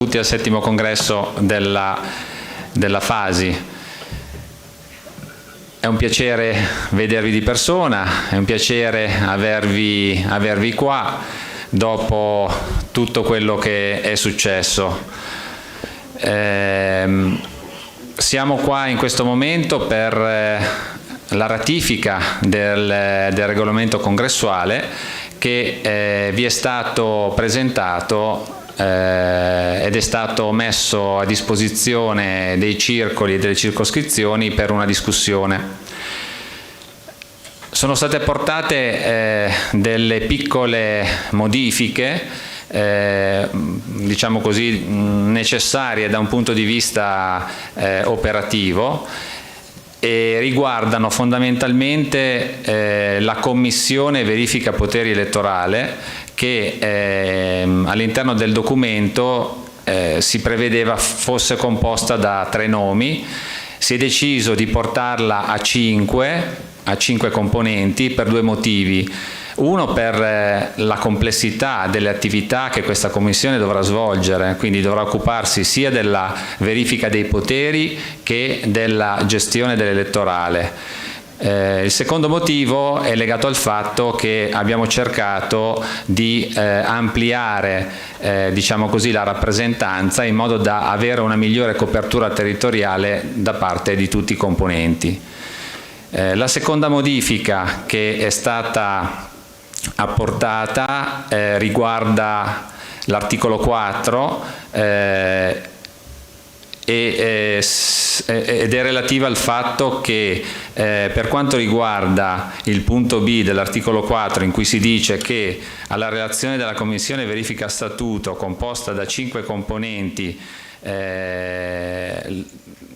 Tutti al 7° congresso della FASI. È un piacere vedervi di persona, è un piacere avervi qua dopo tutto quello che è successo. Siamo qua in questo momento per la ratifica del regolamento congressuale che vi è stato presentato ed è stato messo a disposizione dei circoli e delle circoscrizioni per una discussione. Sono state apportate delle piccole modifiche, diciamo così, necessarie da un punto di vista operativo, e riguardano fondamentalmente la Commissione Verifica Poteri Elettorale che all'interno del documento si prevedeva fosse composta da 3 nomi. Si è deciso di portarla a 5 componenti per 2 motivi. Uno, per la complessità delle attività che questa Commissione dovrà svolgere, quindi dovrà occuparsi sia della verifica dei poteri che della gestione dell'elettorale. Il secondo motivo è legato al fatto che abbiamo cercato di ampliare diciamo così, la rappresentanza in modo da avere una migliore copertura territoriale da parte di tutti i componenti. La seconda modifica che è stata apportata riguarda l'articolo 4 ed è relativa al fatto che per quanto riguarda il punto B dell'articolo 4, in cui si dice che alla relazione della Commissione Verifica Statuto composta da 5 componenti,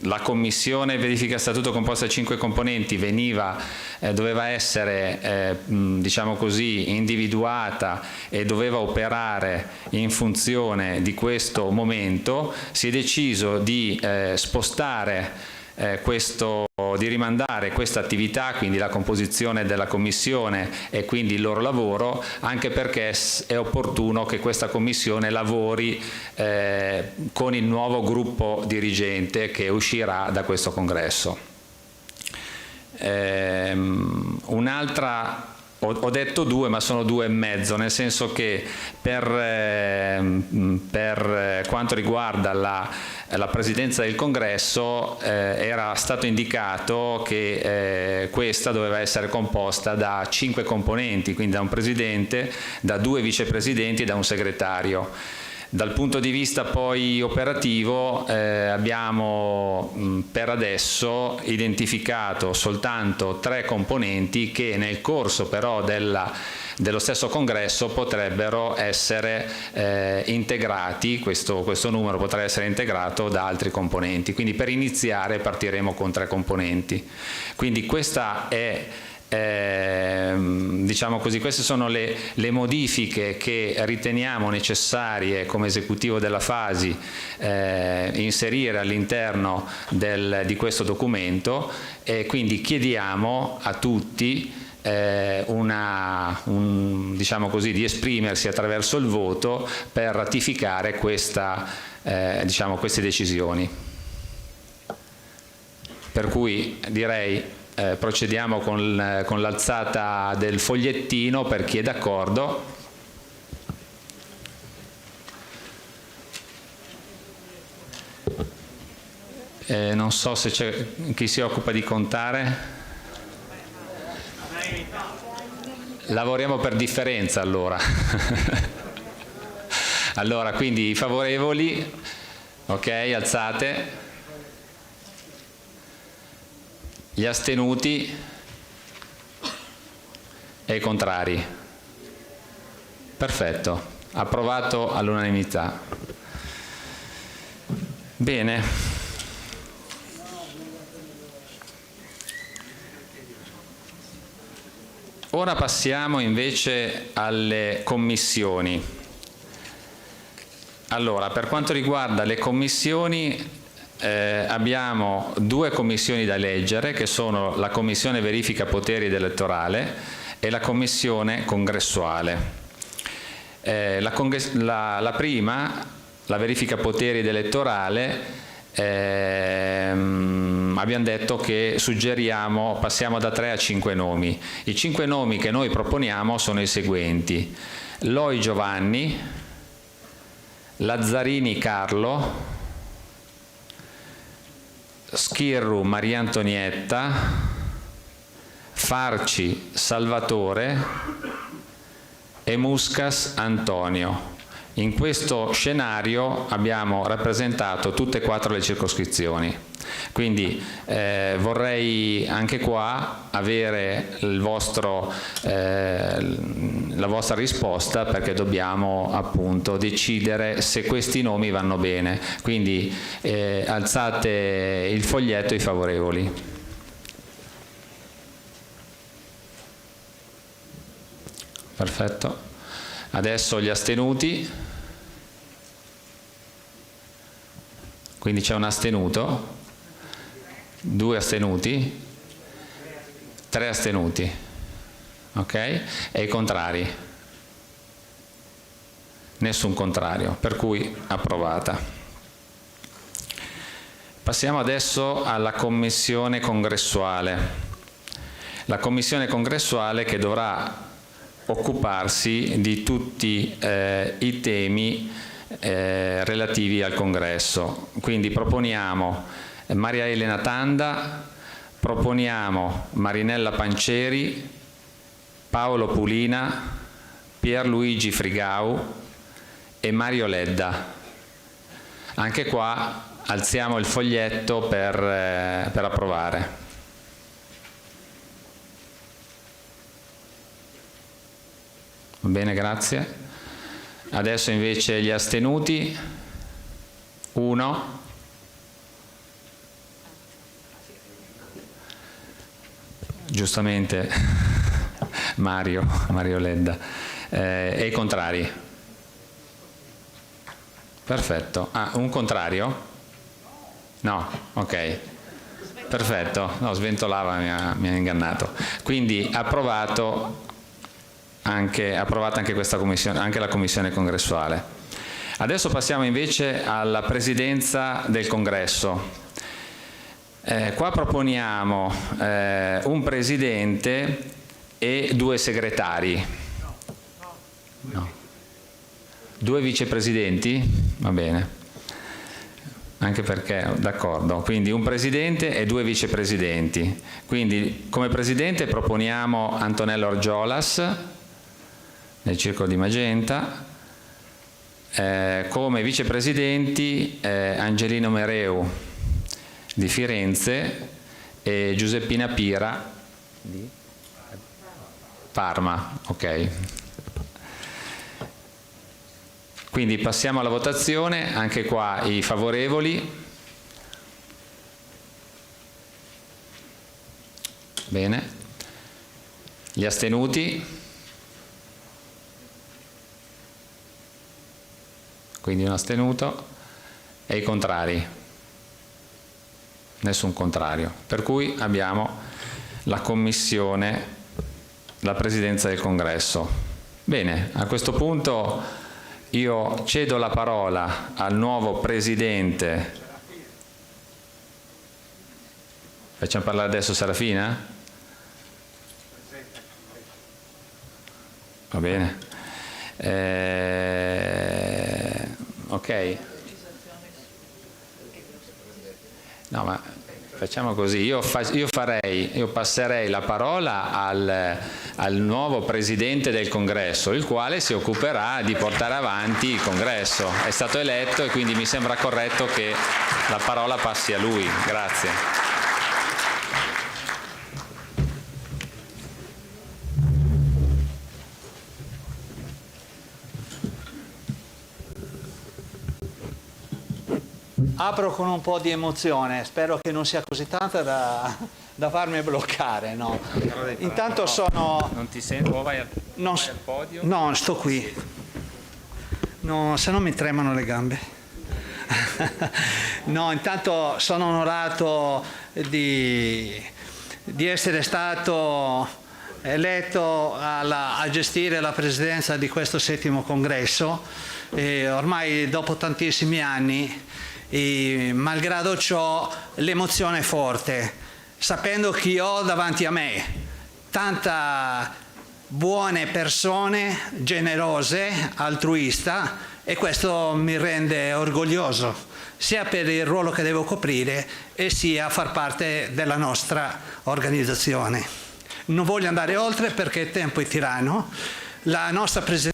la Commissione Verifica Statuto composta da 5 componenti doveva essere diciamo così, individuata e doveva operare in funzione di questo momento. Si è deciso di spostare di rimandare questa attività, quindi la composizione della commissione e quindi il loro lavoro, anche perché è opportuno che questa commissione lavori con il nuovo gruppo dirigente che uscirà da questo congresso. Un'altra, ho detto 2, ma sono 2 e mezzo, nel senso che per quanto riguarda la presidenza del congresso era stato indicato che questa doveva essere composta da 5 componenti, quindi da un presidente, da 2 vicepresidenti e da un segretario. Dal punto di vista poi operativo abbiamo per adesso identificato soltanto 3 componenti che nel corso però dello stesso congresso potrebbero essere integrati, questo numero potrà essere integrato da altri componenti, quindi per iniziare partiremo con 3 componenti. Quindi questa è diciamo così, queste sono le modifiche che riteniamo necessarie come esecutivo della Fasi inserire all'interno di questo documento, e quindi chiediamo a tutti diciamo così, di esprimersi attraverso il voto per ratificare diciamo, queste decisioni. Per cui direi procediamo con l'alzata del fogliettino per chi è d'accordo. Non so se c'è chi si occupa di contare. Lavoriamo per differenza allora. Allora, quindi i favorevoli, ok, alzate. Gli astenuti e i contrari. Perfetto, approvato all'unanimità. Bene. Ora passiamo invece alle commissioni. Allora, per quanto riguarda le commissioni, abbiamo 2 commissioni da leggere, che sono la Commissione Verifica Poteri ed Elettorale e la Commissione Congressuale. La prima, la Verifica Poteri ed Elettorale, abbiamo detto che passiamo da 3 a 5 nomi. I 5 nomi che noi proponiamo sono i seguenti: Loi Giovanni, Lazzarini Carlo, Schirru Maria Antonietta, Farci Salvatore e Muscas Antonio. In questo scenario abbiamo rappresentato tutte e 4 le circoscrizioni, quindi vorrei anche qua avere la vostra risposta, perché dobbiamo appunto decidere se questi nomi vanno bene. Quindi alzate il foglietto i favorevoli. Perfetto. Adesso gli astenuti, quindi c'è un astenuto, 2 astenuti, 3 astenuti, ok? E i contrari? Nessun contrario, per cui approvata. Passiamo adesso alla commissione congressuale. La commissione congressuale che dovrà occuparsi di tutti i temi relativi al congresso. Quindi proponiamo Maria Elena Tanda, proponiamo Marinella Panceri, Paolo Pulina, Pierluigi Frigau e Mario Ledda. Anche qua alziamo il foglietto per approvare. Va bene, grazie. Adesso invece gli astenuti. 1. Giustamente Mario Ledda. E i contrari? Perfetto. Ah, un contrario? No, ok. Perfetto, no, sventolava, mi ha ingannato. Quindi approvata anche questa commissione, anche la commissione congressuale. Adesso passiamo invece alla presidenza del congresso. Qua proponiamo un presidente e 2 segretari. No. 2 vicepresidenti? Va bene. Anche perché, d'accordo, quindi un presidente e 2 vicepresidenti. Quindi come presidente proponiamo Antonello Orgiolas, nel circolo di Magenta, come vicepresidenti Angelino Mereu di Firenze e Giuseppina Pira di Parma. Ok. Quindi passiamo alla votazione, anche qua i favorevoli. Bene. Gli astenuti? Quindi un astenuto. E i contrari? Nessun contrario. Per cui abbiamo la commissione, la presidenza del congresso. Bene, a questo punto io cedo la parola al nuovo presidente. Facciamo parlare adesso Serafina? Va bene. Ok. No, ma facciamo così, io passerei la parola al nuovo presidente del congresso, il quale si occuperà di portare avanti il congresso. È stato eletto e quindi mi sembra corretto che la parola passi a lui. Grazie. Apro con un po' di emozione, spero che non sia così tanta da farmi bloccare. No. Intanto sono... Non ti sento? O vai al podio? No, sto qui. No, se no mi tremano le gambe. No, intanto sono onorato di essere stato eletto a gestire la presidenza di questo 7° congresso. E ormai dopo tantissimi anni, e malgrado ciò l'emozione è forte, sapendo chi ho davanti a me, tante buone persone, generose, altruista, e questo mi rende orgoglioso, sia per il ruolo che devo coprire e sia far parte della nostra organizzazione. Non voglio andare oltre perché il tempo è tiranno. La nostra presenza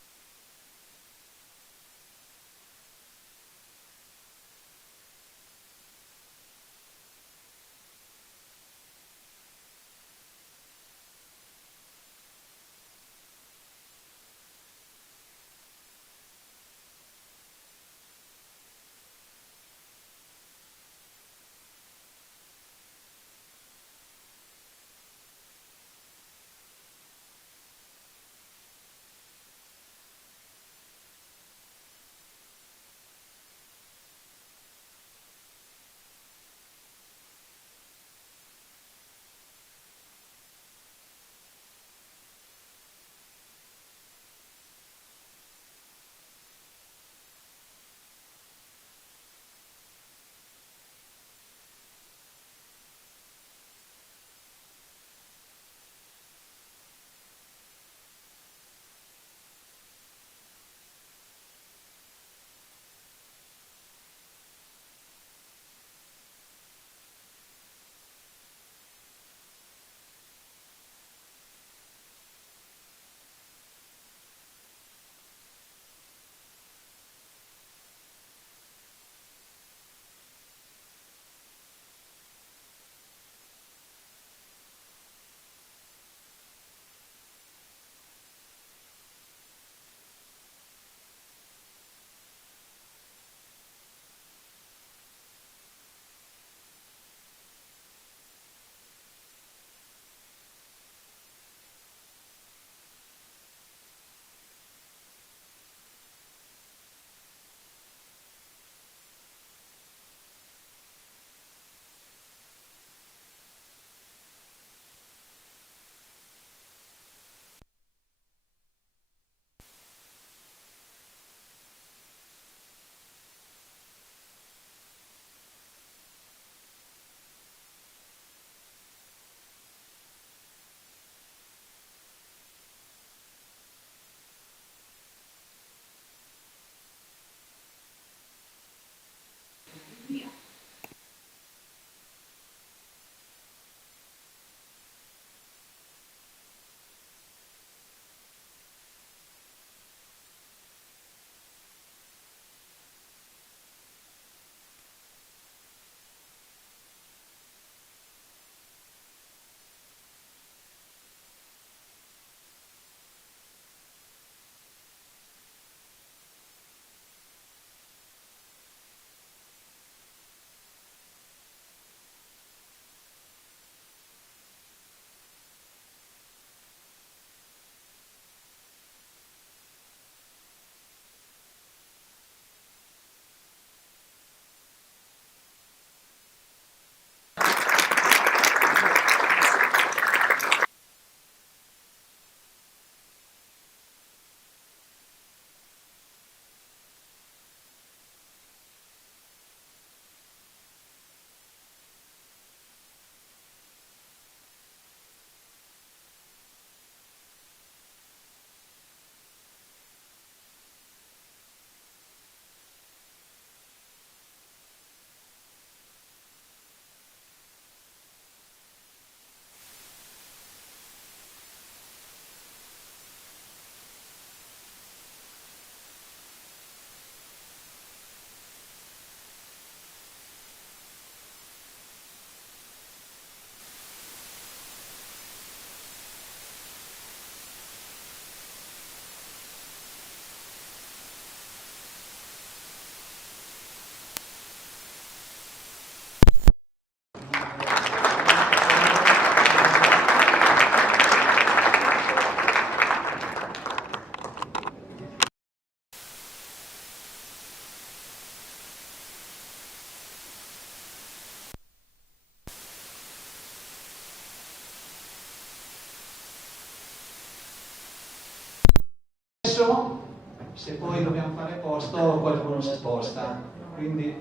noi dobbiamo fare posto, qualcuno si sposta. Quindi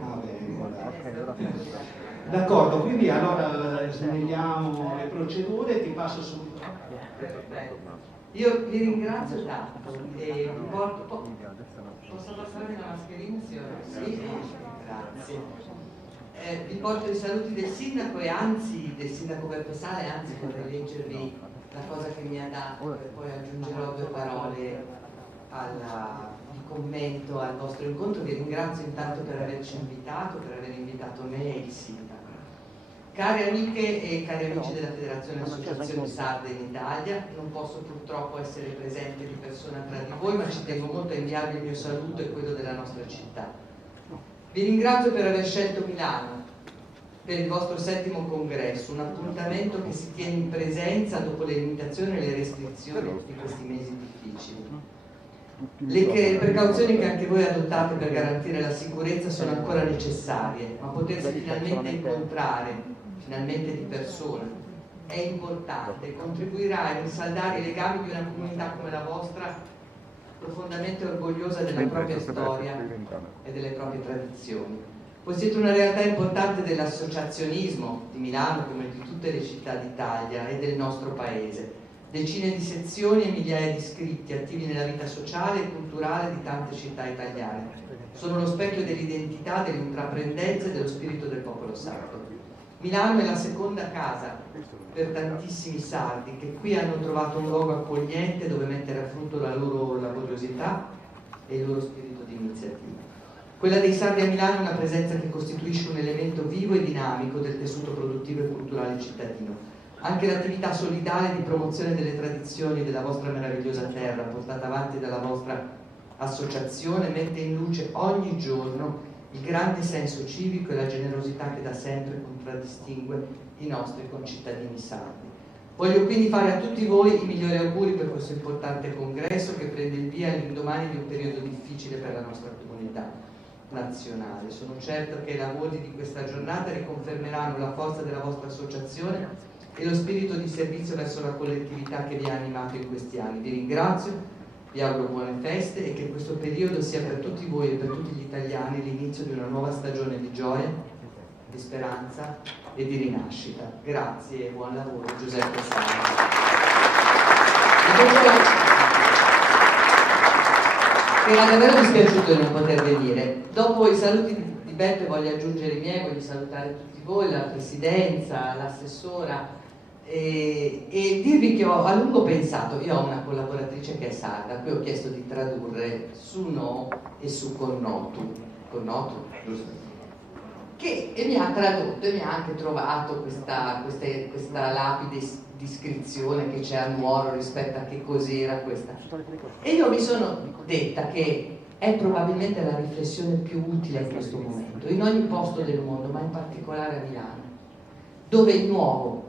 va bene. D'accordo, quindi allora snelliamo le procedure, ti passo subito. Io vi ringrazio tanto e vi porto... Posso passarmi la mascherina, signora? Sì, grazie. Vi porto i saluti del sindaco e anzi del sindaco Bertosale, anzi vorrei leggervi la cosa che mi ha dato e poi aggiungerò due parole di commento al vostro incontro. Vi ringrazio intanto per averci invitato, per aver invitato me e il sindaco. Care amiche e cari amici della Federazione Associazioni Sarde in Italia, non posso purtroppo essere presente di persona tra di voi, ma ci tengo molto a inviarvi il mio saluto e quello della nostra città. Vi ringrazio per aver scelto Milano per il vostro 7° congresso, un appuntamento che si tiene in presenza dopo le limitazioni e le restrizioni di questi mesi difficili. Le precauzioni che anche voi adottate per garantire la sicurezza sono ancora necessarie, ma potersi finalmente incontrare, finalmente di persona, è importante, contribuirà a rinsaldare i legami di una comunità come la vostra, profondamente orgogliosa della propria storia e delle proprie tradizioni. Voi siete una realtà importante dell'associazionismo di Milano come di tutte le città d'Italia e del nostro paese. Decine di sezioni e migliaia di iscritti attivi nella vita sociale e culturale di tante città italiane. Sono lo specchio dell'identità, dell'intraprendenza e dello spirito del popolo sardo. Milano è la seconda casa per tantissimi sardi che qui hanno trovato un luogo accogliente dove mettere a frutto la loro laboriosità e il loro spirito di iniziativa. Quella dei sardi a Milano è una presenza che costituisce un elemento vivo e dinamico del tessuto produttivo e culturale cittadino. Anche l'attività solidale di promozione delle tradizioni della vostra meravigliosa terra, portata avanti dalla vostra associazione, mette in luce ogni giorno il grande senso civico e la generosità che da sempre contraddistingue i nostri concittadini sardi. Voglio quindi fare a tutti voi i migliori auguri per questo importante congresso che prende il via all'indomani di un periodo difficile per la nostra comunità nazionale. Sono certo che i lavori di questa giornata riconfermeranno la forza della vostra associazione e lo spirito di servizio verso la collettività che vi ha animato in questi anni. Vi ringrazio, vi auguro buone feste e che questo periodo sia per tutti voi e per tutti gli italiani l'inizio di una nuova stagione di gioia, di speranza e di rinascita. Grazie e buon lavoro, Giuseppe Sardi. Mi era davvero dispiaciuto di non poter venire. Dopo i saluti di Beppe voglio aggiungere i miei, voglio salutare tutti voi, la Presidenza, l'Assessora e dirvi che ho a lungo pensato. Io ho una collaboratrice che è sarda, a cui ho chiesto di tradurre su no e su connotu, giusto? E mi ha tradotto e mi ha anche trovato questa lapide di iscrizione che c'è a Nuoro rispetto a che cos'era questa. E io mi sono detta che è probabilmente la riflessione più utile in questo momento, in ogni posto del mondo, ma in particolare a Milano, dove il nuovo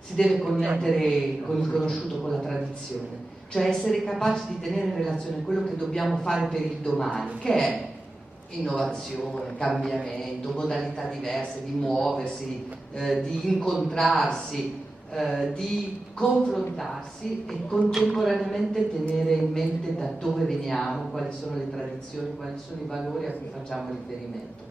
si deve connettere con il conosciuto, con la tradizione, cioè essere capaci di tenere in relazione quello che dobbiamo fare per il domani, che è innovazione, cambiamento, modalità diverse di muoversi, di incontrarsi, di confrontarsi e contemporaneamente tenere in mente da dove veniamo, quali sono le tradizioni, quali sono i valori a cui facciamo riferimento.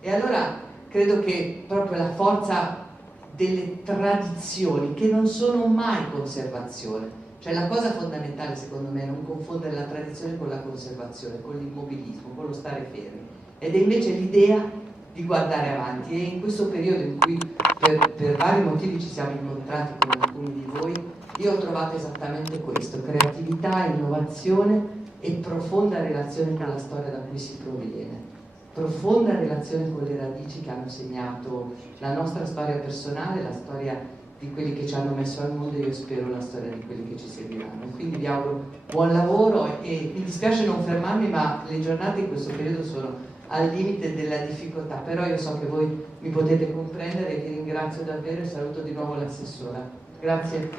E allora credo che proprio la forza delle tradizioni, che non sono mai conservazione, cioè la cosa fondamentale secondo me è non confondere la tradizione con la conservazione, con l'immobilismo, con lo stare fermi, ed è invece l'idea di guardare avanti. E in questo periodo in cui per vari motivi ci siamo incontrati con alcuni di voi, io ho trovato esattamente questo: creatività, innovazione e profonda relazione con la storia da cui si proviene, profonda relazione con le radici che hanno segnato la nostra storia personale, la storia di quelli che ci hanno messo al mondo, e io spero la storia di quelli che ci seguiranno. Quindi vi auguro buon lavoro e mi dispiace non fermarmi, ma le giornate in questo periodo sono al limite della difficoltà, però io so che voi mi potete comprendere e vi ringrazio davvero e saluto di nuovo l'assessora. Grazie.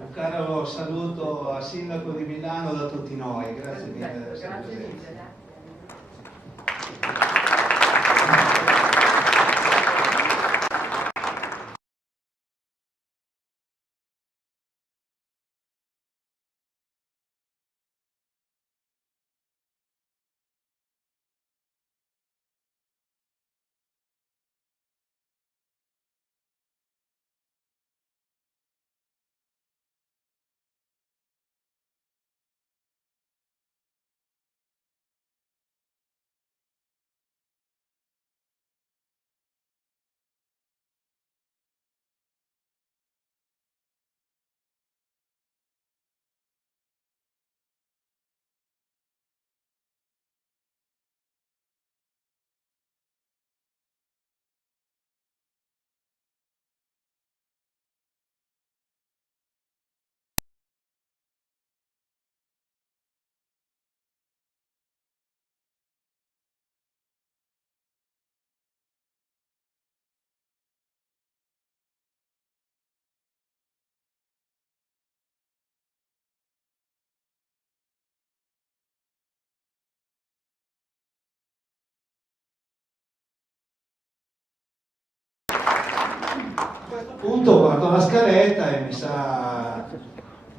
Un caro saluto al Sindaco di Milano da tutti noi, grazie mille. Grazie mille. Appunto guardo la scaletta e mi sa,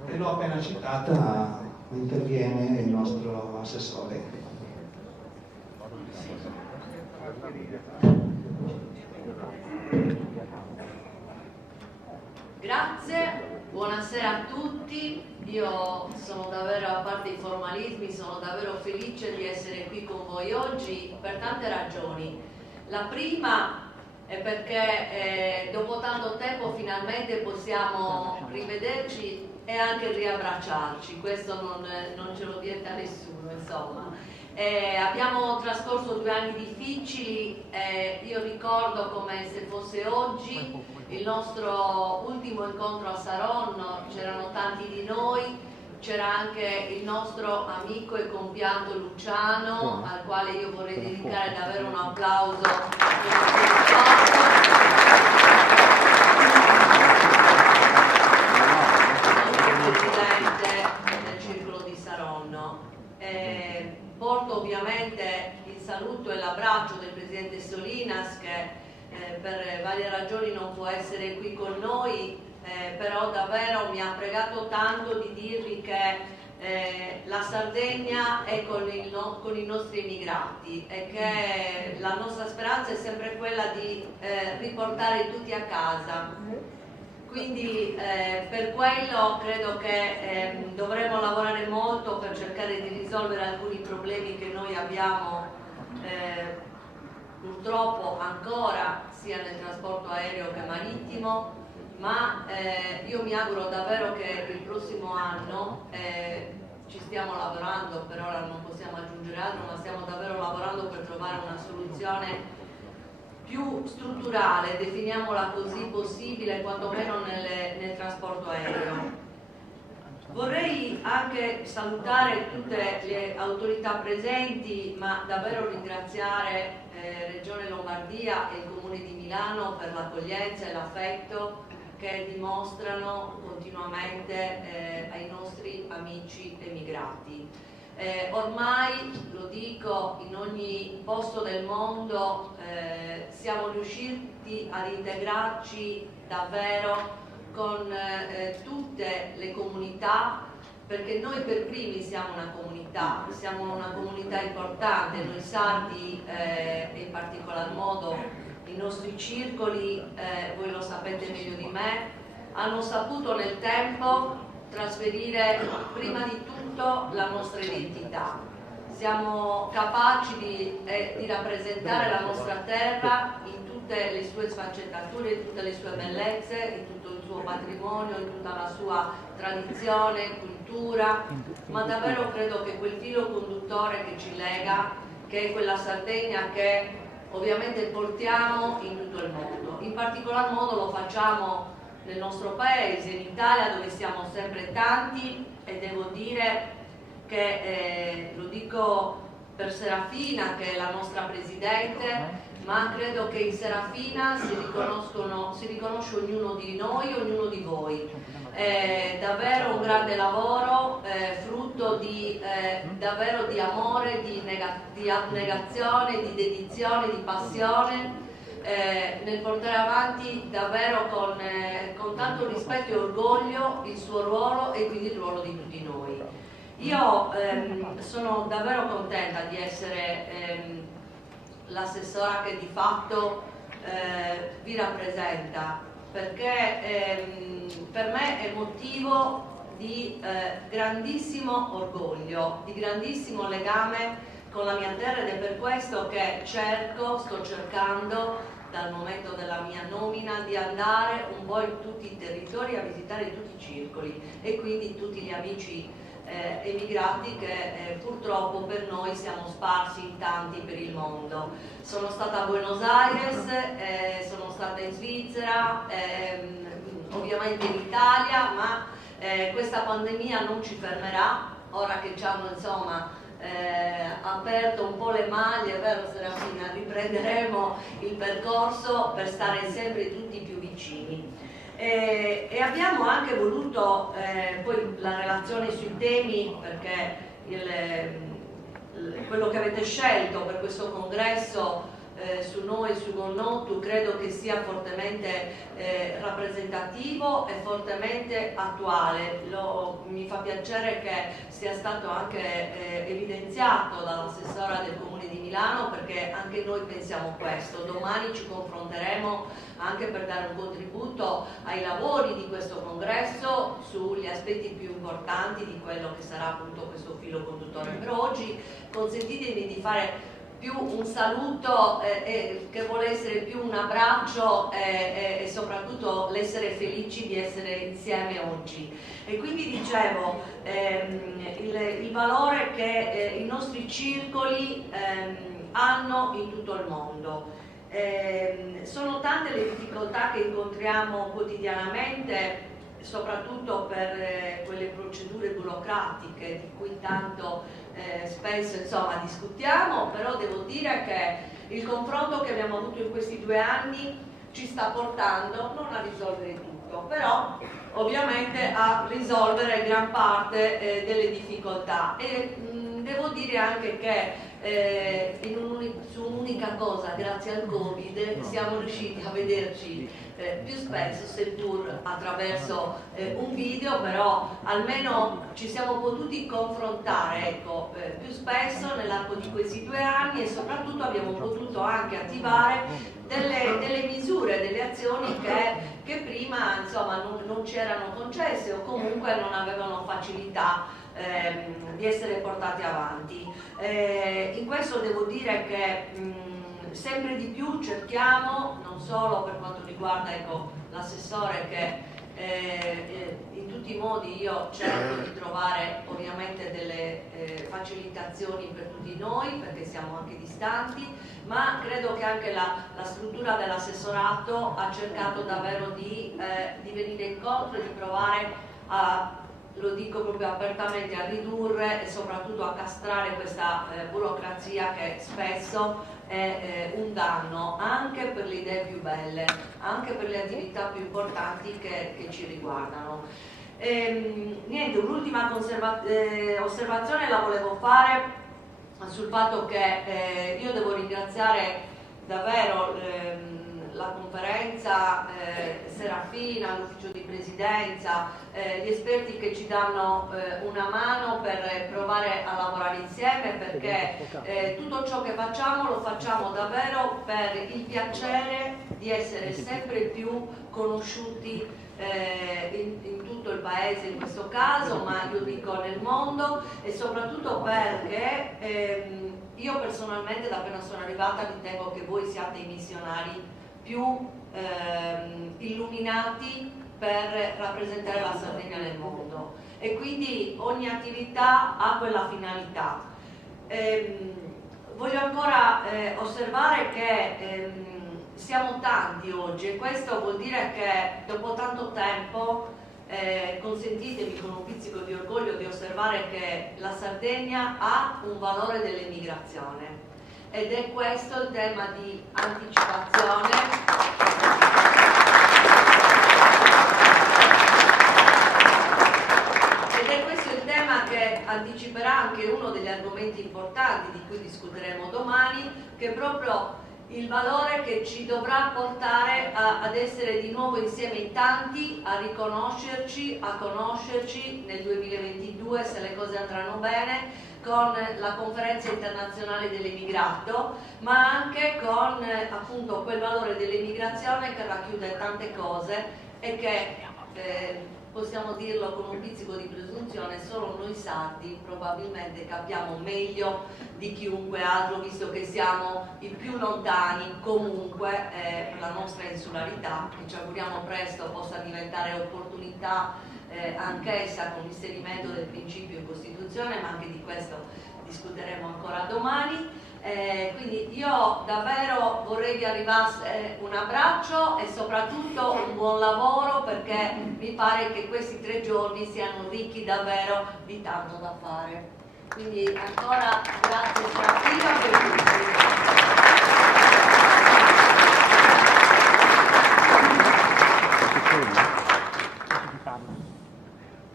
e l'ho appena citata, interviene il nostro assessore. Grazie, buonasera a tutti. Io sono davvero, a parte i formalismi, sono davvero felice di essere qui con voi oggi per tante ragioni. La prima è perché dopo tanto tempo finalmente possiamo rivederci e anche riabbracciarci, questo non ce lo vieta nessuno, insomma. Abbiamo trascorso 2 anni difficili, io ricordo come se fosse oggi il nostro ultimo incontro a Saronno, c'erano tanti di noi, c'era anche il nostro amico e compianto Luciano, al quale io vorrei dedicare davvero un applauso per il suo presidente del Circolo di Saronno. Porto ovviamente il saluto e l'abbraccio del presidente Solinas che per varie ragioni non può essere qui con noi, però davvero mi ha pregato tanto di dirvi che la Sardegna è con i nostri emigrati e che la nostra speranza è sempre quella di riportare tutti a casa. Quindi per quello credo che dovremo lavorare molto per cercare di risolvere alcuni problemi che noi abbiamo purtroppo ancora sia nel trasporto aereo che marittimo, ma io mi auguro davvero che il prossimo anno ci stiamo lavorando, per ora non possiamo aggiungere altro, ma stiamo davvero lavorando per trovare una soluzione più strutturale, definiamola così, possibile, quantomeno nel trasporto aereo. Vorrei anche salutare tutte le autorità presenti, ma davvero ringraziare Regione Lombardia e il Comune di Milano per l'accoglienza e l'affetto che dimostrano continuamente ai nostri amici emigrati. Ormai, lo dico, in ogni posto del mondo siamo riusciti ad integrarci davvero con tutte le comunità, perché noi per primi siamo una comunità importante, noi sardi e in particolar modo i nostri circoli, voi lo sapete meglio di me, hanno saputo nel tempo trasferire prima di tutto la nostra identità. Siamo capaci di rappresentare la nostra terra in tutte le sue sfaccettature, in tutte le sue bellezze, in tutto il suo patrimonio, in tutta la sua tradizione, cultura, ma davvero credo che quel filo conduttore che ci lega, che è quella Sardegna che ovviamente portiamo in tutto il mondo. In particolar modo lo facciamo nel nostro paese, in Italia, dove siamo sempre tanti, e devo dire che lo dico per Serafina, che è la nostra presidente, ma credo che in Serafina si riconosce ognuno di noi, ognuno di voi. È davvero un grande lavoro, frutto davvero di amore, di abnegazione, di dedizione, di passione, nel portare avanti davvero con tanto rispetto e orgoglio il suo ruolo e quindi il ruolo di tutti noi. Io sono davvero contenta di essere l'assessora che di fatto vi rappresenta, perché per me è motivo di grandissimo orgoglio, di grandissimo legame con la mia terra, ed è per questo che sto cercando dal momento della mia nomina di andare un po' in tutti i territori a visitare tutti i circoli e quindi tutti gli amici emigrati che purtroppo per noi siamo sparsi in tanti per il mondo. Sono stata a Buenos Aires, sono stata in Svizzera, ovviamente in Italia, ma questa pandemia non ci fermerà, ora che ci hanno insomma aperto un po' le maglie, vero Serafina? Riprenderemo il percorso per stare sempre tutti più vicini. E abbiamo anche voluto poi la relazione sui temi, perché quello che avete scelto per questo congresso su noi, su Gonnottu, credo che sia fortemente rappresentativo e fortemente attuale. Mi fa piacere che sia stato anche evidenziato dall'assessora del Comune di Milano, perché anche noi pensiamo questo. Domani ci confronteremo anche per dare un contributo ai lavori di questo congresso sugli aspetti più importanti di quello che sarà appunto questo filo conduttore. Però oggi consentitemi di fare più un saluto che vuole essere più un abbraccio e soprattutto l'essere felici di essere insieme oggi. E quindi dicevo, il valore che i nostri circoli hanno in tutto il mondo. Sono tante le difficoltà che incontriamo quotidianamente, soprattutto per quelle procedure burocratiche di cui tanto spesso discutiamo, però devo dire che il confronto che abbiamo avuto in questi 2 anni ci sta portando non a risolvere tutto, però ovviamente a risolvere gran parte delle difficoltà. E devo dire anche che su un'unica cosa, grazie al Covid, siamo riusciti a vederci più spesso, seppur attraverso un video, però almeno ci siamo potuti confrontare più spesso nell'arco di questi 2 anni, e soprattutto abbiamo potuto anche attivare delle misure, delle azioni che prima non ci erano concesse o comunque non avevano facilità di essere portate avanti. In questo devo dire che sempre di più cerchiamo, non solo per quanto riguarda l'assessore, che in tutti i modi io cerco di trovare ovviamente delle facilitazioni per tutti noi, perché siamo anche distanti, ma credo che anche la struttura dell'assessorato ha cercato davvero di venire incontro e di provare a, lo dico proprio apertamente, a ridurre e soprattutto a castrare questa burocrazia che spesso è un danno anche per le idee più belle, anche per le attività più importanti che ci riguardano. Niente, un'ultima osservazione la volevo fare sul fatto che io devo ringraziare davvero la conferenza, Serafina, l'ufficio di presidenza, gli esperti che ci danno una mano per provare a lavorare insieme, perché tutto ciò che facciamo lo facciamo davvero per il piacere di essere sempre più conosciuti in tutto il paese in questo caso, ma io dico nel mondo, e soprattutto perché io personalmente, da appena sono arrivata, ritengo che voi siate i missionari più illuminati per rappresentare la Sardegna nel mondo, e quindi ogni attività ha quella finalità. Voglio ancora osservare che siamo tanti oggi, e questo vuol dire che dopo tanto tempo consentitemi con un pizzico di orgoglio di osservare che la Sardegna ha un valore dell'emigrazione. Ed è questo il tema di anticipazione. Ed è questo il tema che anticiperà anche uno degli argomenti importanti di cui discuteremo domani, che è proprio il valore che ci dovrà portare ad essere di nuovo insieme in tanti, a riconoscerci, a conoscerci nel 2022, se le cose andranno bene, con la conferenza internazionale dell'emigrato, ma anche con appunto quel valore dell'emigrazione che racchiude tante cose e che possiamo dirlo con un pizzico di presunzione, solo noi sardi probabilmente capiamo meglio di chiunque altro, visto che siamo i più lontani comunque per la nostra insularità, che ci auguriamo presto possa diventare opportunità anch'essa con l'inserimento del principio in Costituzione, ma anche di questo discuteremo ancora domani. Quindi io davvero vorrei vi arrivasse un abbraccio e soprattutto un buon lavoro, perché mi pare che questi 3 giorni siano ricchi davvero di tanto da fare. Quindi ancora grazie Serafina per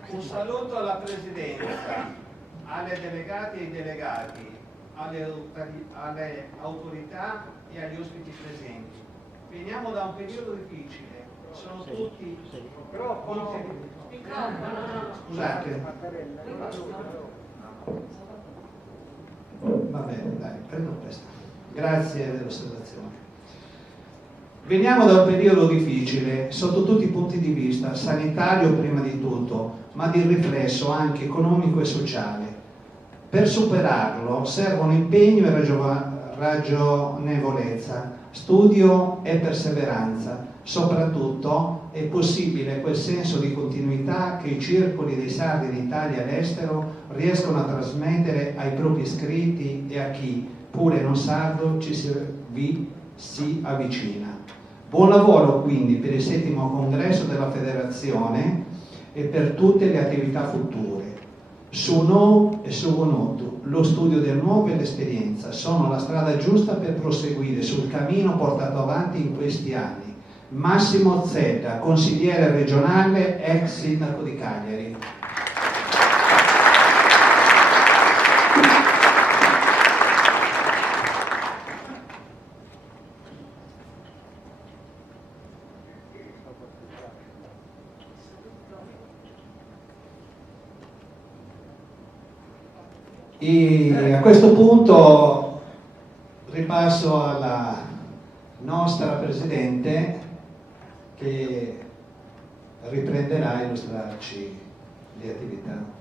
Un saluto alla Presidenza, alle delegate e ai delegati, alle autorità e agli ospiti presenti. Veniamo da un periodo difficile, sono tutti... Scusate. Va bene, dai, prendo questa. Grazie dell'osservazione. Veniamo da un periodo difficile sotto tutti i punti di vista, sanitario prima di tutto, ma di riflesso anche economico e sociale. Per superarlo servono impegno e ragionevolezza, studio e perseveranza. Soprattutto è possibile quel senso di continuità che i circoli dei sardi in Italia e all'estero riescono a trasmettere ai propri iscritti e a chi, pure non sardo, si avvicina. Buon lavoro quindi per il 7° congresso della Federazione e per tutte le attività future. Su Nou e su Gonutu, lo studio del nuovo e l'esperienza sono la strada giusta per proseguire sul cammino portato avanti in questi anni. Massimo Zeta, consigliere regionale, ex sindaco di Cagliari. E a questo punto ripasso alla nostra Presidente che riprenderà a illustrarci le attività.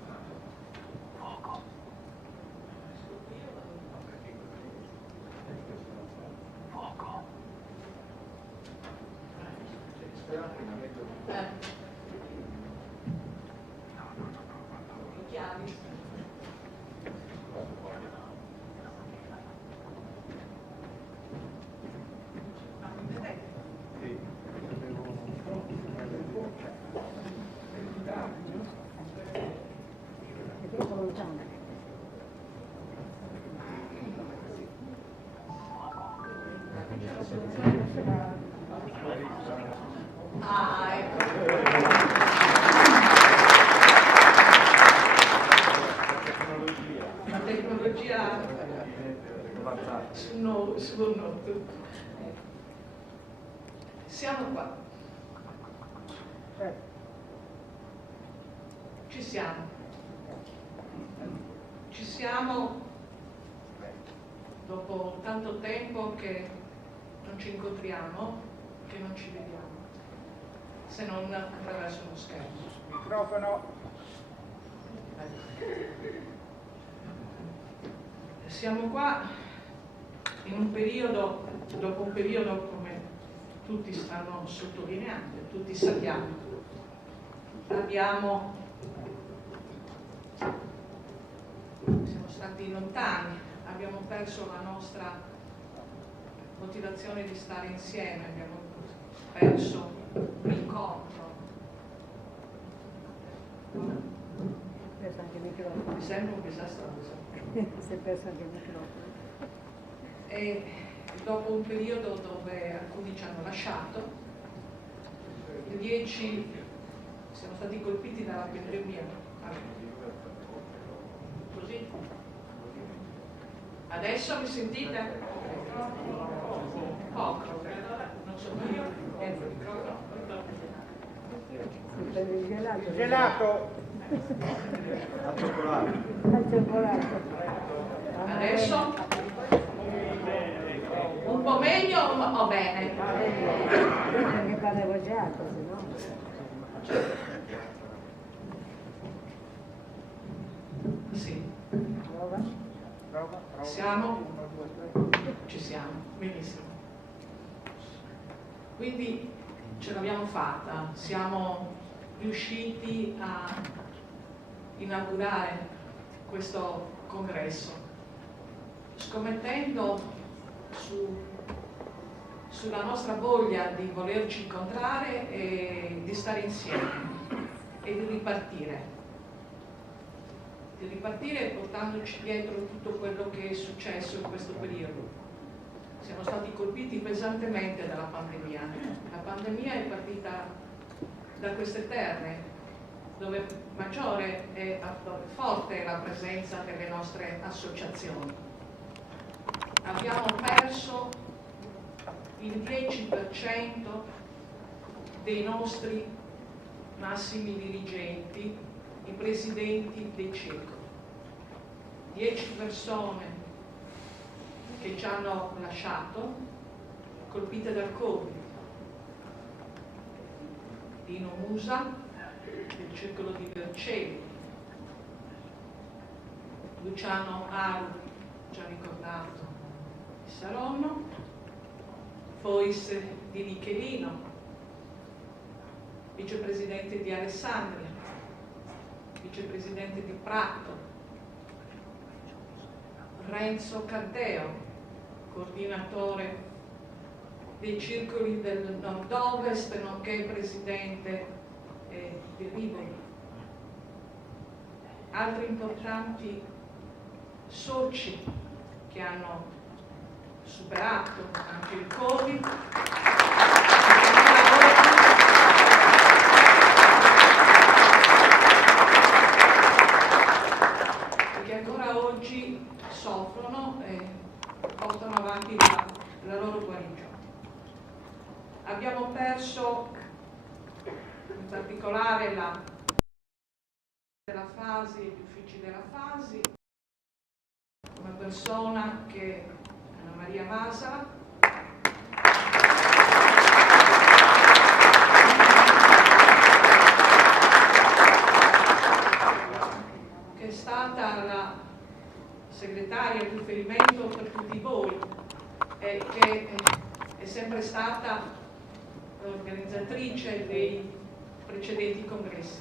La tecnologia sul noto. Siamo qua. Ci siamo. Ci siamo dopo tanto tempo che non ci incontriamo, che non ci vediamo, se non attraverso uno schermo. Microfono. Siamo qua in un periodo, dopo un periodo come tutti stanno sottolineando, tutti sappiamo, siamo stati lontani, abbiamo perso la nostra motivazione di stare insieme, abbiamo perso l'incontro. Mi sembra un disastro. Si è perso anche il microfono. E dopo un periodo dove alcuni ci hanno lasciato, 10 siamo stati colpiti dalla pandemia. Così? Adesso mi sentite? Poco. Non sono io, entro il microfono. Il gelato. Gelato. Al cioccolato. Adesso? Un po' meglio o bene? Perché parla gelato, se no. Sì. Prova. Siamo? Ci siamo, benissimo. Quindi ce l'abbiamo fatta, siamo riusciti a inaugurare questo congresso, scommettendo sulla nostra voglia di volerci incontrare e di stare insieme e di ripartire portandoci dietro tutto quello che è successo in questo periodo. Siamo stati colpiti pesantemente dalla pandemia. La pandemia è partita da queste terre dove maggiore e forte è la presenza delle nostre associazioni. abbiamo perso il 10% dei nostri massimi dirigenti, i presidenti dei circoli. 10 persone che ci hanno lasciato, colpite dal Covid. Dino Musa, del Circolo di Vercelli, Luciano Aru, già ricordato, di Saronno, Fois di Michelino, vicepresidente di Alessandria, vicepresidente di Prato, Renzo Caddeo, coordinatore dei circoli del nord-ovest, nonché presidente di Rivoli. Altri importanti soci che hanno superato anche il Covid, che ancora oggi soffrono e portano avanti la loro guarigione. Abbiamo perso in particolare della Fasi, gli uffici della Fasi, una persona che è Anna Maria Masala, che è stata la segretaria di riferimento per tutti voi e che è sempre stata l'organizzatrice dei precedenti congressi.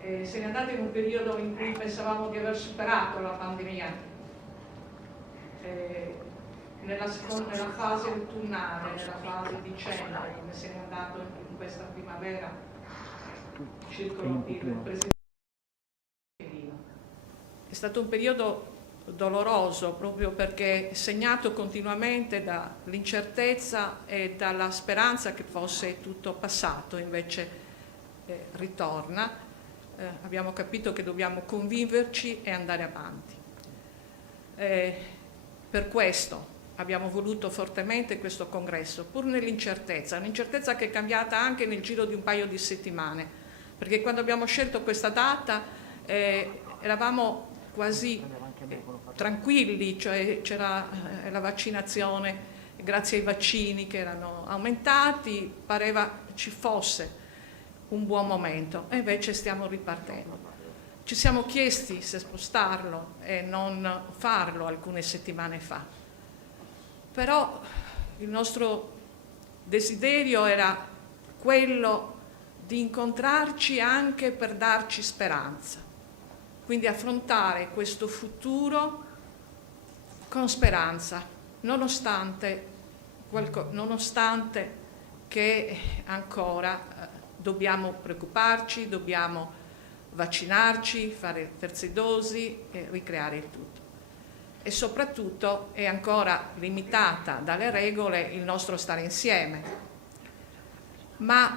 Se n'è andata in un periodo in cui pensavamo di aver superato la pandemia, nella fase autunnale, nella fase dicembre, come se n'è andato in questa primavera il presidente. È stato un periodo doloroso proprio perché segnato continuamente dall'incertezza e dalla speranza che fosse tutto passato, invece ritorna. Abbiamo capito che dobbiamo conviverci e andare avanti. Per questo abbiamo voluto fortemente questo congresso, pur nell'incertezza, un'incertezza che è cambiata anche nel giro di un paio di settimane, perché quando abbiamo scelto questa data eravamo quasi tranquilli, cioè c'era la vaccinazione, grazie ai vaccini che erano aumentati, pareva ci fosse un buon momento e invece stiamo ripartendo. Ci siamo chiesti se spostarlo e non farlo alcune settimane fa, però il nostro desiderio era quello di incontrarci anche per darci speranza, quindi affrontare questo futuro con speranza, nonostante che ancora dobbiamo preoccuparci, dobbiamo vaccinarci, fare terze dosi e ricreare il tutto. E soprattutto è ancora limitata dalle regole il nostro stare insieme. Ma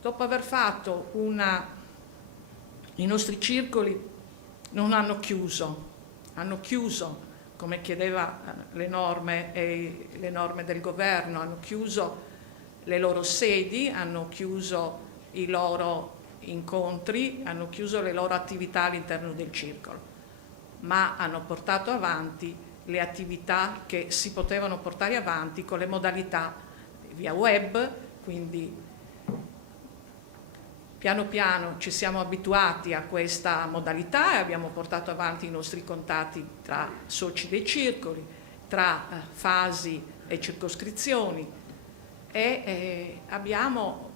dopo aver fatto i nostri circoli non hanno chiuso come chiedeva le norme del governo, hanno chiuso le loro sedi, hanno chiuso i loro incontri, hanno chiuso le loro attività all'interno del circolo, ma hanno portato avanti le attività che si potevano portare avanti con le modalità via web, quindi piano piano ci siamo abituati a questa modalità e abbiamo portato avanti i nostri contatti tra soci dei circoli, tra fasi e circoscrizioni e abbiamo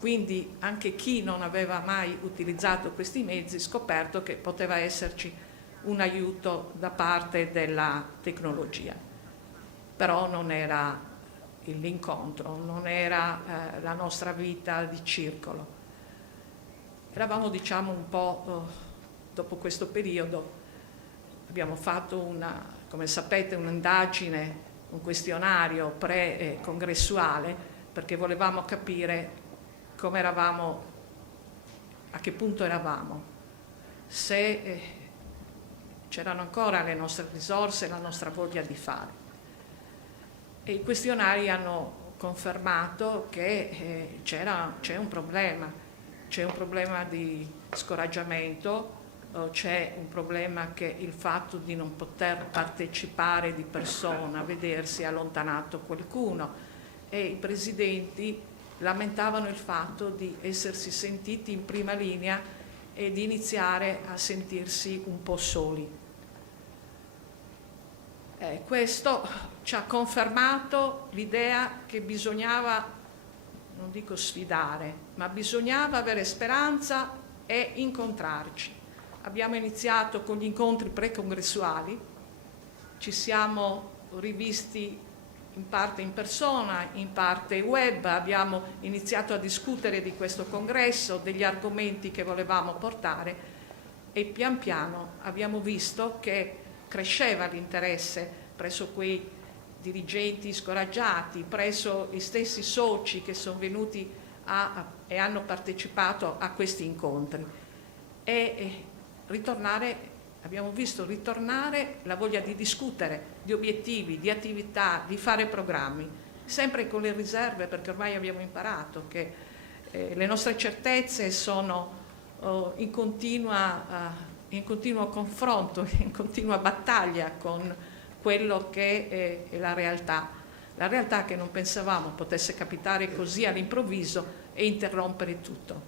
quindi anche chi non aveva mai utilizzato questi mezzi scoperto che poteva esserci un aiuto da parte della tecnologia. Però non era l'incontro, non era la nostra vita di circolo. Eravamo, diciamo, un po' dopo questo periodo, abbiamo fatto come sapete, un'indagine, un questionario pre-congressuale, perché volevamo capire come eravamo, a che punto eravamo, se c'erano ancora le nostre risorse e la nostra voglia di fare. E i questionari hanno confermato che c'è un problema di scoraggiamento, c'è un problema che il fatto di non poter partecipare di persona, vedersi allontanato qualcuno, e i presidenti lamentavano il fatto di essersi sentiti in prima linea e di iniziare a sentirsi un po' soli. Questo ci ha confermato l'idea che bisognava, non dico sfidare, ma bisognava avere speranza e incontrarci. Abbiamo iniziato con gli incontri precongressuali, ci siamo rivisti in parte in persona, in parte web, abbiamo iniziato a discutere di questo congresso, degli argomenti che volevamo portare, e pian piano abbiamo visto che cresceva l'interesse presso quei dirigenti scoraggiati, presso gli stessi soci che sono venuti e hanno partecipato a questi incontri, e abbiamo visto ritornare la voglia di discutere di obiettivi, di attività, di fare programmi, sempre con le riserve, perché ormai abbiamo imparato che le nostre certezze sono in continuo confronto, in continua battaglia con quello che è la realtà che non pensavamo potesse capitare così all'improvviso e interrompere tutto.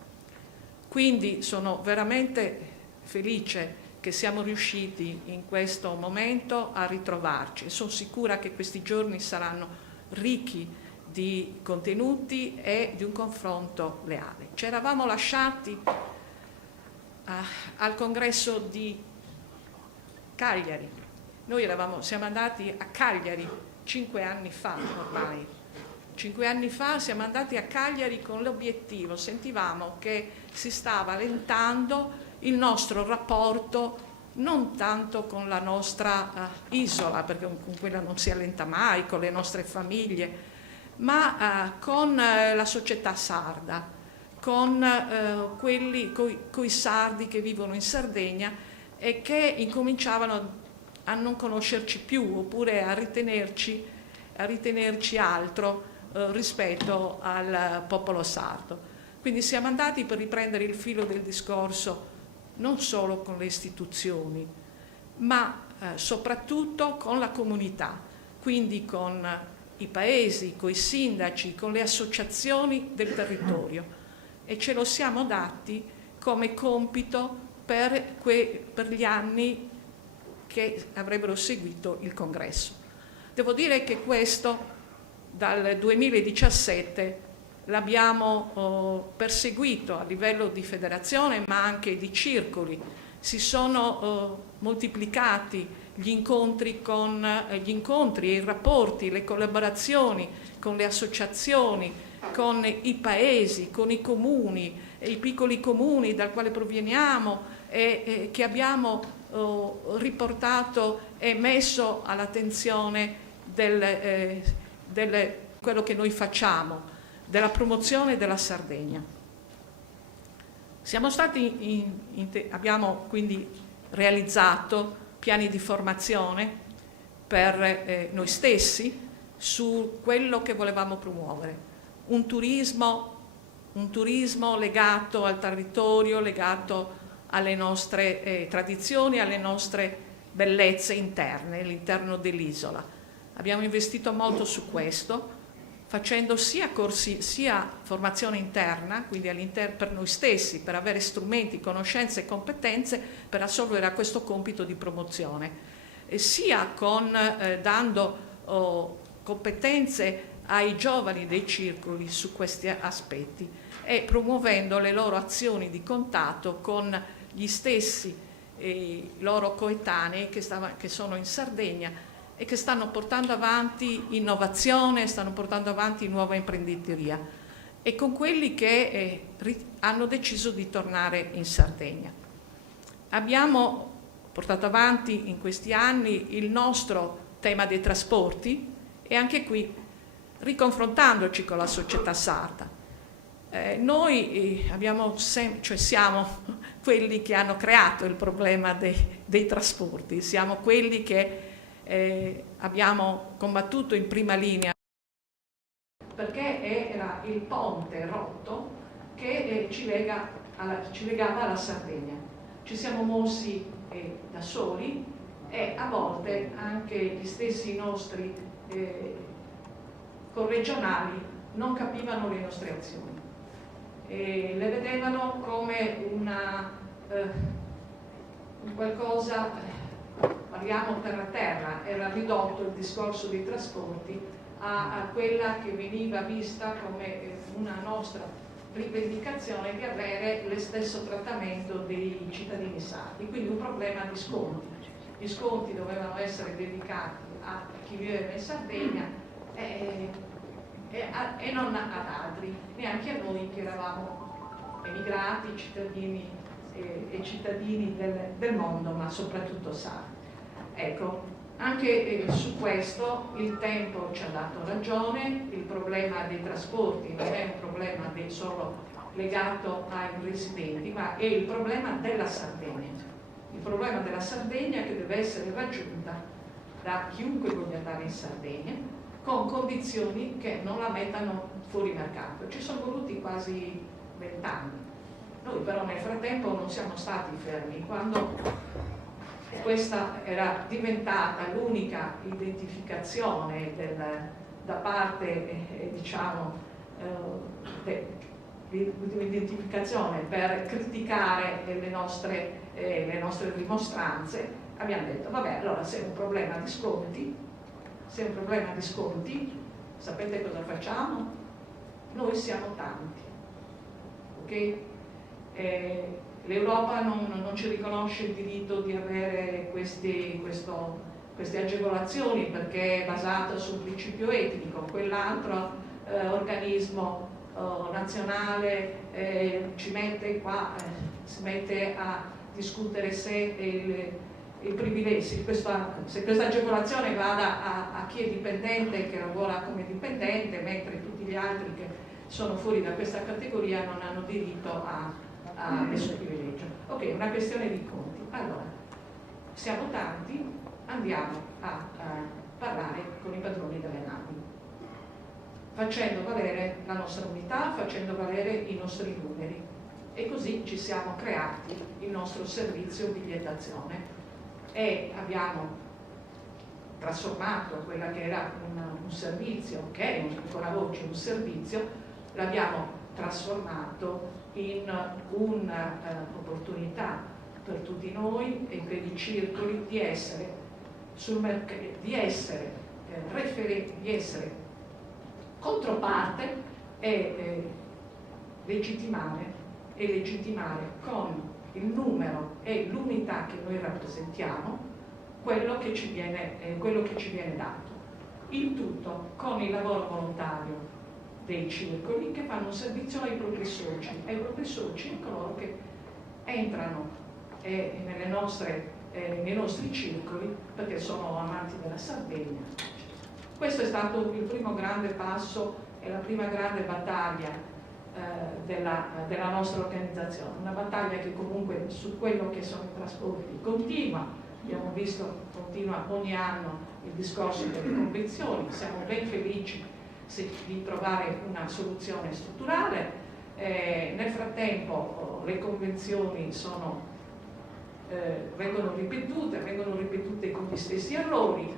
Quindi sono veramente felice che siamo riusciti in questo momento a ritrovarci, e sono sicura che questi giorni saranno ricchi di contenuti e di un confronto leale. Ci eravamo lasciati al congresso di Cagliari. Noi siamo andati a Cagliari 5 anni fa ormai. 5 anni fa siamo andati a Cagliari con l'obiettivo, sentivamo che si stava allentando il nostro rapporto, non tanto con la nostra isola, perché con quella non si allenta mai, con le nostre famiglie, ma con la società sarda, con coi sardi che vivono in Sardegna e che incominciavano a non conoscerci più, oppure a ritenerci altro rispetto al popolo sardo. Quindi siamo andati per riprendere il filo del discorso non solo con le istituzioni, ma soprattutto con la comunità, quindi con i paesi, con i sindaci, con le associazioni del territorio, e ce lo siamo dati come compito per gli anni che avrebbero seguito il congresso. Devo dire che questo dal 2017 l'abbiamo perseguito a livello di federazione, ma anche di circoli. Si sono moltiplicati gli incontri e i rapporti, le collaborazioni con le associazioni, con i paesi, con i comuni, e i piccoli comuni dal quale proveniamo e che abbiamo riportato e messo all'attenzione quello che noi facciamo, della promozione della Sardegna. Abbiamo quindi realizzato piani di formazione per noi stessi su quello che volevamo promuovere, un turismo legato al territorio, legato alle nostre tradizioni, alle nostre bellezze interne, all'interno dell'isola. Abbiamo investito molto su questo, facendo sia corsi, sia formazione interna, quindi per noi stessi, per avere strumenti, conoscenze e competenze per assolvere a questo compito di promozione, e sia dando competenze ai giovani dei circoli su questi aspetti e promuovendo le loro azioni di contatto con gli stessi loro coetanei che sono in Sardegna e che stanno portando avanti innovazione, stanno portando avanti nuova imprenditoria, e con quelli che hanno deciso di tornare in Sardegna. Abbiamo portato avanti in questi anni il nostro tema dei trasporti, e anche qui riconfrontandoci con la società sarda. Noi siamo quelli che hanno creato il problema dei trasporti, siamo quelli che abbiamo combattuto in prima linea, perché era il ponte rotto che ci legava alla Sardegna. Ci siamo mossi da soli e a volte anche gli stessi nostri corregionali non capivano le nostre azioni. Le vedevano come un qualcosa, parliamo terra-terra, era ridotto il discorso dei trasporti a quella che veniva vista come una nostra rivendicazione di avere lo stesso trattamento dei cittadini sardi, quindi un problema di sconti. Gli sconti dovevano essere dedicati a chi viveva in Sardegna e non ad altri, neanche a noi che eravamo emigrati, cittadini e cittadini del mondo, ma soprattutto sardi. Ecco, anche su questo il tempo ci ha dato ragione. Il problema dei trasporti non è un problema solo legato ai residenti, ma è il problema della Sardegna. Il problema della Sardegna che deve essere raggiunta da chiunque voglia andare in Sardegna, con condizioni che non la mettano fuori mercato. Ci sono voluti quasi 20 anni. Noi però nel frattempo non siamo stati fermi. Quando questa era diventata l'unica identificazione da parte, l'identificazione per criticare le nostre dimostranze, abbiamo detto, vabbè, allora se è un problema di sconti, sapete cosa facciamo? Noi siamo tanti, ok? L'Europa non ci riconosce il diritto di avere queste agevolazioni perché è basato sul principio etnico, quell'altro organismo nazionale si mette a discutere se il privilegio, se questa agevolazione vada a chi è dipendente che lavora come dipendente, mentre tutti gli altri che sono fuori da questa categoria non hanno diritto a nessun privilegio. Ok, una questione di conti. Allora, siamo tanti, andiamo a parlare con i padroni delle navi, facendo valere la nostra unità, facendo valere i nostri numeri, e così ci siamo creati il nostro servizio bigliettazione e abbiamo trasformato quella che era un servizio, che è ancora oggi un servizio, l'abbiamo trasformato in un'opportunità per tutti noi e per i circoli di essere sul mercato, di essere controparte e legittimare con il numero e l'unità che noi rappresentiamo quello che ci viene dato. Il tutto con il lavoro volontario dei circoli che fanno un servizio ai propri soci, coloro che entrano nei nostri circoli perché sono amanti della Sardegna. Questo è stato il primo grande passo e la prima grande battaglia della nostra organizzazione, una battaglia che comunque su quello che sono i trasporti continua. Abbiamo visto, continua ogni anno il discorso delle convenzioni, siamo ben felici di trovare una soluzione strutturale. Nel frattempo le convenzioni vengono ripetute con gli stessi errori,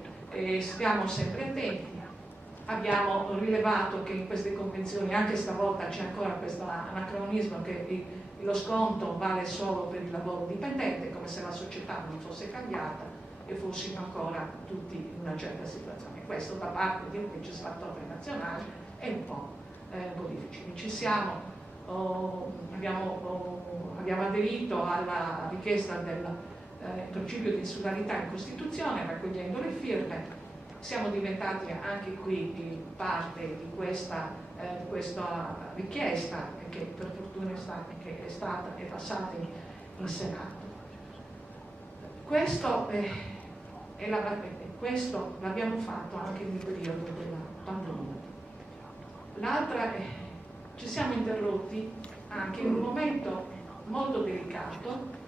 stiamo sempre attenti. Abbiamo rilevato che in queste convenzioni anche stavolta c'è ancora questo anacronismo che lo sconto vale solo per il lavoro dipendente, come se la società non fosse cambiata e fossimo ancora tutti in una certa situazione. Questo da parte di un legislatore nazionale è un po' difficile. Abbiamo aderito alla richiesta del principio di insularità in Costituzione, raccogliendo le firme. Siamo diventati anche qui parte di questa richiesta che per fortuna è passata in Senato. Questo l'abbiamo fatto anche nel periodo della pandemia. Ci siamo interrotti anche in un momento molto delicato delicato.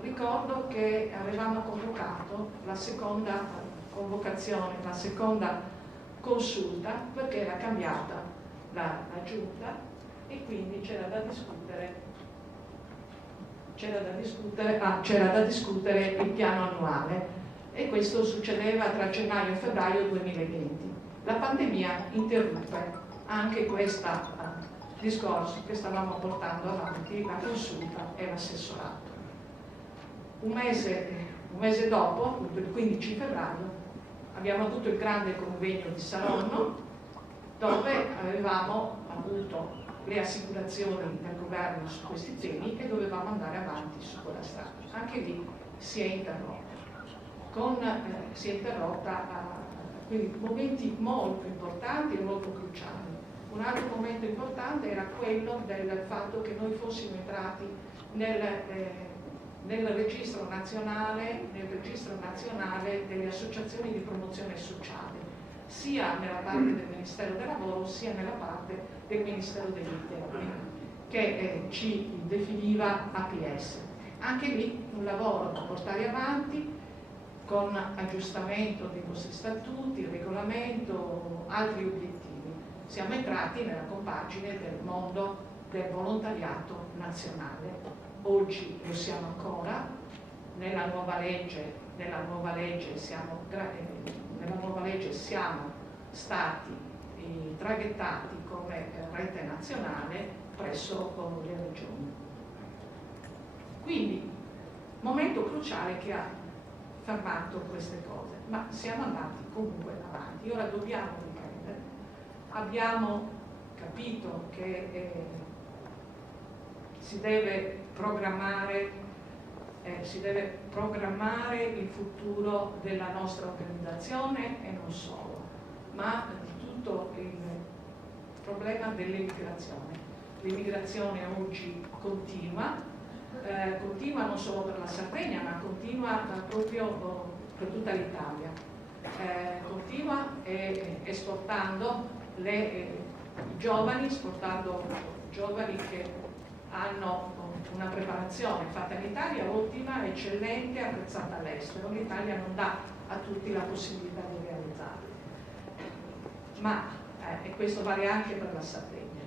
Ricordo che avevamo convocato la seconda convocazione, la seconda consulta, perché era cambiata la giunta e quindi c'era da discutere il piano annuale, e questo succedeva tra gennaio e febbraio 2020. La pandemia interruppe anche questo discorso che stavamo portando avanti, la consulta e l'assessorato. Un mese dopo, il 15 febbraio, abbiamo avuto il grande convegno di Saronno, dove avevamo avuto le assicurazioni del governo su questi temi e dovevamo andare avanti su quella strada. Anche lì si è interrotta, quindi momenti molto importanti e molto cruciali. Un altro momento importante era quello del fatto che noi fossimo entrati nel registro nazionale delle associazioni di promozione sociale, sia nella parte del Ministero del Lavoro sia nella parte del Ministero dell'Interno, che ci definiva APS. Anche lì un lavoro da portare avanti con aggiustamento dei nostri statuti, regolamento, altri obiettivi. Siamo entrati nella compagine del mondo del volontariato nazionale. Oggi lo siamo ancora, nella nuova legge siamo stati traghettati come rete nazionale presso le regioni. Quindi, momento cruciale che ha fermato queste cose, ma siamo andati comunque avanti. Ora dobbiamo riprendere. Abbiamo capito che si deve programmare il futuro della nostra organizzazione e non solo, ma di tutto il problema dell'immigrazione. L'immigrazione oggi continua non solo per la Sardegna, ma continua proprio per tutta l'Italia. Continua esportando i giovani che hanno una preparazione fatta in Italia ottima, eccellente, apprezzata all'estero. L'Italia non dà a tutti la possibilità di realizzarli, e questo vale anche per la Sardegna.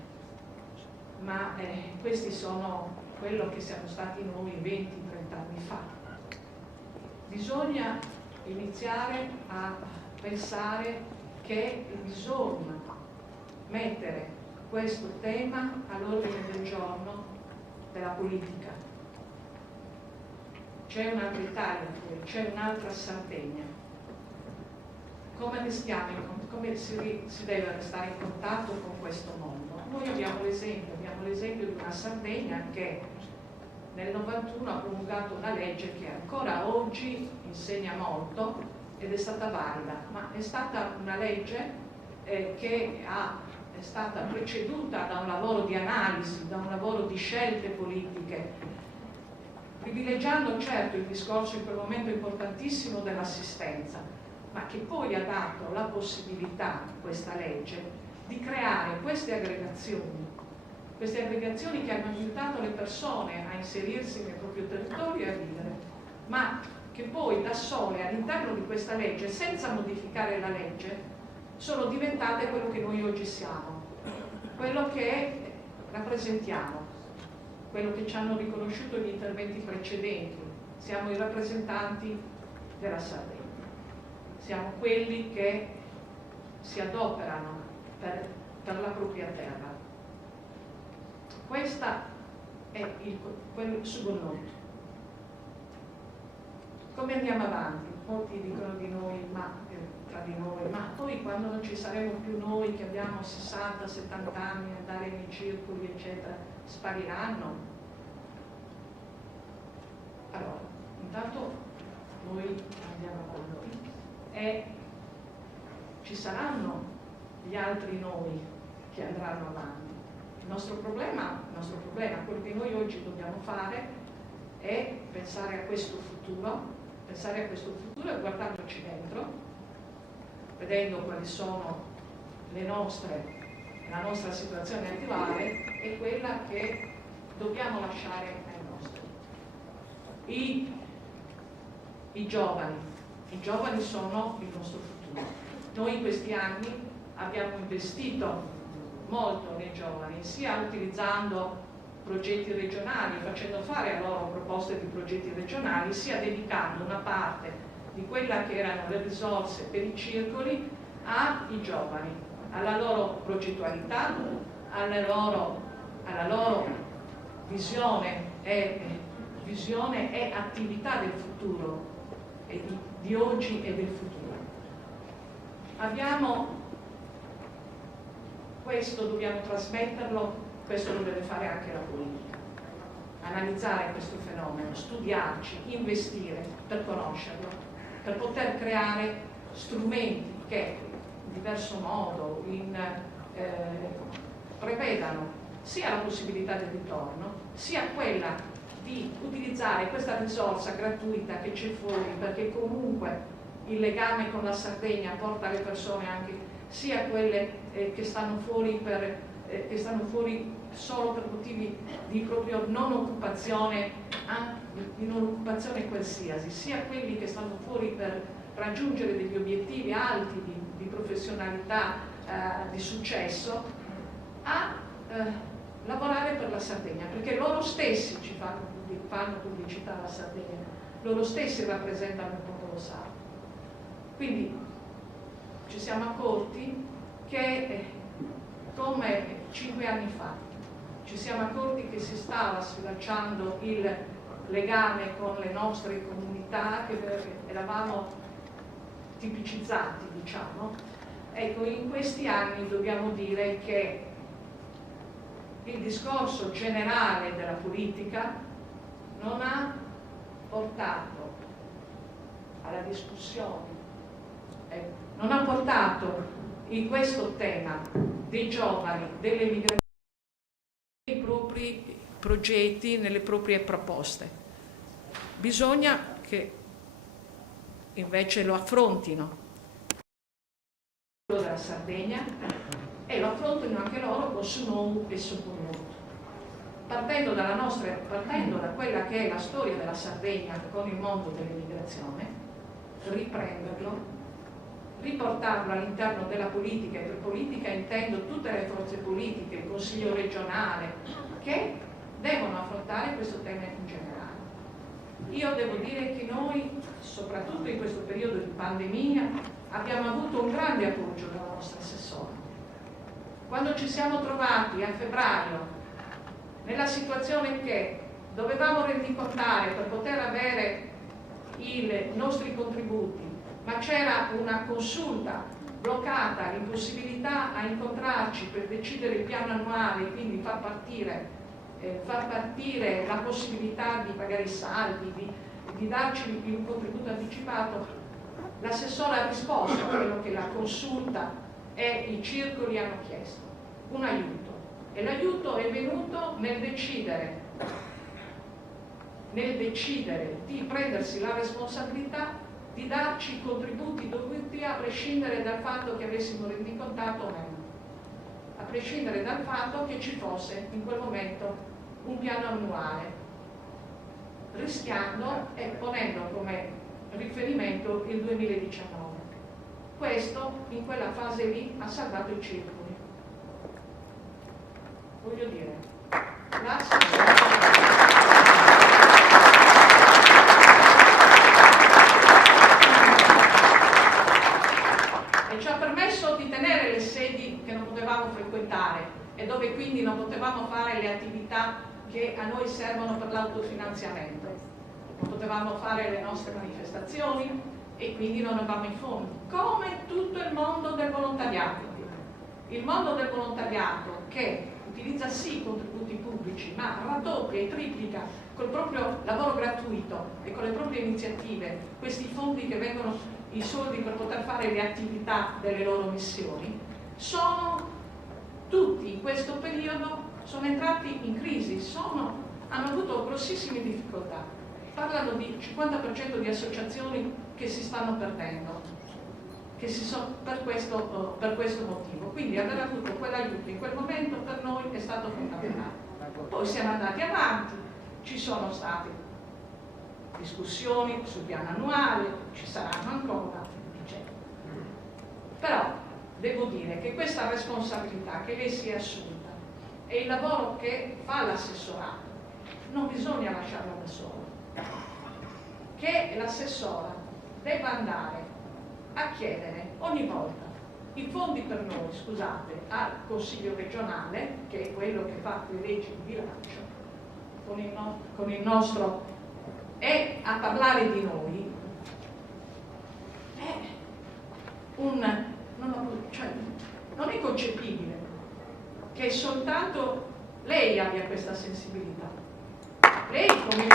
Ma questi sono quello che siamo stati noi 20-30 anni fa. Bisogna iniziare a pensare che bisogna mettere questo tema all'ordine del giorno della politica. C'è un'altra Italia, c'è un'altra Sardegna. Come si deve restare in contatto con questo mondo? Noi abbiamo l'esempio di una Sardegna che nel 91 ha promulgato una legge che ancora oggi insegna molto ed è stata valida, ma è stata una legge che è stata preceduta da un lavoro di analisi, da un lavoro di scelte politiche, privilegiando certo il discorso in quel momento importantissimo dell'assistenza, ma che poi ha dato la possibilità, questa legge, di creare queste aggregazioni che hanno aiutato le persone a inserirsi nel proprio territorio e a vivere, ma che poi da sole all'interno di questa legge, senza modificare la legge, sono diventate quello che noi oggi siamo, quello che rappresentiamo, quello che ci hanno riconosciuto gli interventi precedenti. Siamo i rappresentanti della Sardegna, siamo quelli che si adoperano per la propria terra. Questa è quel subonnotto. Come andiamo avanti? Molti dicono di noi, tra di noi, ma poi quando non ci saremo più noi, che abbiamo 60-70 anni, andare nei circoli, eccetera, spariranno? Allora, intanto noi andiamo avanti e ci saranno gli altri noi che andranno avanti. Il nostro problema, quello che noi oggi dobbiamo fare è pensare a questo futuro e guardarci dentro, vedendo quali sono la nostra situazione attuale e quella che dobbiamo lasciare ai I giovani. I giovani sono il nostro futuro. Noi in questi anni abbiamo investito molto nei giovani, sia utilizzando progetti regionali, facendo fare a loro proposte di progetti regionali, sia dedicando una parte di quella che erano le risorse per i circoli ai giovani, alla loro progettualità, alla loro visione e attività del futuro, e di oggi e del futuro. Questo dobbiamo trasmetterlo, questo lo deve fare anche la politica. Analizzare questo fenomeno, studiarci, investire per conoscerlo, per poter creare strumenti che in diverso modo prevedano sia la possibilità del ritorno, sia quella di utilizzare questa risorsa gratuita che c'è fuori, perché comunque il legame con la Sardegna porta le persone anche sia quelle che stanno fuori solo per motivi di proprio non occupazione, di non occupazione qualsiasi, sia quelli che stanno fuori per raggiungere degli obiettivi alti di professionalità, di successo, a lavorare per la Sardegna, perché loro stessi ci fanno pubblicità alla Sardegna, loro stessi rappresentano il popolo sardo. Quindi ci siamo accorti che, come 5 anni fa, ci siamo accorti che si stava sfilacciando il legame con le nostre comunità, che eravamo tipicizzati, diciamo. Ecco, in questi anni dobbiamo dire che il discorso generale della politica non ha portato alla discussione, non ha portato in questo tema dei giovani, delle migrazioni, nei propri progetti, nelle proprie proposte. Bisogna che invece lo affrontino della Sardegna e lo affrontino anche loro con su nuovo e su contenuto. Partendo da quella che è la storia della Sardegna con il mondo dell'immigrazione, riprenderlo, riportarlo all'interno della politica, e per politica intendo tutte le forze politiche, il Consiglio regionale, che devono affrontare questo tema in generale. Io devo dire che noi, soprattutto in questo periodo di pandemia, abbiamo avuto un grande appoggio dalla nostra assessora. Quando ci siamo trovati a febbraio nella situazione che dovevamo rendicontare per poter avere i nostri contributi, ma c'era una consulta bloccata, l'impossibilità a incontrarci per decidere il piano annuale, quindi far partire la possibilità di pagare i saldi, di darci un contributo anticipato, l'assessore ha risposto a quello che la consulta e i circoli hanno chiesto, un aiuto. E l'aiuto è venuto nel decidere di prendersi la responsabilità di darci i contributi dovuti a prescindere dal fatto che avessimo rendicontato o meno, a prescindere dal fatto che ci fosse in quel momento un piano annuale, rischiando e ponendo come riferimento il 2019. Questo, in quella fase lì, ha salvato i circoli. Voglio dire, e ci ha permesso di tenere le sedi che non potevamo frequentare e dove quindi non potevamo fare le attività che a noi servono per l'autofinanziamento. Non potevamo fare le nostre manifestazioni e quindi non avevamo i fondi, come tutto il mondo del volontariato. Il mondo del volontariato che utilizza sì contributi pubblici, ma raddoppia e triplica col proprio lavoro gratuito e con le proprie iniziative questi fondi che vengono, i soldi per poter fare le attività delle loro missioni, sono tutti in questo periodo sono entrati in crisi, hanno avuto grossissime difficoltà. Parlano di 50% di associazioni che si stanno perdendo, per questo motivo. Quindi aver avuto quell'aiuto in quel momento per noi è stato fondamentale. Poi siamo andati avanti, ci sono stati discussioni sul piano annuale, ci saranno ancora, eccetera. Però devo dire che questa responsabilità che lei si è assunta e il lavoro che fa l'assessorato non bisogna lasciarla da sola, che l'assessora debba andare a chiedere ogni volta i fondi per noi, scusate, al Consiglio regionale, che è quello che fa le leggi di bilancio, con il nostro, e a parlare di noi, è non è concepibile che soltanto lei abbia questa sensibilità. Lei come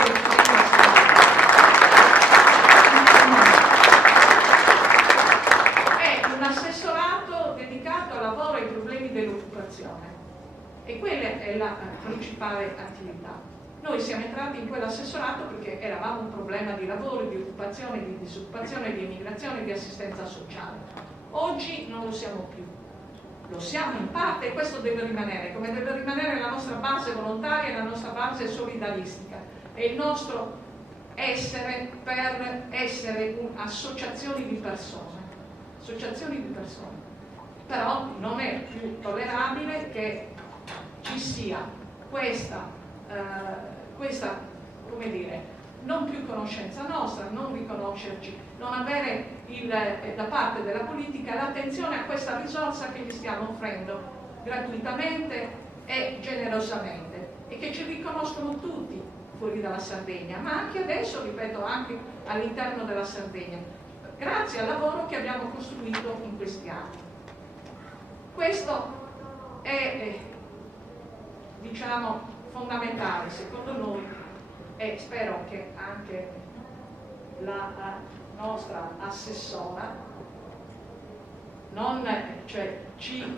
è un assessorato dedicato al lavoro e ai problemi dell'occupazione, e quella è la principale attività. Noi siamo entrati in quell'assessorato perché eravamo un problema di lavoro, di occupazione, di disoccupazione, di immigrazione, di assistenza sociale. Oggi non lo siamo più. Lo siamo in parte, e questo deve rimanere, come deve rimanere la nostra base volontaria e la nostra base solidaristica e il nostro essere per essere associazioni di persone. Però non è più tollerabile che ci sia questa, come dire, non più conoscenza nostra, non riconoscerci, non avere da parte della politica l'attenzione a questa risorsa che gli stiamo offrendo gratuitamente e generosamente, e che ci riconoscono tutti fuori dalla Sardegna, ma anche adesso, ripeto, anche all'interno della Sardegna, grazie al lavoro che abbiamo costruito in questi anni. Questo è, diciamo, fondamentale secondo noi, e spero che anche la nostra assessora ci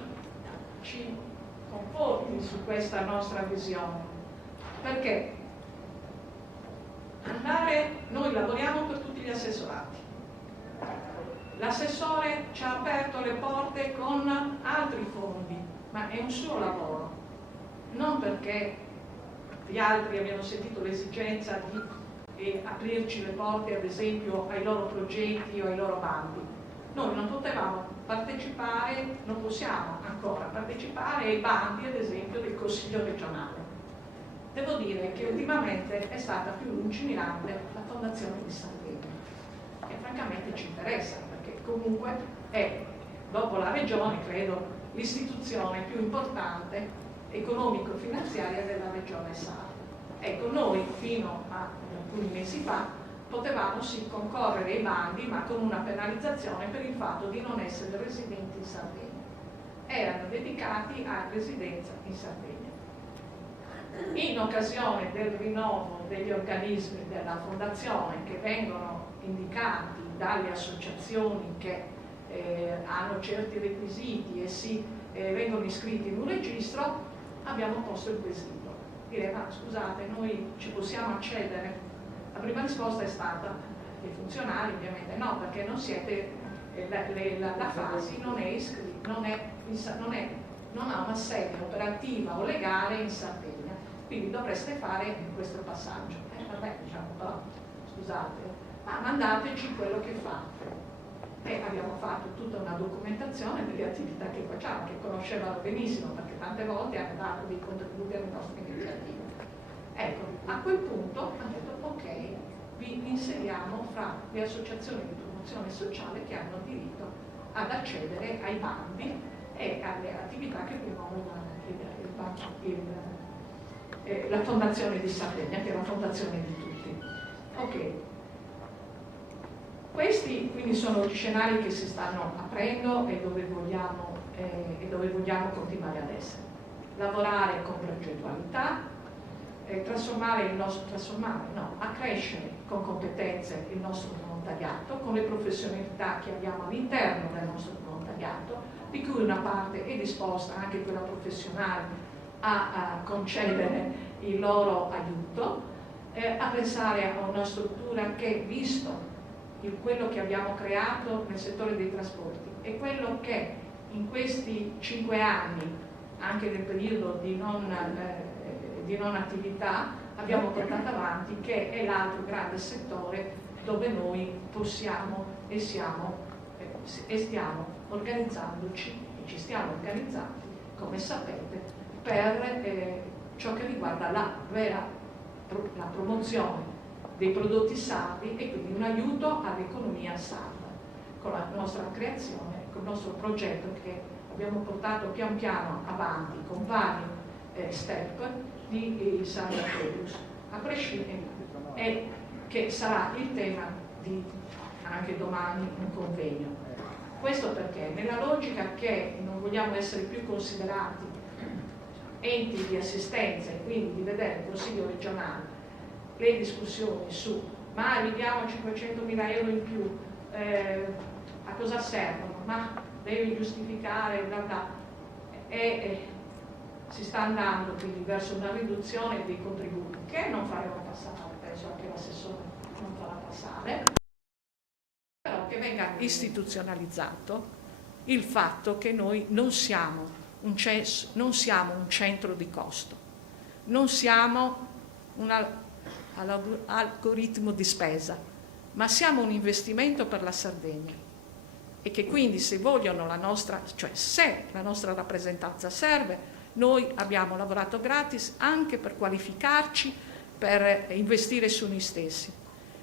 conforti su questa nostra visione, perché noi lavoriamo per tutti gli assessorati. L'assessore ci ha aperto le porte con altri fondi, ma è un suo lavoro, non perché gli altri abbiano sentito l'esigenza di aprirci le porte, ad esempio, ai loro progetti o ai loro bandi. Noi non potevamo partecipare, non possiamo ancora partecipare ai bandi, ad esempio, del Consiglio regionale. Devo dire che ultimamente è stata più lungimirante la Fondazione di Sardegna, che francamente ci interessa, perché comunque è, dopo la Regione, credo, l'istituzione più importante economico-finanziaria della Regione Sarda. Ecco, noi fino a alcuni mesi fa potevamo sì concorrere ai bandi, ma con una penalizzazione per il fatto di non essere residenti in Sardegna. Erano dedicati a residenza in Sardegna. In occasione del rinnovo degli organismi della Fondazione, che vengono indicati dalle associazioni che hanno certi requisiti e vengono iscritti in un registro, abbiamo posto il quesito. Dire, ma scusate, noi ci possiamo accedere? La prima risposta è stata, dei funzionari ovviamente no, perché non siete, la FASI non è iscritta, non ha una sede operativa o legale in Sardegna, quindi dovreste fare questo passaggio. Vabbè, diciamo, però, scusate, ma mandateci quello che fate. E abbiamo fatto tutta una documentazione delle attività che facciamo, che conoscevano benissimo, perché tante volte hanno dato dei contributi alle nostre iniziative. Ecco, a quel punto hanno detto ok, vi inseriamo fra le associazioni di promozione sociale che hanno diritto ad accedere ai bandi e alle attività che promuovono la Fondazione di Sardegna, che è la fondazione di tutti. Ok. Questi quindi sono gli scenari che si stanno aprendo e dove vogliamo continuare ad essere. Lavorare con progettualità, accrescere con competenze il nostro volontariato, con le professionalità che abbiamo all'interno del nostro volontariato, di cui una parte è disposta, anche quella professionale, a concedere il loro aiuto, a pensare a una struttura che, visto quello che abbiamo creato nel settore dei trasporti e quello che in questi 5 anni, anche nel periodo di non attività, abbiamo portato avanti, che è l'altro grande settore dove noi possiamo e stiamo organizzandoci, e ci stiamo organizzando, come sapete, per ciò che riguarda la promozione dei prodotti sardi e quindi un aiuto all'economia sarda, con la nostra creazione, con il nostro progetto che abbiamo portato pian piano avanti con vari step di Sarda Produce, a prescindere, e che sarà il tema di anche domani un convegno. Questo perché nella logica che non vogliamo essere più considerati enti di assistenza e quindi di vedere il Consiglio regionale le discussioni su ma gli diamo 500.000 euro in più, a cosa servono, ma devi giustificare in realtà, si sta andando quindi verso una riduzione dei contributi che non faremo passare, penso anche l'assessore non farà passare, però che venga istituzionalizzato il fatto che noi non siamo un centro di costo, non siamo un algoritmo di spesa, ma siamo un investimento per la Sardegna, e che quindi se vogliono la nostra, cioè se la nostra rappresentanza serve, noi abbiamo lavorato gratis anche per qualificarci, per investire su noi stessi.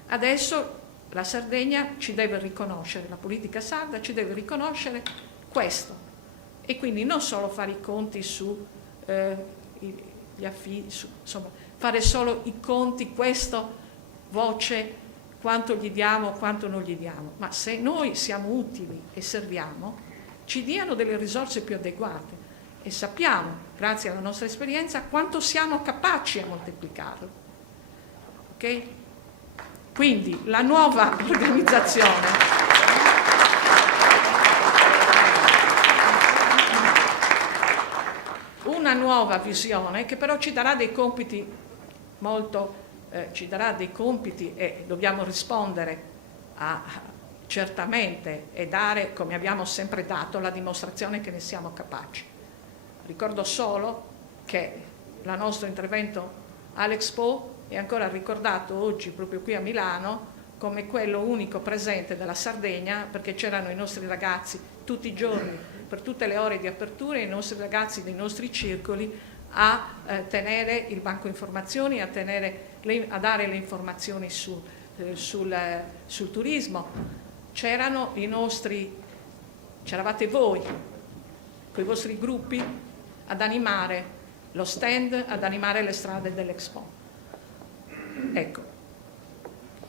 Adesso la Sardegna ci deve riconoscere, la politica sarda ci deve riconoscere questo, e quindi non solo fare i conti su gli affitti, insomma fare solo i conti, questo voce, quanto gli diamo, quanto non gli diamo, ma se noi siamo utili e serviamo, ci diano delle risorse più adeguate, e sappiamo, grazie alla nostra esperienza, quanto siamo capaci a moltiplicarlo. Ok? Quindi la nuova organizzazione una nuova visione che però ci darà dei compiti e dobbiamo rispondere certamente e dare, come abbiamo sempre dato, la dimostrazione che ne siamo capaci. Ricordo solo che il nostro intervento all'Expo è ancora ricordato oggi proprio qui a Milano come quello unico presente della Sardegna, perché c'erano i nostri ragazzi tutti i giorni, per tutte le ore di apertura, i nostri ragazzi dei nostri circoli a tenere il banco informazioni, a dare le informazioni sul turismo. C'eravate voi, con i vostri gruppi, ad animare lo stand, ad animare le strade dell'Expo. Ecco,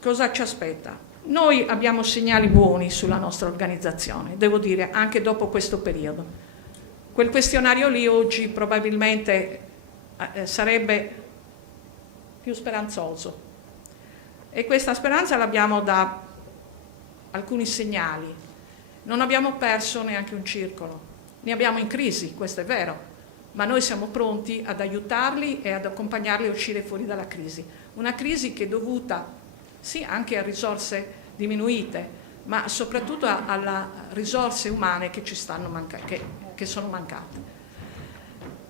cosa ci aspetta? Noi abbiamo segnali buoni sulla nostra organizzazione, devo dire, anche dopo questo periodo. Quel questionario lì oggi probabilmente sarebbe più speranzoso, e questa speranza l'abbiamo da alcuni segnali. Non abbiamo perso neanche un circolo, ne abbiamo in crisi, questo è vero, ma noi siamo pronti ad aiutarli e ad accompagnarli a uscire fuori dalla crisi. Una crisi che è dovuta sì anche a risorse diminuite, ma soprattutto alle risorse umane che ci stanno che sono mancate.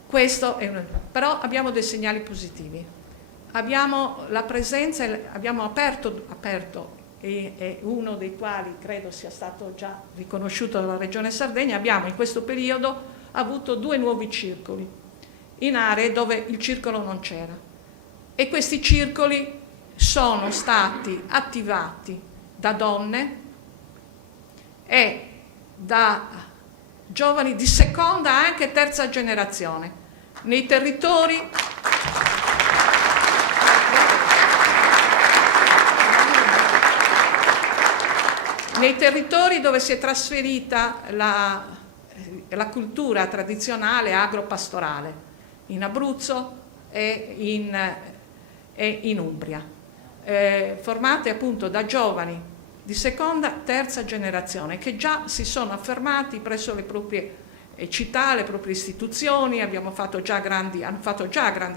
Questo però abbiamo dei segnali positivi. Abbiamo la presenza, abbiamo aperto e uno dei quali credo sia stato già riconosciuto dalla Regione Sardegna, abbiamo in questo periodo avuto 2 nuovi circoli in aree dove il circolo non c'era, e questi circoli sono stati attivati da donne e da giovani di seconda e anche terza generazione nei territori dove si è trasferita la cultura tradizionale agropastorale, in Abruzzo e in Umbria, formate appunto da giovani di seconda, terza generazione che già si sono affermati presso le proprie città, le proprie istituzioni. Hanno fatto già grandi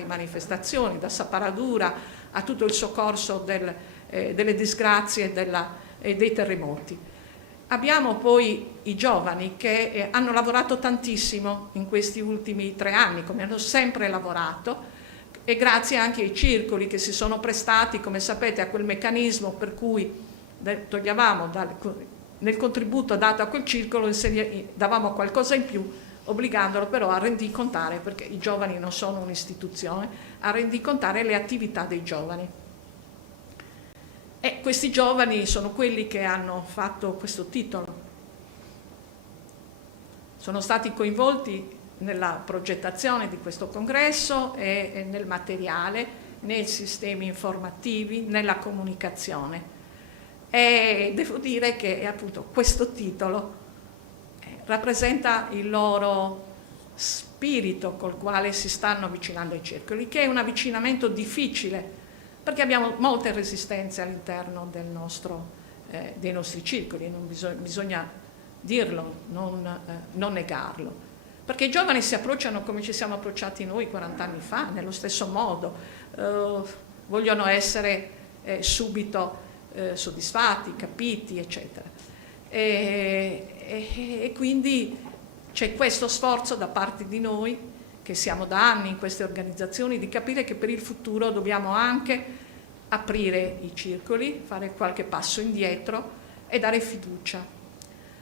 manifestazioni, da Saparadura a tutto il soccorso delle disgrazie e dei terremoti. Abbiamo poi i giovani che hanno lavorato tantissimo in questi ultimi 3 anni, come hanno sempre lavorato, e grazie anche ai circoli che si sono prestati, come sapete, a quel meccanismo per cui toglievamo nel contributo dato a quel circolo, davamo qualcosa in più, obbligandolo però a rendicontare, perché i giovani non sono un'istituzione, a rendicontare le attività dei giovani. E questi giovani sono quelli che hanno fatto questo titolo. Sono stati coinvolti nella progettazione di questo congresso e nel materiale, nei sistemi informativi, nella comunicazione. E devo dire che appunto questo titolo rappresenta il loro spirito col quale si stanno avvicinando ai circoli, che è un avvicinamento difficile, perché abbiamo molte resistenze all'interno dei nostri circoli, non bisogna dirlo, non negarlo. Perché i giovani si approcciano come ci siamo approcciati noi 40 anni fa, nello stesso modo, vogliono essere subito soddisfatti, capiti, eccetera. E quindi c'è questo sforzo da parte di noi, che siamo da anni in queste organizzazioni, di capire che per il futuro dobbiamo anche aprire i circoli, fare qualche passo indietro e dare fiducia.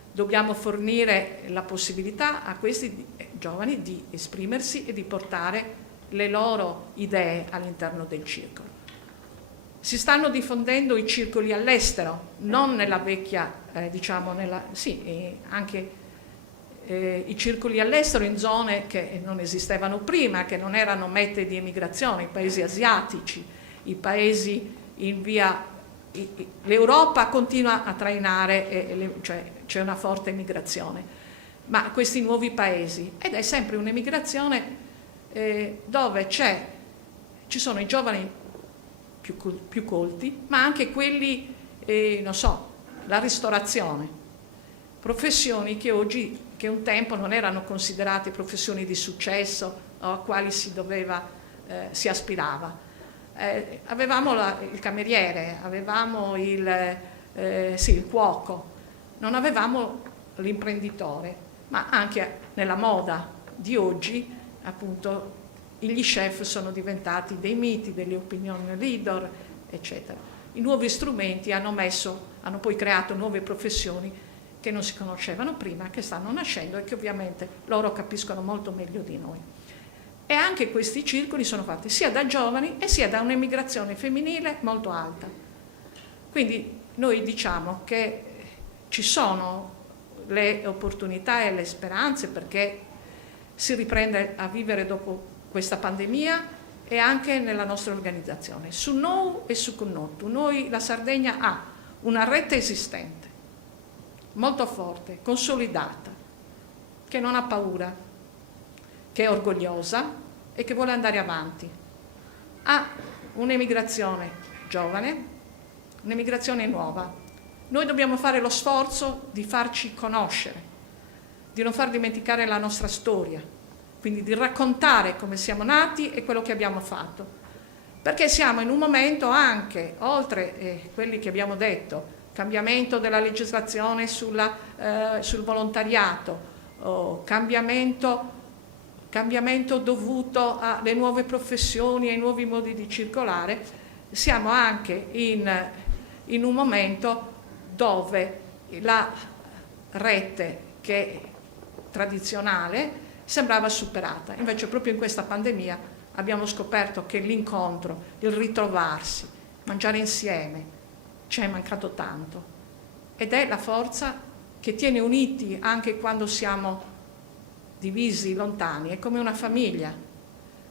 Dobbiamo fornire la possibilità a questi giovani di esprimersi e di portare le loro idee all'interno del circolo. Si stanno diffondendo i circoli all'estero, non nella vecchia, anche i circoli all'estero in zone che non esistevano prima, che non erano mete di emigrazione, i paesi asiatici, i paesi in via... L'Europa continua a trainare, cioè c'è una forte emigrazione, ma questi nuovi paesi, ed è sempre un'emigrazione dove ci sono i giovani più colti, ma anche quelli, la ristorazione, professioni che un tempo non erano considerate professioni di successo o a quali si aspirava. Avevamo il cameriere, avevamo il cuoco, non avevamo l'imprenditore, ma anche nella moda di oggi, appunto, gli chef sono diventati dei miti, delle opinion leader, eccetera. I nuovi strumenti hanno poi creato nuove professioni che non si conoscevano prima, che stanno nascendo e che ovviamente loro capiscono molto meglio di noi. E anche questi circoli sono fatti sia da giovani e sia da un'emigrazione femminile molto alta. Quindi noi diciamo che ci sono le opportunità e le speranze perché si riprende a vivere dopo questa pandemia e anche nella nostra organizzazione. Su Nou e su Connottu, la Sardegna ha una rete esistente, molto forte, consolidata, che non ha paura, che è orgogliosa e che vuole andare avanti. Ha un'emigrazione giovane, un'emigrazione nuova. Noi dobbiamo fare lo sforzo di farci conoscere, di non far dimenticare la nostra storia, quindi di raccontare come siamo nati e quello che abbiamo fatto. Perché siamo in un momento anche, oltre quelli che abbiamo detto, cambiamento della legislazione sul volontariato, cambiamento dovuto alle nuove professioni, ai nuovi modi di circolare, siamo anche in un momento dove la rete che tradizionale sembrava superata. Invece proprio in questa pandemia abbiamo scoperto che l'incontro, il ritrovarsi, mangiare insieme, ci è mancato tanto. Ed è la forza che tiene uniti anche quando siamo divisi, lontani. È come una famiglia.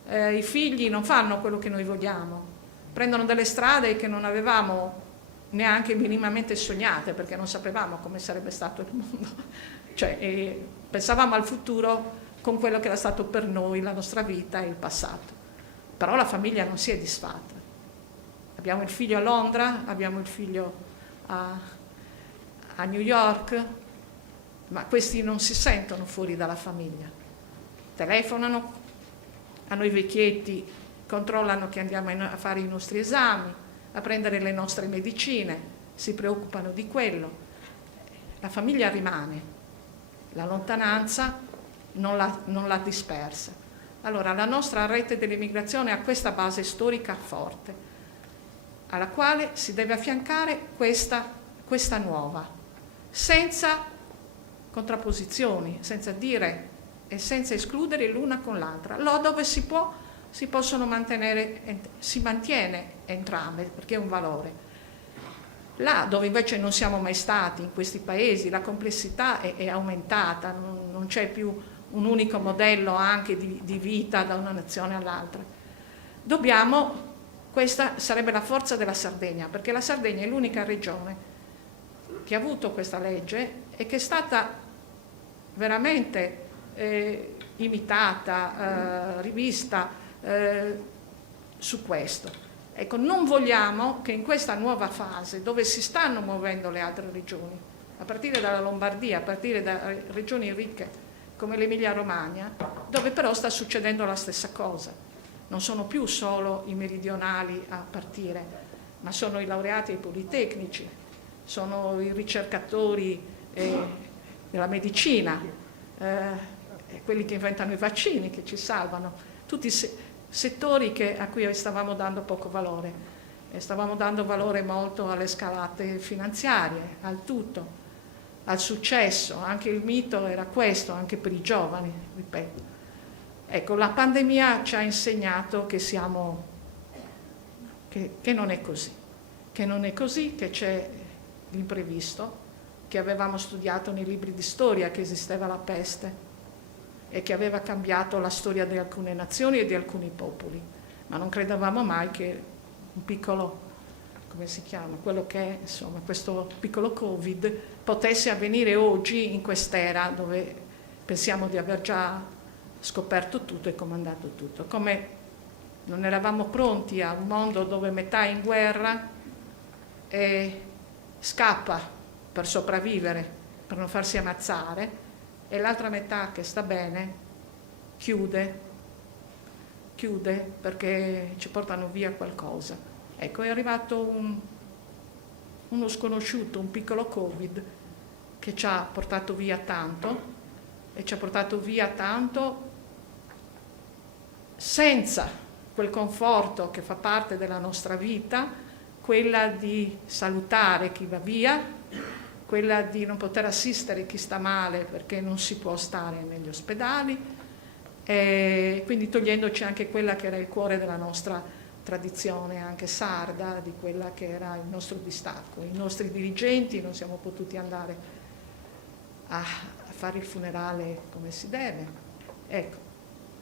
I figli non fanno quello che noi vogliamo, prendono delle strade che non avevamo neanche minimamente sognate, perché non sapevamo come sarebbe stato il mondo. Pensavamo al futuro con quello che era stato per noi la nostra vita e il passato. Però la famiglia non si è disfatta. Abbiamo il figlio a Londra, abbiamo il figlio a New York, ma questi non si sentono fuori dalla famiglia. Telefonano a noi vecchietti, controllano che andiamo a fare i nostri esami, a prendere le nostre medicine, si preoccupano di quello. La famiglia rimane, la lontananza non l'ha dispersa. Allora, la nostra rete dell'immigrazione ha questa base storica forte, alla quale si deve affiancare questa nuova, senza contrapposizioni, senza dire e senza escludere l'una con l'altra. Là dove si può, si mantiene entrambe, perché è un valore. Là dove invece non siamo mai stati, in questi paesi, la complessità è aumentata, non c'è più un unico modello anche di vita da una nazione all'altra. Questa sarebbe la forza della Sardegna, perché la Sardegna è l'unica regione che ha avuto questa legge e che è stata veramente imitata, rivista su questo. Ecco, non vogliamo che in questa nuova fase, dove si stanno muovendo le altre regioni, a partire dalla Lombardia, a partire da regioni ricche come l'Emilia-Romagna, dove però sta succedendo la stessa cosa. Non sono più solo i meridionali a partire, ma sono i laureati ai politecnici, sono i ricercatori della medicina, quelli che inventano i vaccini, che ci salvano, tutti settori a cui stavamo dando poco valore. Stavamo dando valore molto alle scalate finanziarie, al tutto, al successo. Anche il mito era questo, anche per i giovani, ripeto. Ecco, la pandemia ci ha insegnato che non è così, che c'è l'imprevisto, che avevamo studiato nei libri di storia che esisteva la peste e che aveva cambiato la storia di alcune nazioni e di alcuni popoli, ma non credevamo mai che un piccolo, come si chiama, quello che è, insomma, questo piccolo Covid potesse avvenire oggi in quest'era dove pensiamo di aver già scoperto tutto e comandato tutto. Come non eravamo pronti a un mondo dove metà è in guerra e scappa per sopravvivere, per non farsi ammazzare, e l'altra metà che sta bene chiude perché ci portano via qualcosa. Ecco, è arrivato uno sconosciuto, un piccolo Covid, che ci ha portato via tanto, e ci ha portato via tanto senza quel conforto che fa parte della nostra vita, quella di salutare chi va via, quella di non poter assistere chi sta male perché non si può stare negli ospedali, e quindi togliendoci anche quella che era il cuore della nostra tradizione, anche sarda, di quella che era il nostro distacco. I nostri dirigenti non siamo potuti andare a fare il funerale come si deve. Ecco,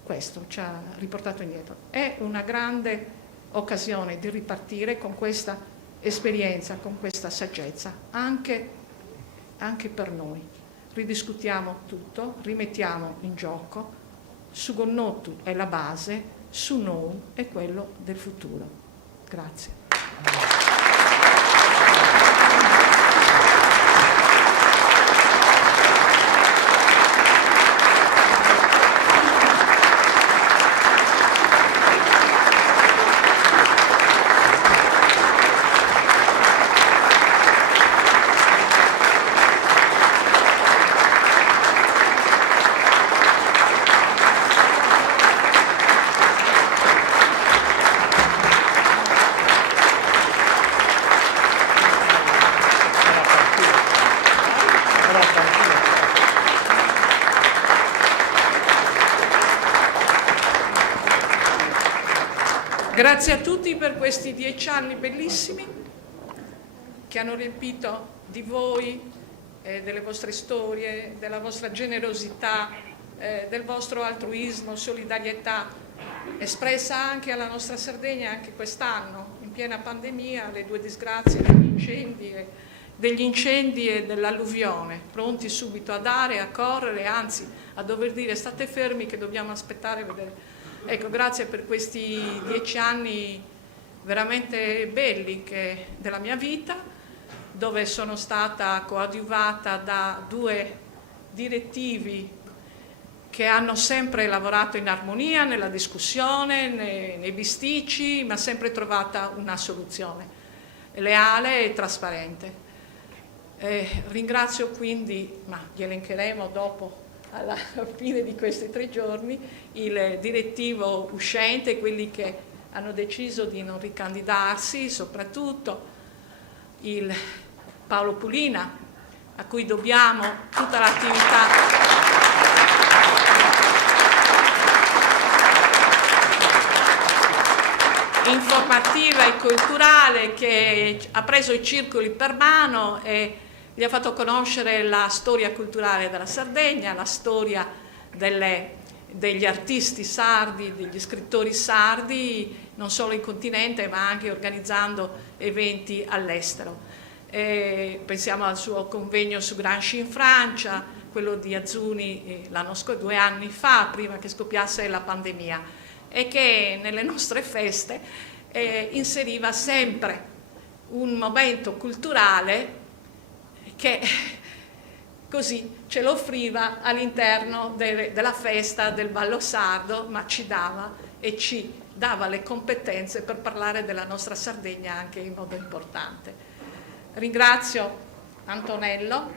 questo ci ha riportato indietro. È una grande occasione di ripartire con questa esperienza, con questa saggezza, anche per noi. Ridiscutiamo tutto, rimettiamo in gioco. Sugonnotu è la base, Sunou è quello del futuro. Grazie. Grazie a tutti per questi 10 anni bellissimi che hanno riempito di voi, delle vostre storie, della vostra generosità, del vostro altruismo, solidarietà, espressa anche alla nostra Sardegna anche quest'anno, in piena pandemia, le 2 disgrazie degli incendi e dell'alluvione, pronti subito a dare, a correre, anzi a dover dire state fermi che dobbiamo aspettare e vedere. Ecco, grazie per questi 10 anni veramente belli della mia vita, dove sono stata coadiuvata da 2 direttivi che hanno sempre lavorato in armonia, nella discussione, nei bisticci, ma sempre trovata una soluzione leale e trasparente. Ringrazio quindi, ma li elencheremo dopo, alla fine di questi 3 giorni il direttivo uscente, quelli che hanno deciso di non ricandidarsi, soprattutto il Paolo Pulina, a cui dobbiamo tutta l'attività informativa e culturale, che ha preso i circoli per mano e gli ha fatto conoscere la storia culturale della Sardegna, la storia degli artisti sardi, degli scrittori sardi, non solo in continente ma anche organizzando eventi all'estero. Pensiamo al suo convegno su Gramsci in Francia, quello di Azzuni 2 anni fa, prima che scoppiasse la pandemia, e che nelle nostre feste inseriva sempre un momento culturale che così ce lo offriva all'interno della festa del ballo sardo, ma ci dava le competenze per parlare della nostra Sardegna anche in modo importante. Ringrazio Antonello,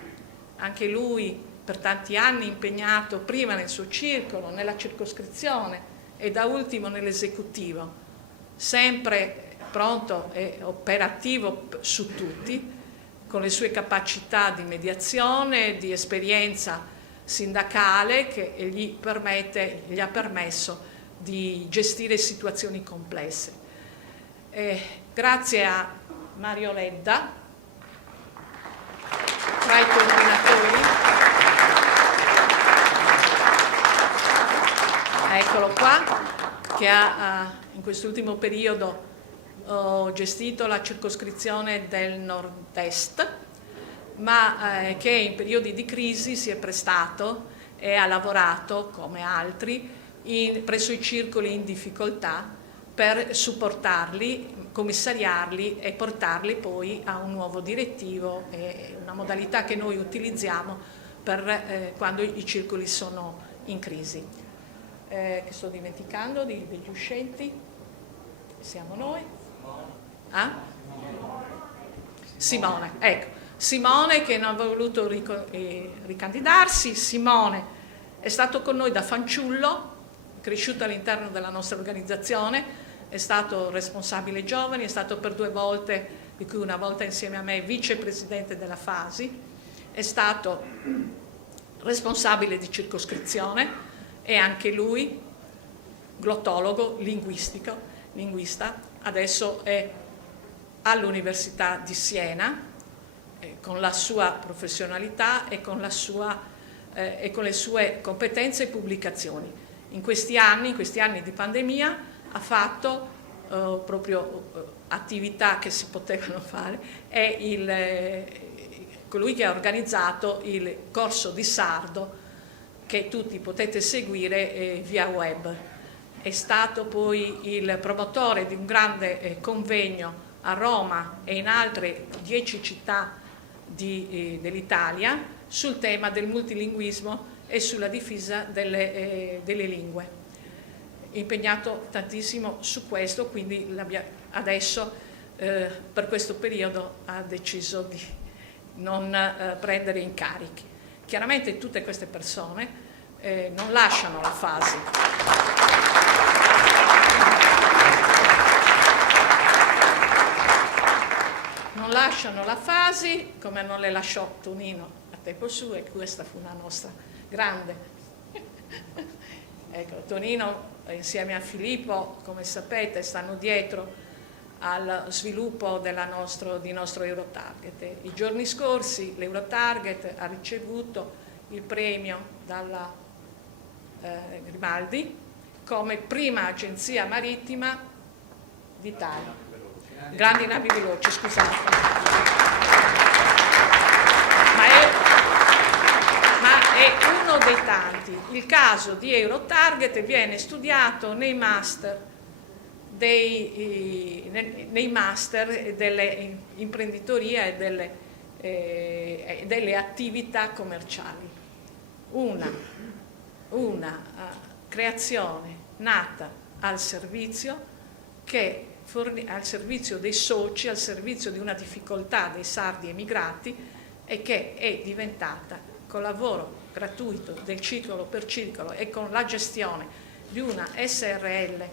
anche lui per tanti anni impegnato prima nel suo circolo, nella circoscrizione e da ultimo nell'esecutivo, sempre pronto e operativo su tutti, con le sue capacità di mediazione, di esperienza sindacale che gli ha permesso di gestire situazioni complesse. Grazie a Mario Ledda, tra i coordinatori, eccolo qua, che ha in quest'ultimo periodo gestito la circoscrizione del nord-est, ma che in periodi di crisi si è prestato e ha lavorato, come altri, presso i circoli in difficoltà per supportarli, commissariarli e portarli poi a un nuovo direttivo, una modalità che noi utilizziamo per quando i circoli sono in crisi. Che sto dimenticando degli uscenti? Siamo noi? Simone, ecco, Simone che non ha voluto ricandidarsi. Simone è stato con noi da fanciullo, cresciuto all'interno della nostra organizzazione, è stato responsabile giovani, è stato per 2 volte, di cui una volta insieme a me, vicepresidente della Fasi, è stato responsabile di circoscrizione e anche lui glottologo, linguista, adesso è all'Università di Siena con la sua professionalità e con le sue competenze e pubblicazioni. In questi anni di pandemia ha fatto proprio attività che si potevano fare, è colui che ha organizzato il corso di sardo che tutti potete seguire via web. È stato poi il promotore di un grande convegno a Roma e in altre 10 città dell'Italia sul tema del multilinguismo e sulla difesa delle lingue. Impegnato tantissimo su questo, quindi adesso per questo periodo ha deciso di non prendere incarichi. Chiaramente tutte queste persone non lasciano la Fasi. Non lasciano la Fasi, come non le lasciò Tonino a tempo suo, e questa fu una nostra grande. Ecco, Tonino insieme a Filippo, come sapete, stanno dietro al sviluppo di nostro Eurotarget. I giorni scorsi l'Eurotarget ha ricevuto il premio dalla Grimaldi come prima agenzia marittima d'Italia. Grandi navi veloci, scusate. Ma è uno dei tanti. Il caso di Eurotarget viene studiato nei master delle imprenditoria e delle attività commerciali. Una creazione nata al servizio dei soci, al servizio di una difficoltà dei sardi emigrati, e che è diventata col lavoro gratuito del circolo per circolo e con la gestione di una SRL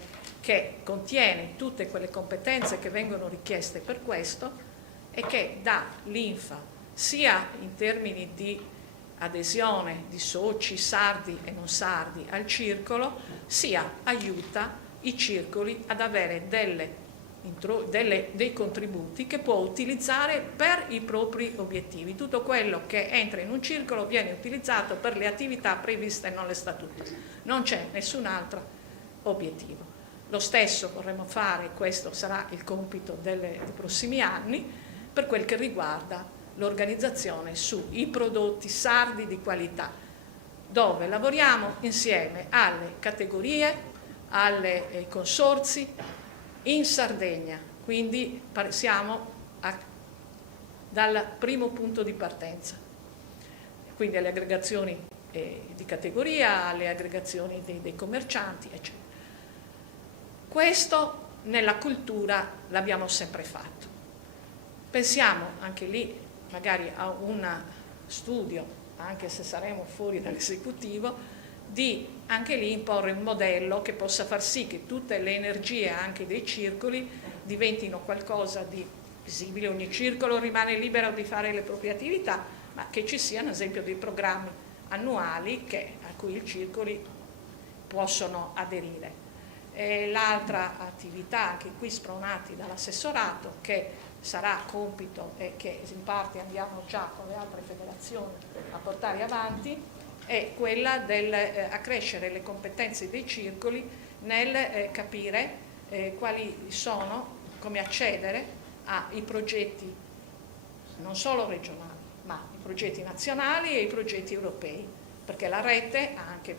che contiene tutte quelle competenze che vengono richieste per questo e che dà linfa sia in termini di adesione di soci sardi e non sardi al circolo, sia aiuta i circoli ad avere dei contributi che può utilizzare per i propri obiettivi. Tutto quello che entra in un circolo viene utilizzato per le attività previste nello statuto, non c'è nessun altro obiettivo. Lo stesso vorremmo fare, questo sarà il compito dei prossimi anni, per quel che riguarda l'organizzazione sui prodotti sardi di qualità, dove lavoriamo insieme alle categorie, ai consorzi in Sardegna, quindi siamo dal primo punto di partenza, quindi alle aggregazioni di categoria, alle aggregazioni dei commercianti, eccetera. Questo nella cultura l'abbiamo sempre fatto. Pensiamo anche lì magari a un studio, anche se saremo fuori dall'esecutivo, di anche lì imporre un modello che possa far sì che tutte le energie anche dei circoli diventino qualcosa di visibile. Ogni circolo rimane libero di fare le proprie attività, ma che ci siano ad esempio dei programmi annuali a cui i circoli possono aderire. L'altra attività, anche qui spronati dall'assessorato, che sarà compito e che in parte andiamo già con le altre federazioni a portare avanti, è quella del accrescere le competenze dei circoli nel capire quali sono, come accedere ai progetti non solo regionali, ma i progetti nazionali e i progetti europei. Perché la rete, anche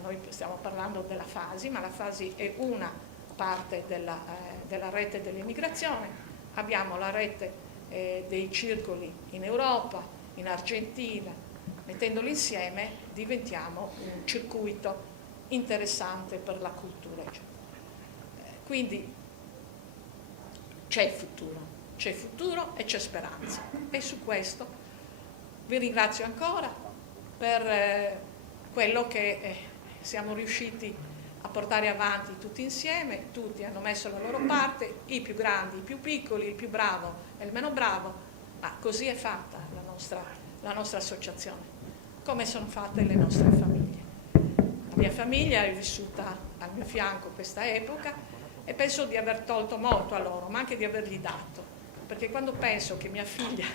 noi stiamo parlando della FASI, ma la FASI è una parte della rete dell'immigrazione, abbiamo la rete dei circoli in Europa, in Argentina, mettendoli insieme diventiamo un circuito interessante per la cultura. Quindi c'è futuro e c'è speranza, e su questo vi ringrazio ancora per quello che siamo riusciti a portare avanti tutti insieme. Tutti hanno messo la loro parte, i più grandi, i più piccoli, il più bravo e il meno bravo, ma così è fatta la nostra associazione, come sono fatte le nostre famiglie. La mia famiglia è vissuta al mio fianco questa epoca e penso di aver tolto molto a loro, ma anche di avergli dato, perché quando penso che mia figlia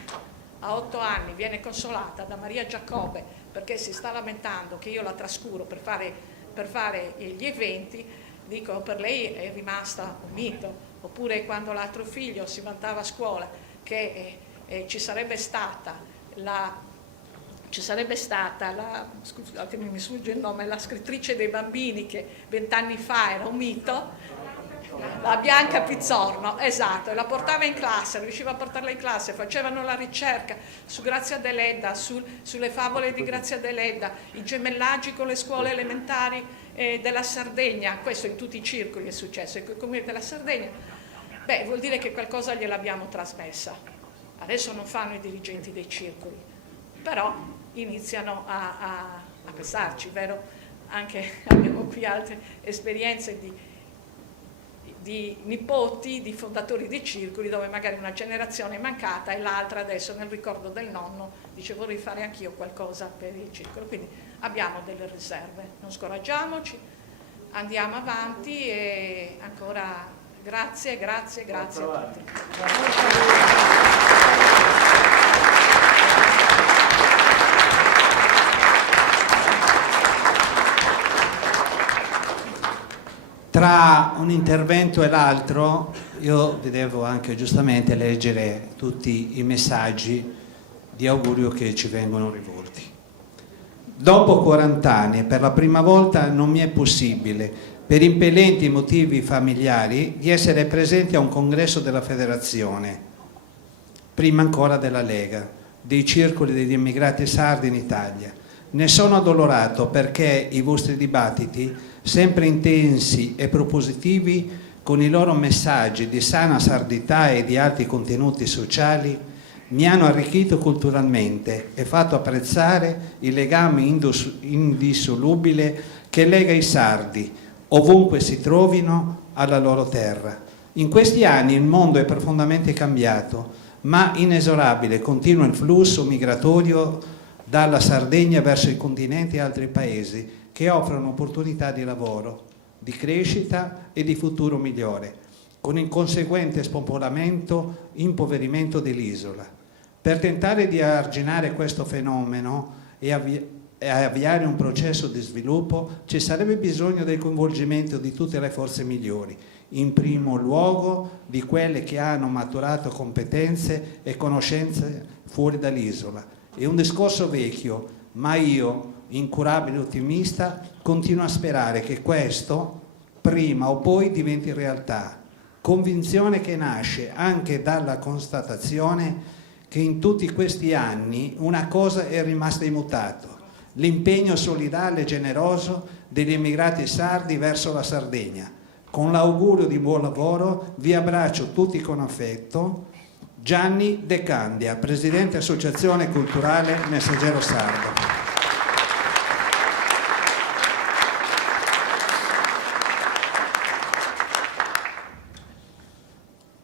a 8 anni viene consolata da Maria Giacobbe perché si sta lamentando che io la trascuro per fare gli eventi, dico, per lei è rimasta un mito. Oppure quando l'altro figlio si vantava a scuola che ci sarebbe stata scusatemi, mi sfugge il nome, la scrittrice dei bambini che 20 anni fa era un mito, la Bianca Pizzorno, esatto, la portava in classe, riusciva a portarla in classe, facevano la ricerca su Grazia Deledda, sulle favole di Grazia Deledda, i gemellaggi con le scuole elementari della Sardegna, questo in tutti i circoli è successo, i comuni della Sardegna. Beh, vuol dire che qualcosa gliel'abbiamo trasmessa. Adesso non fanno i dirigenti dei circoli, però iniziano a pensarci, vero? Anche abbiamo qui altre esperienze di nipoti di fondatori dei circoli, dove magari una generazione è mancata e l'altra adesso nel ricordo del nonno dice vorrei fare anch'io qualcosa per il circolo. Quindi abbiamo delle riserve, non scoraggiamoci, andiamo avanti e ancora grazie a tutti. Tra un intervento e l'altro io vi devo anche giustamente leggere tutti i messaggi di augurio che ci vengono rivolti. Dopo 40 anni, per la prima volta non mi è possibile, per impellenti motivi familiari, di essere presenti a un congresso della federazione, prima ancora della Lega, dei circoli degli immigrati sardi in Italia. Ne sono addolorato perché i vostri dibattiti, sempre intensi e propositivi, con i loro messaggi di sana sardità e di alti contenuti sociali, mi hanno arricchito culturalmente e fatto apprezzare il legame indissolubile che lega i sardi, ovunque si trovino, alla loro terra. In questi anni il mondo è profondamente cambiato, ma inesorabile continua il flusso migratorio dalla Sardegna verso i continenti e altri paesi che offrono opportunità di lavoro, di crescita e di futuro migliore, con il conseguente spopolamento, impoverimento dell'isola. Per tentare di arginare questo fenomeno e avviare un processo di sviluppo ci sarebbe bisogno del coinvolgimento di tutte le forze migliori, in primo luogo di quelle che hanno maturato competenze e conoscenze fuori dall'isola. È un discorso vecchio, ma io, incurabile ottimista, continuo a sperare che questo, prima o poi, diventi realtà. Convinzione che nasce anche dalla constatazione che in tutti questi anni una cosa è rimasta immutata: l'impegno solidale e generoso degli emigrati sardi verso la Sardegna. Con l'augurio di buon lavoro vi abbraccio tutti con affetto. Gianni De Candia, Presidente Associazione Culturale Messaggero Sardo.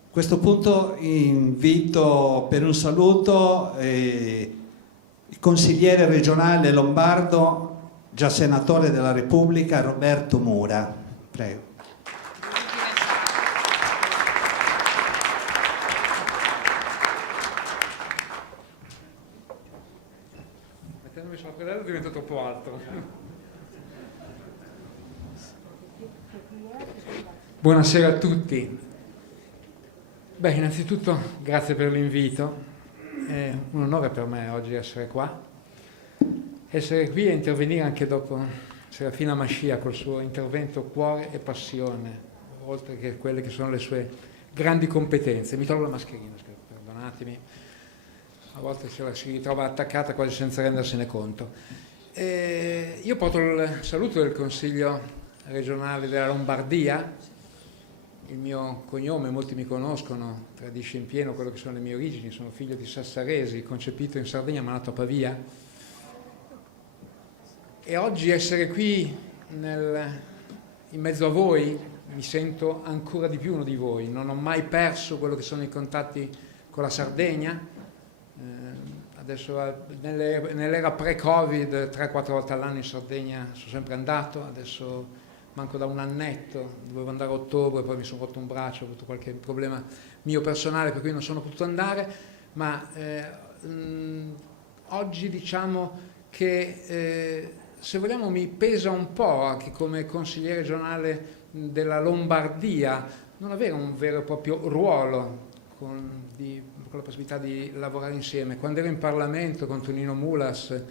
A questo punto invito per un saluto il consigliere regionale lombardo, già senatore della Repubblica, Roberto Mura. Prego. Mettendomi sulla predella diventa troppo alto. Buonasera a tutti. Beh, innanzitutto grazie per l'invito, è un onore per me oggi essere qua, essere qui e intervenire anche dopo Serafina Mascia col suo intervento Cuore e Passione, oltre che quelle che sono le sue grandi competenze. Mi tolgo la mascherina, perdonatemi, a volte se la si ritrova attaccata quasi senza rendersene conto. Io porto il saluto del Consiglio regionale della Lombardia. Il mio cognome, molti mi conoscono, tradisce in pieno quello che sono le mie origini. Sono figlio di sassaresi, concepito in Sardegna ma nato a Pavia. E oggi essere qui in mezzo a voi mi sento ancora di più uno di voi. Non ho mai perso quello che sono i contatti con la Sardegna. Adesso nell'era pre-Covid 3-4 volte all'anno in Sardegna sono sempre andato, adesso manco da un annetto, dovevo andare a ottobre, poi mi sono rotto un braccio, ho avuto qualche problema mio personale per cui non sono potuto andare, ma oggi diciamo che se vogliamo mi pesa un po' anche come consigliere regionale della Lombardia non avere un vero e proprio ruolo con la possibilità di lavorare insieme. Quando ero in Parlamento con Tonino Mulas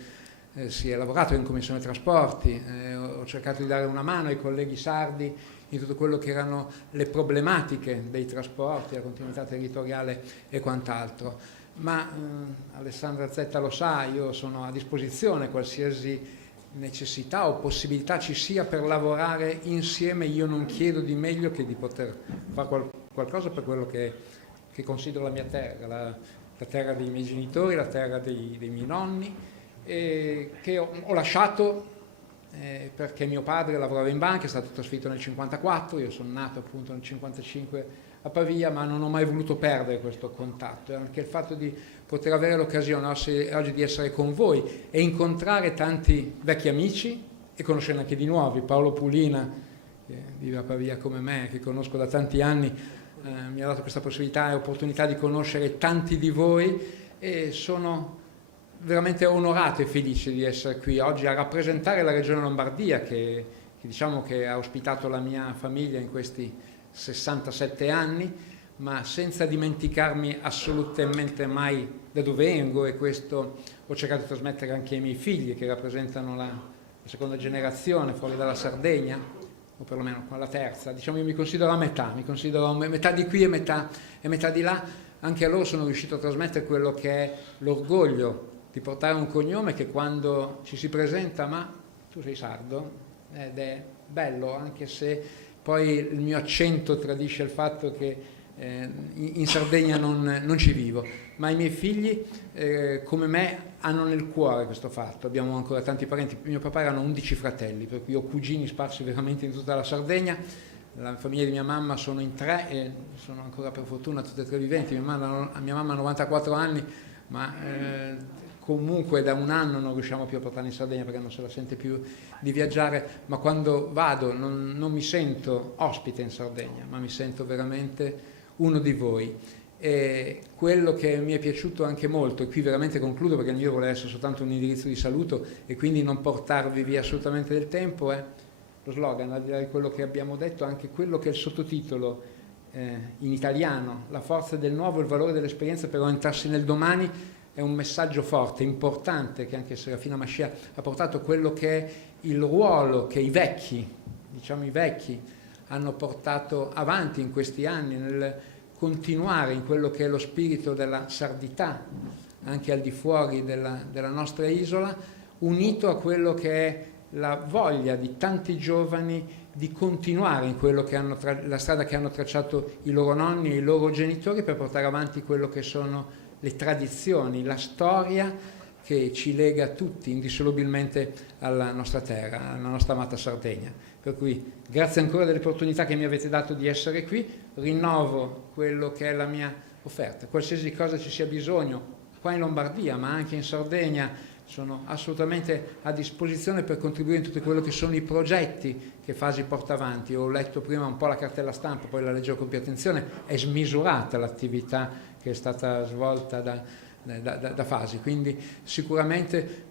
si è lavorato in Commissione Trasporti, ho cercato di dare una mano ai colleghi sardi in tutto quello che erano le problematiche dei trasporti, la continuità territoriale e quant'altro. Ma Alessandra Zetta lo sa, io sono a disposizione, qualsiasi necessità o possibilità ci sia per lavorare insieme. Io non chiedo di meglio che di poter fare qualcosa per quello che considero la mia terra, la terra dei miei genitori, la terra dei miei nonni, che ho lasciato perché mio padre lavorava in banca, è stato trasferito nel 1954, io sono nato appunto nel 1955 a Pavia, ma non ho mai voluto perdere questo contatto. E anche il fatto di poter avere l'occasione oggi di essere con voi e incontrare tanti vecchi amici e conoscerne anche di nuovi. Paolo Pulina, che vive a Pavia come me, che conosco da tanti anni, mi ha dato questa possibilità e opportunità di conoscere tanti di voi e sono veramente onorato e felice di essere qui oggi a rappresentare la Regione Lombardia che diciamo che ha ospitato la mia famiglia in questi 67 anni, ma senza dimenticarmi assolutamente mai da dove vengo, e questo ho cercato di trasmettere anche ai miei figli che rappresentano la seconda generazione fuori dalla Sardegna, o perlomeno la terza. Diciamo, io mi considero a metà, mi considero metà di qui e metà di là. Anche a loro sono riuscito a trasmettere quello che è l'orgoglio di portare un cognome che quando ci si presenta, ma tu sei sardo, ed è bello, anche se poi il mio accento tradisce il fatto che in Sardegna non ci vivo, ma i miei figli come me hanno nel cuore questo fatto. Abbiamo ancora tanti parenti, mio papà erano 11 fratelli, per cui ho cugini sparsi veramente in tutta la Sardegna. La famiglia di mia mamma sono in 3 e sono ancora per fortuna tutte e 3 viventi. Mia mamma ha 94 anni, ma comunque da un anno non riusciamo più a portarla in Sardegna perché non se la sente più di viaggiare, ma quando vado non mi sento ospite in Sardegna, ma mi sento veramente uno di voi. E quello che mi è piaciuto anche molto, e qui veramente concludo perché il mio vuole essere soltanto un indirizzo di saluto e quindi non portarvi via assolutamente del tempo, è lo slogan, al di là di quello che abbiamo detto, anche quello che è il sottotitolo in italiano, la forza del nuovo, il valore dell'esperienza per orientarsi nel domani. È un messaggio forte, importante, che anche Serafina Mascia ha portato, quello che è il ruolo che i vecchi hanno portato avanti in questi anni nel continuare in quello che è lo spirito della sardità, anche al di fuori della nostra isola, unito a quello che è la voglia di tanti giovani di continuare in quello che la strada che hanno tracciato i loro nonni e i loro genitori per portare avanti quello che sono le tradizioni, la storia che ci lega tutti indissolubilmente alla nostra terra, alla nostra amata Sardegna. Per cui grazie ancora dell'opportunità che mi avete dato di essere qui, rinnovo quello che è la mia offerta. Qualsiasi cosa ci sia bisogno, qua in Lombardia, ma anche in Sardegna, sono assolutamente a disposizione per contribuire in tutto quello che sono i progetti che Fasi porta avanti. Ho letto prima un po' la cartella stampa, poi la leggerò con più attenzione, è smisurata l'attività che è stata svolta da Fasi, quindi sicuramente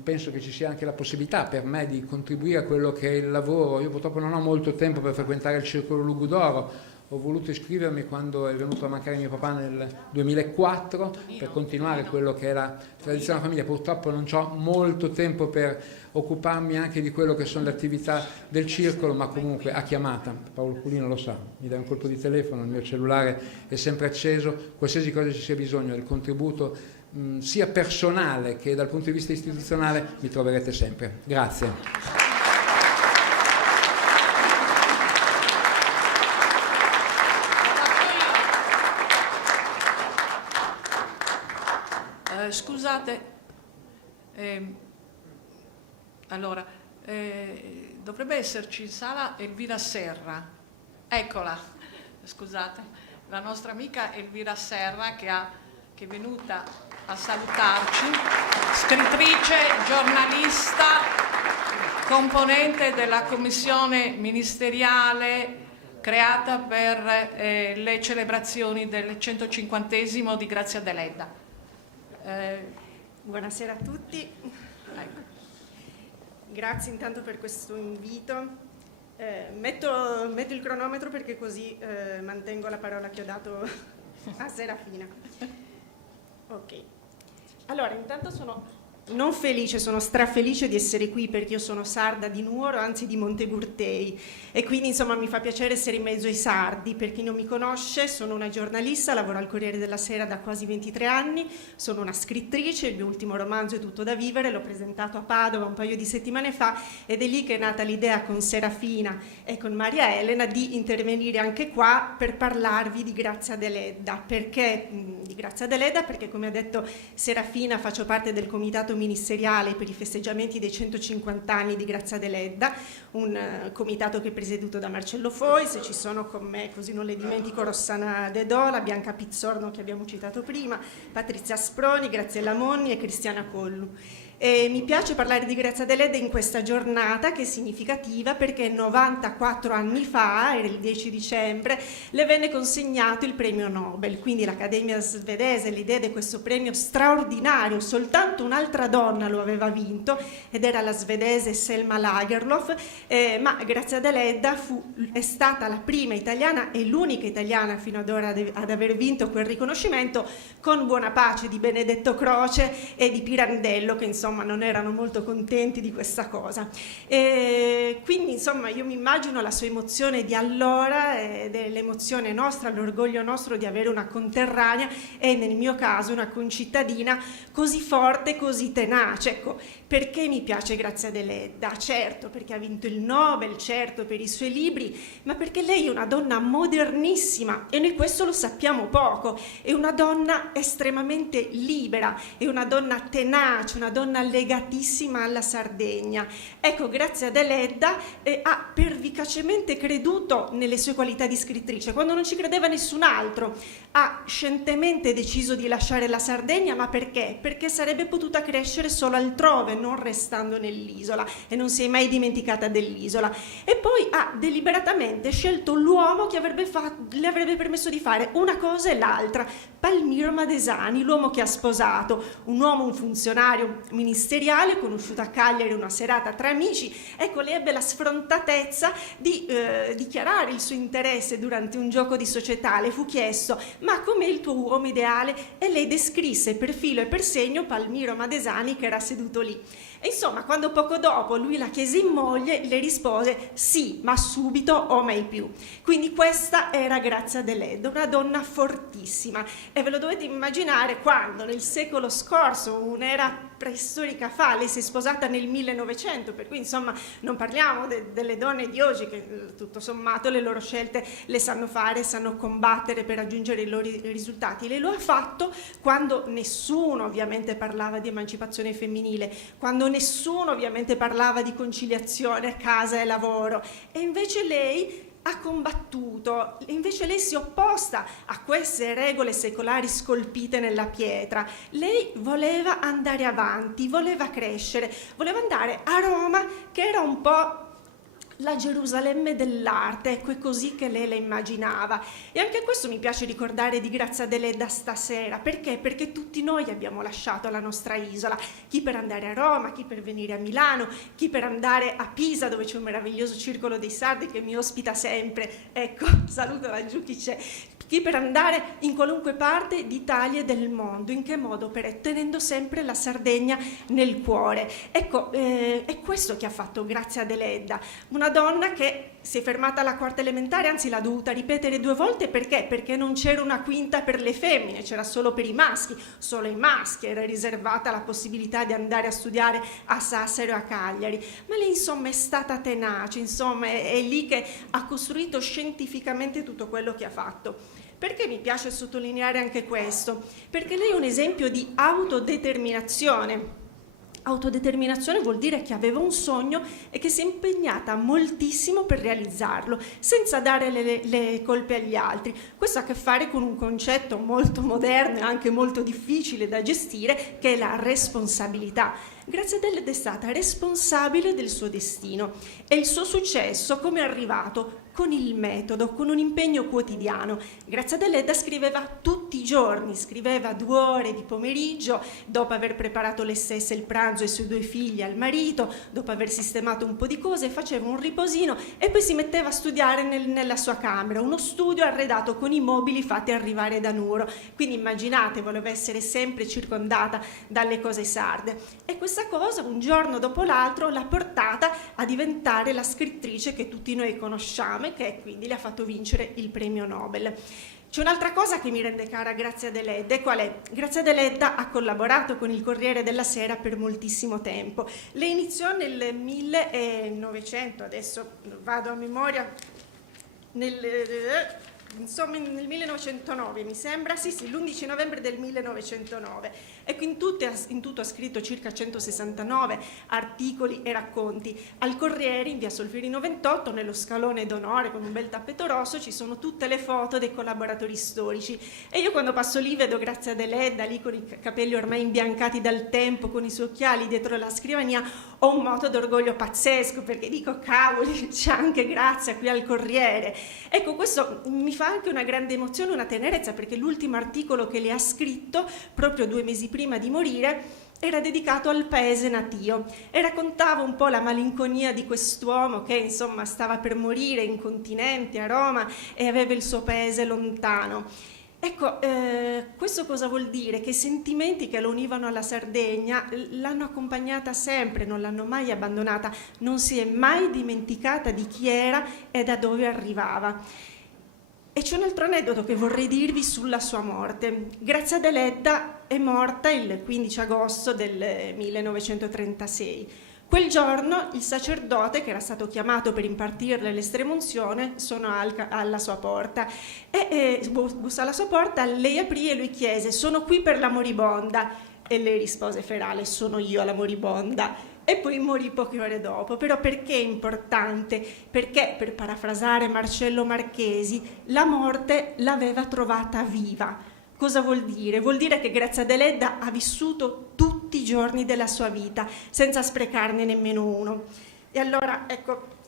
penso che ci sia anche la possibilità per me di contribuire a quello che è il lavoro. Io purtroppo non ho molto tempo per frequentare il Circolo Lugu d'Oro, ho voluto iscrivermi quando è venuto a mancare mio papà nel 2004 per continuare quello che è la tradizione della famiglia. Purtroppo non ho molto tempo per occuparmi anche di quello che sono le attività del circolo, ma comunque a chiamata, Paolo Culino lo sa, mi dai un colpo di telefono, il mio cellulare è sempre acceso, qualsiasi cosa ci sia bisogno del contributo sia personale che dal punto di vista istituzionale mi troverete sempre. Grazie. Scusate, allora, dovrebbe esserci in sala Elvira Serra, eccola, scusate, la nostra amica Elvira Serra che è venuta a salutarci, scrittrice, giornalista, componente della commissione ministeriale creata per le celebrazioni del 150° di Grazia Deledda. Buonasera a tutti, grazie intanto per questo invito. Metto il cronometro perché così mantengo la parola che ho dato a Serafina. Ok, allora intanto sono non felice, sono strafelice di essere qui perché io sono sarda di Nuoro, anzi di Montegurtei, e quindi insomma mi fa piacere essere in mezzo ai sardi. Per chi non mi conosce, sono una giornalista, lavoro al Corriere della Sera da quasi 23 anni, sono una scrittrice, il mio ultimo romanzo è Tutto da vivere, l'ho presentato a Padova un paio di settimane fa ed è lì che è nata l'idea con Serafina e con Maria Elena di intervenire anche qua per parlarvi di Grazia Deledda. Perché di Grazia Deledda? Perché come ha detto Serafina faccio parte del comitato ministeriale per i festeggiamenti dei 150 anni di Grazia Deledda, un comitato che è presieduto da Marcello Fois, ci sono con me, così non le dimentico, Rossana De Dola, Bianca Pizzorno che abbiamo citato prima, Patrizia Sproni, Graziella Monni e Cristiana Collu. E mi piace parlare di Grazia Deledda in questa giornata che è significativa perché 94 anni fa, era il 10 dicembre, le venne consegnato il premio Nobel, quindi l'Accademia svedese, l'idea di questo premio straordinario, soltanto un'altra donna lo aveva vinto ed era la svedese Selma Lagerlöf, ma Grazia Deledda è stata la prima italiana e l'unica italiana fino ad ora ad aver vinto quel riconoscimento, con buona pace di Benedetto Croce e di Pirandello che insomma insomma non erano molto contenti di questa cosa. E quindi insomma io mi immagino la sua emozione di allora, l'emozione nostra, l'orgoglio nostro di avere una conterranea e nel mio caso una concittadina così forte, così tenace. Ecco, perché mi piace Grazia Deledda? Certo, perché ha vinto il Nobel, certo per i suoi libri, ma perché lei è una donna modernissima e noi questo lo sappiamo poco. È una donna estremamente libera, è una donna tenace, una donna legatissima alla Sardegna. Ecco, Grazia Deledda ha pervicacemente creduto nelle sue qualità di scrittrice, quando non ci credeva nessun altro. Ha scientemente deciso di lasciare la Sardegna, ma perché? Perché sarebbe potuta crescere solo altrove, non restando nell'isola, e non si è mai dimenticata dell'isola. E poi ha deliberatamente scelto l'uomo che le avrebbe permesso di fare una cosa e l'altra, Palmiro Madesani, l'uomo che ha sposato, un uomo, un funzionario ministeriale, conosciuto a Cagliari una serata tra amici. Ecco, lei ebbe la sfrontatezza di dichiarare il suo interesse durante un gioco di società. Le fu chiesto: ma com'è il tuo uomo ideale? E lei descrisse per filo e per segno Palmiro Madesani, che era seduto lì. E insomma, quando poco dopo lui la chiese in moglie, le rispose sì, ma subito o mai più. Quindi questa era Grazia Deledda, una donna fortissima. E ve lo dovete immaginare quando nel secolo scorso, un'era preistorica fa, lei si è sposata nel 1900, per cui insomma non parliamo delle donne di oggi che tutto sommato le loro scelte le sanno fare, sanno combattere per raggiungere i loro risultati. Lei lo ha fatto quando nessuno ovviamente parlava di emancipazione femminile, quando nessuno ovviamente parlava di conciliazione casa e lavoro, e invece lei ha combattuto, invece lei si è opposta a queste regole secolari scolpite nella pietra. Lei voleva andare avanti, voleva crescere, voleva andare a Roma, che era un po' la Gerusalemme dell'arte, ecco, è così che lei la immaginava. E anche questo mi piace ricordare di Grazia Deledda stasera. Perché? Perché tutti noi abbiamo lasciato la nostra isola, chi per andare a Roma, chi per venire a Milano, chi per andare a Pisa, dove c'è un meraviglioso circolo dei sardi che mi ospita sempre, ecco, saluto laggiù chi c'è, chi per andare in qualunque parte d'Italia e del mondo. In che modo? Tenendo sempre la Sardegna nel cuore. Ecco, è questo che ha fatto Grazia Deledda, una donna che si è fermata alla quarta elementare, anzi l'ha dovuta ripetere 2 volte. Perché? Perché non c'era una quinta per le femmine, c'era solo per i maschi, solo ai maschi era riservata la possibilità di andare a studiare a Sassari o a Cagliari. Ma lei insomma è stata tenace, insomma è lì che ha costruito scientificamente tutto quello che ha fatto. Perché mi piace sottolineare anche questo? Perché lei è un esempio di autodeterminazione. Autodeterminazione vuol dire che aveva un sogno e che si è impegnata moltissimo per realizzarlo, senza dare le colpe agli altri. Questo ha a che fare con un concetto molto moderno e anche molto difficile da gestire, che è la responsabilità. Grazia Deledda è stata responsabile del suo destino e il suo successo come è arrivato? Con il metodo, con un impegno quotidiano. Grazia Deledda scriveva tutti i giorni, scriveva 2 ore di pomeriggio, dopo aver preparato le stesse il pranzo ai suoi 2 figli, al marito, dopo aver sistemato un po' di cose, faceva un riposino e poi si metteva a studiare nella sua camera, uno studio arredato con i mobili fatti arrivare da Nuoro. Quindi immaginate, voleva essere sempre circondata dalle cose sarde. E questa cosa, un giorno dopo l'altro, l'ha portata a diventare la scrittrice che tutti noi conosciamo, che quindi le ha fatto vincere il premio Nobel. C'è un'altra cosa che mi rende cara Grazia Deledda, e qual è? Grazia Deledda ha collaborato con il Corriere della Sera per moltissimo tempo. Lei iniziò nel 1900, adesso vado a memoria, nel 1909 mi sembra, sì, l'11 novembre del 1909. Ecco, in tutto ha scritto circa 169 articoli e racconti. Al Corriere, in via Solferino 28, nello scalone d'onore con un bel tappeto rosso, ci sono tutte le foto dei collaboratori storici. E io quando passo lì vedo Grazia Deledda lì con i capelli ormai imbiancati dal tempo, con i suoi occhiali dietro la scrivania, ho un moto d'orgoglio pazzesco, perché dico cavoli, c'è anche Grazia qui al Corriere. Ecco, questo mi fa anche una grande emozione, una tenerezza, perché l'ultimo articolo che le ha scritto, proprio 2 mesi prima di morire, era dedicato al paese natio e raccontava un po' la malinconia di quest'uomo che insomma stava per morire in continente a Roma e aveva il suo paese lontano. Ecco, questo cosa vuol dire? Che i sentimenti che lo univano alla Sardegna l'hanno accompagnata sempre, non l'hanno mai abbandonata, non si è mai dimenticata di chi era e da dove arrivava. E c'è un altro aneddoto che vorrei dirvi sulla sua morte. Grazia Deledda è morta il 15 agosto del 1936. Quel giorno il sacerdote, che era stato chiamato per impartirle l'estremunzione, suonò alla sua porta e bussò alla sua porta, lei aprì e lui chiese: sono qui per la moribonda. E lei rispose ferale: sono io la moribonda. E poi morì poche ore dopo. Però perché è importante? Perché, per parafrasare Marcello Marchesi, la morte l'aveva trovata viva. Cosa vuol dire? Vuol dire che Grazia Deledda ha vissuto tutti i giorni della sua vita senza sprecarne nemmeno uno. E allora, ecco,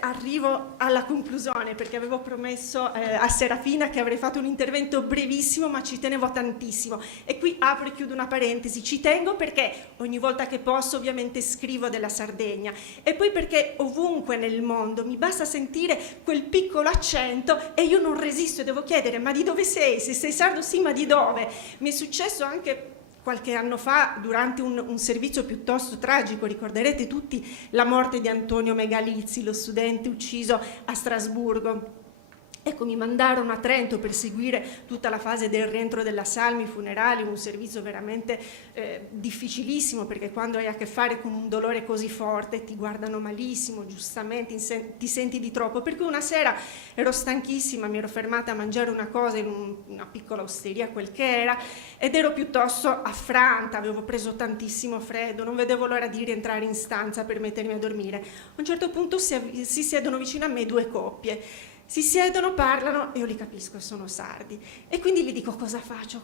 arrivo alla conclusione, perché avevo promesso a Serafina che avrei fatto un intervento brevissimo, ma ci tenevo tantissimo. E qui apro e chiudo una parentesi: ci tengo perché ogni volta che posso ovviamente scrivo della Sardegna, e poi perché ovunque nel mondo mi basta sentire quel piccolo accento e io non resisto e devo chiedere: ma di dove sei? Se sei sardo, sì, ma di dove? Mi è successo anche qualche anno fa, durante un servizio piuttosto tragico, ricorderete tutti la morte di Antonio Megalizzi, lo studente ucciso a Strasburgo. Ecco, mi mandarono a Trento per seguire tutta la fase del rientro della salma, i funerali, un servizio veramente difficilissimo, perché quando hai a che fare con un dolore così forte ti guardano malissimo, giustamente ti senti di troppo. Per cui una sera ero stanchissima, mi ero fermata a mangiare una cosa in una piccola osteria, quel che era, ed ero piuttosto affranta, avevo preso tantissimo freddo, non vedevo l'ora di rientrare in stanza per mettermi a dormire. A un certo punto si siedono vicino a me due coppie. Si siedono, parlano e io li capisco, sono sardi. E quindi gli dico: cosa faccio?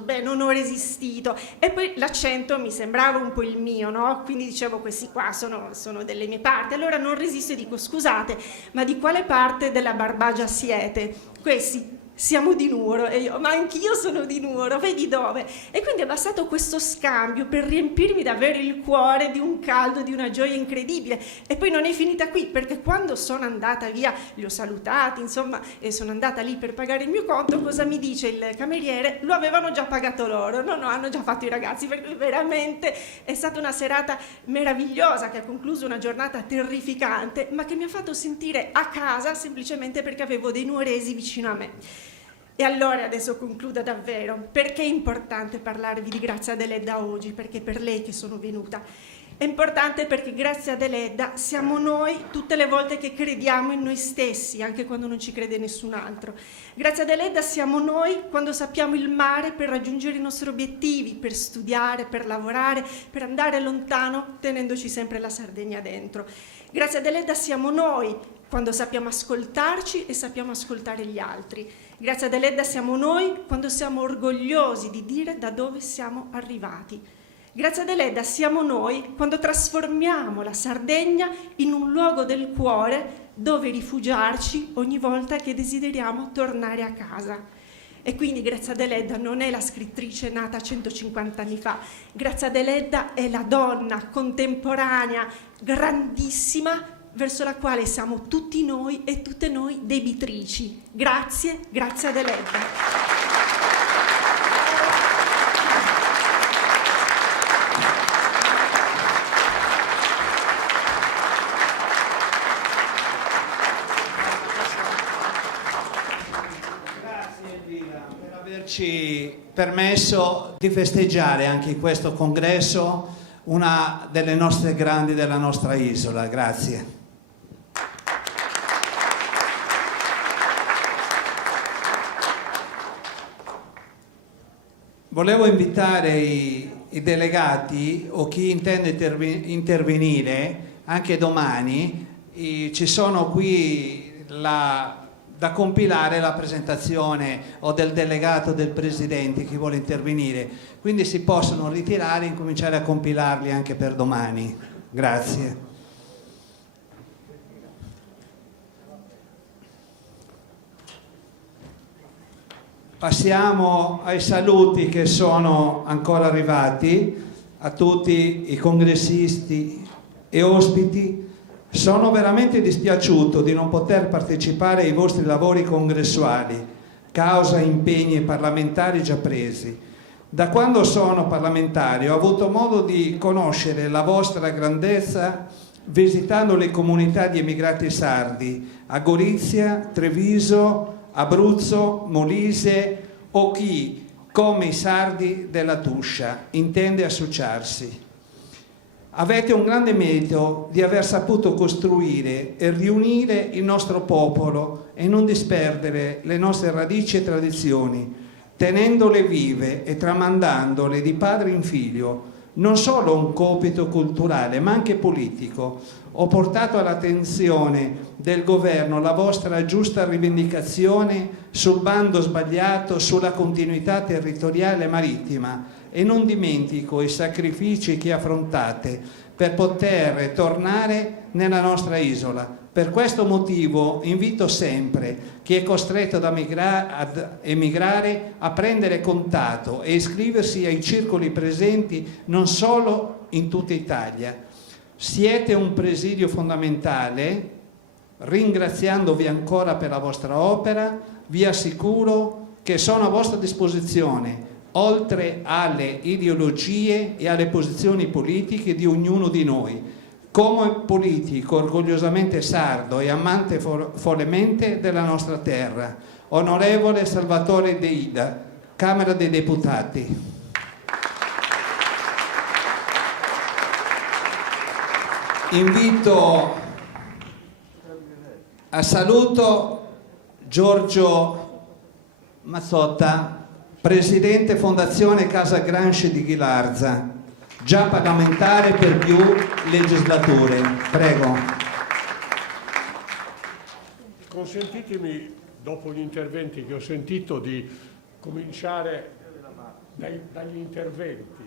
Beh, non ho resistito. E poi l'accento mi sembrava un po' il mio, no? Quindi dicevo: questi qua sono delle mie parti. Allora non resisto e dico: scusate, ma di quale parte della Barbagia siete? Questi: siamo di Nuoro. E io: ma anch'io sono di Nuoro, vedi dove? E quindi è bastato questo scambio per riempirmi davvero il cuore di un caldo, di una gioia incredibile. E poi non è finita qui, perché quando sono andata via li ho salutati, insomma, e sono andata lì per pagare il mio conto. Cosa mi dice il cameriere? Lo avevano già pagato loro, no, hanno già fatto i ragazzi. Per cui veramente è stata una serata meravigliosa, che ha concluso una giornata terrificante, ma che mi ha fatto sentire a casa semplicemente perché avevo dei nuoresi vicino a me. E allora adesso concludo davvero. Perché è importante parlarvi di Grazia Deledda oggi? Perché per lei che sono venuta. È importante perché Grazia Deledda siamo noi tutte le volte che crediamo in noi stessi, anche quando non ci crede nessun altro. Grazia Deledda siamo noi quando sappiamo il mare per raggiungere i nostri obiettivi, per studiare, per lavorare, per andare lontano, tenendoci sempre la Sardegna dentro. Grazia Deledda siamo noi quando sappiamo ascoltarci e sappiamo ascoltare gli altri. Grazia Deledda siamo noi quando siamo orgogliosi di dire da dove siamo arrivati. Grazia Deledda siamo noi quando trasformiamo la Sardegna in un luogo del cuore dove rifugiarci ogni volta che desideriamo tornare a casa. E quindi Grazia Deledda non è la scrittrice nata 150 anni fa. Grazia Deledda è la donna contemporanea, grandissima, verso la quale siamo tutti noi e tutte noi debitrici. Grazie, Grazia Deledda. Averci permesso di festeggiare anche in questo congresso una delle nostre grandi della nostra isola. Grazie. Volevo invitare i delegati o chi intende intervenire anche domani. Ci sono qui da compilare la presentazione o del delegato, del presidente, chi vuole intervenire, quindi si possono ritirare e incominciare a compilarli anche per domani. Grazie. Passiamo ai saluti che sono ancora arrivati a tutti i congressisti e ospiti. Sono veramente dispiaciuto di non poter partecipare ai vostri lavori congressuali, causa impegni parlamentari già presi. Da quando sono parlamentare ho avuto modo di conoscere la vostra grandezza visitando le comunità di emigrati sardi a Gorizia, Treviso, Abruzzo, Molise o chi, come i sardi della Tuscia, intende associarsi. Avete un grande merito di aver saputo costruire e riunire il nostro popolo e non disperdere le nostre radici e tradizioni, tenendole vive e tramandandole di padre in figlio, non solo un compito culturale ma anche politico. Ho portato all'attenzione del governo la vostra giusta rivendicazione sul bando sbagliato sulla continuità territoriale marittima e non dimentico i sacrifici che affrontate per poter tornare nella nostra isola. Per questo motivo invito sempre chi è costretto ad emigrare a prendere contatto e iscriversi ai circoli presenti non solo in tutta Italia. Siete un presidio fondamentale, ringraziandovi ancora per la vostra opera, vi assicuro che sono a vostra disposizione, oltre alle ideologie e alle posizioni politiche di ognuno di noi. Come politico orgogliosamente sardo e amante follemente della nostra terra, onorevole Salvatore De Ida, Camera dei Deputati. Invito a saluto Giorgio Mazzotta, Presidente Fondazione Casa Gramsci di Ghilarza, già parlamentare per più legislature. Prego. Consentitemi, dopo gli interventi che ho sentito, di cominciare dagli interventi,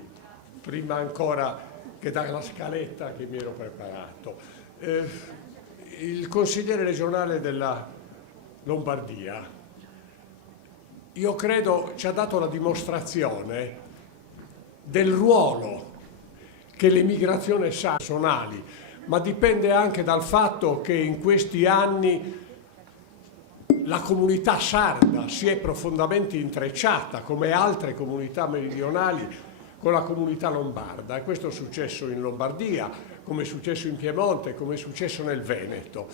prima ancora che dalla scaletta che mi ero preparato. Il consigliere regionale della Lombardia, io credo, ci ha dato la dimostrazione del ruolo che l'emigrazione sa personali, ma dipende anche dal fatto che in questi anni la comunità sarda si è profondamente intrecciata, come altre comunità meridionali, con la comunità lombarda, e questo è successo in Lombardia, come è successo in Piemonte, come è successo nel Veneto.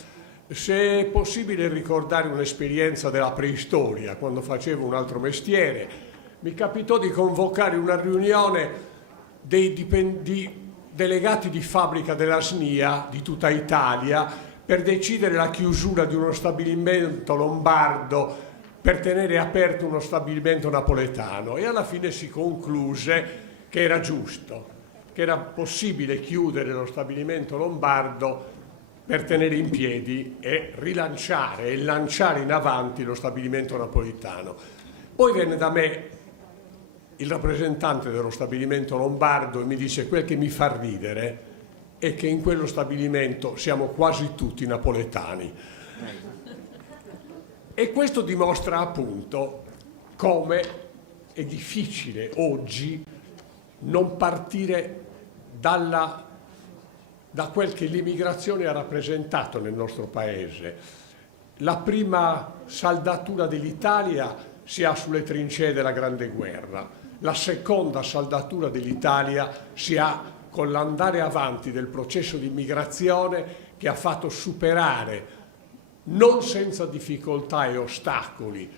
Se è possibile ricordare un'esperienza della preistoria, quando facevo un altro mestiere, mi capitò di convocare una riunione dei delegati di fabbrica della SNIA di tutta Italia per decidere la chiusura di uno stabilimento lombardo per tenere aperto uno stabilimento napoletano, e alla fine si concluse che era giusto, che era possibile chiudere lo stabilimento lombardo per tenere in piedi e rilanciare e lanciare in avanti lo stabilimento napoletano. Poi venne da me il rappresentante dello stabilimento lombardo e mi disse: quel che mi fa ridere è che in quello stabilimento siamo quasi tutti napoletani. E questo dimostra appunto come è difficile oggi non partire da quel che l'immigrazione ha rappresentato nel nostro paese. La prima saldatura dell'Italia si ha sulle trincee della Grande Guerra, la seconda saldatura dell'Italia si ha con l'andare avanti del processo di immigrazione che ha fatto superare, non senza difficoltà e ostacoli,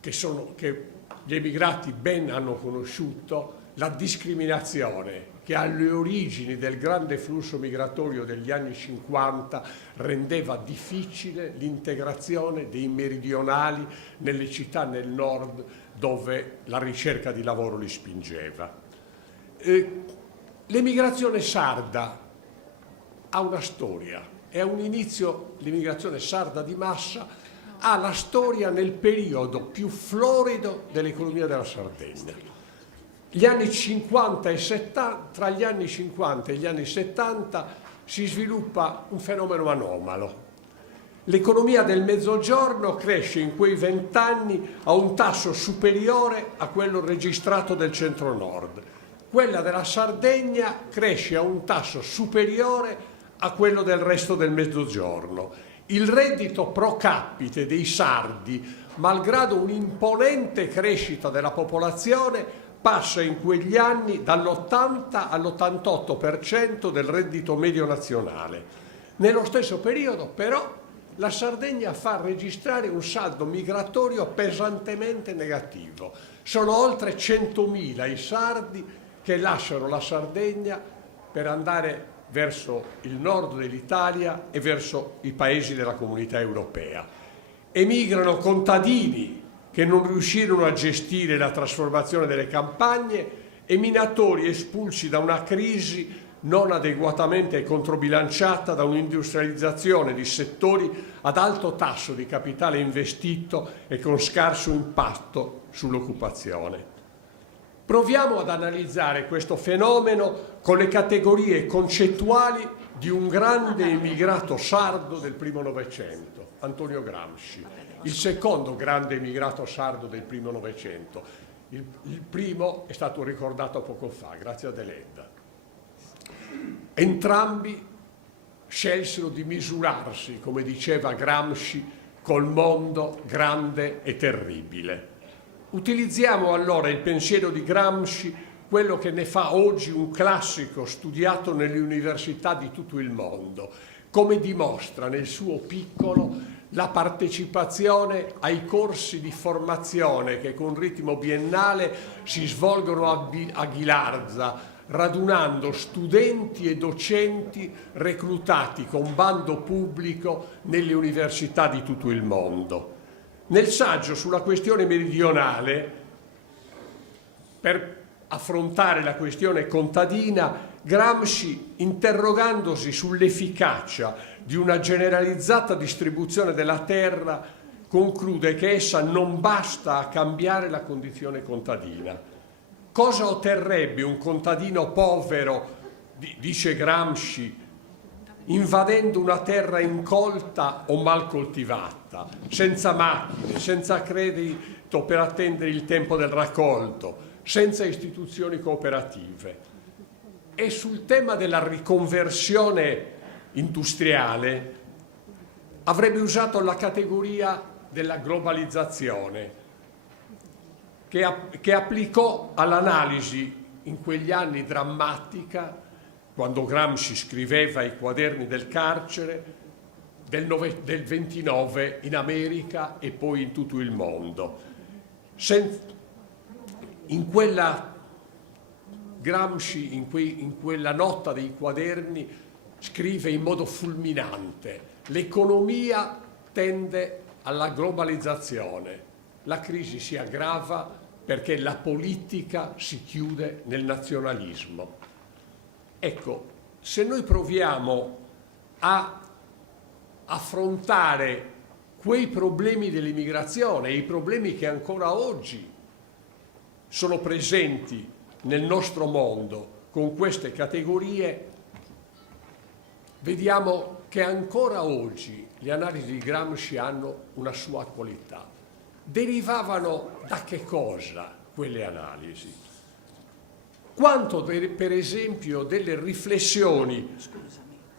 che gli emigrati ben hanno conosciuto, la discriminazione che alle origini del grande flusso migratorio degli anni 50 rendeva difficile l'integrazione dei meridionali nelle città nel nord dove la ricerca di lavoro li spingeva. L'emigrazione sarda ha una storia, è un inizio, l'emigrazione sarda di massa ha la storia nel periodo più florido dell'economia della Sardegna. Gli anni 50 e 70, tra gli anni 50 e gli anni 70 si sviluppa un fenomeno anomalo. L'economia del Mezzogiorno cresce in quei 20 anni a un tasso superiore a quello registrato del Centro-Nord. Quella della Sardegna cresce a un tasso superiore a quello del resto del Mezzogiorno. Il reddito pro capite dei sardi malgrado un'imponente crescita della popolazione, passa in quegli anni dall'80 all'88% del reddito medio nazionale. Nello stesso periodo, però, la Sardegna fa registrare un saldo migratorio pesantemente negativo. Sono oltre 100.000 i sardi che lasciano la Sardegna per andare verso il nord dell'Italia e verso i paesi della Comunità Europea. Emigrano contadini che non riuscirono a gestire la trasformazione delle campagne e minatori espulsi da una crisi non adeguatamente controbilanciata da un'industrializzazione di settori ad alto tasso di capitale investito e con scarso impatto sull'occupazione. Proviamo ad analizzare questo fenomeno con le categorie concettuali di un grande emigrato sardo del primo Novecento, Antonio Gramsci, il secondo grande emigrato sardo del primo Novecento. Il primo è stato ricordato poco fa, grazie a Deledda. Entrambi scelsero di misurarsi, come diceva Gramsci, col mondo grande e terribile. Utilizziamo allora il pensiero di Gramsci, quello che ne fa oggi un classico studiato nelle università di tutto il mondo, come dimostra nel suo piccolo la partecipazione ai corsi di formazione che con ritmo biennale si svolgono a Ghilarza, radunando studenti e docenti reclutati con bando pubblico nelle università di tutto il mondo. Nel saggio sulla questione meridionale, per affrontare la questione contadina, Gramsci, interrogandosi sull'efficacia di una generalizzata distribuzione della terra, conclude che essa non basta a cambiare la condizione contadina. Cosa otterrebbe un contadino povero, dice Gramsci, invadendo una terra incolta o mal coltivata, senza macchine, senza credito per attendere il tempo del raccolto, senza istituzioni cooperative? E sul tema della riconversione industriale avrebbe usato la categoria della globalizzazione, che applicò all'analisi in quegli anni drammatica, quando Gramsci scriveva i quaderni del carcere, del 29 in America e poi in tutto il mondo. In quella Gramsci, in quella nota dei quaderni, scrive in modo fulminante: l'economia tende alla globalizzazione, la crisi si aggrava perché la politica si chiude nel nazionalismo. Ecco, se noi proviamo a affrontare quei problemi dell'immigrazione, i problemi che ancora oggi sono presenti nel nostro mondo con queste categorie, vediamo che ancora oggi le analisi di Gramsci hanno una sua attualità. Derivavano da che cosa quelle analisi? Quanto per esempio delle riflessioni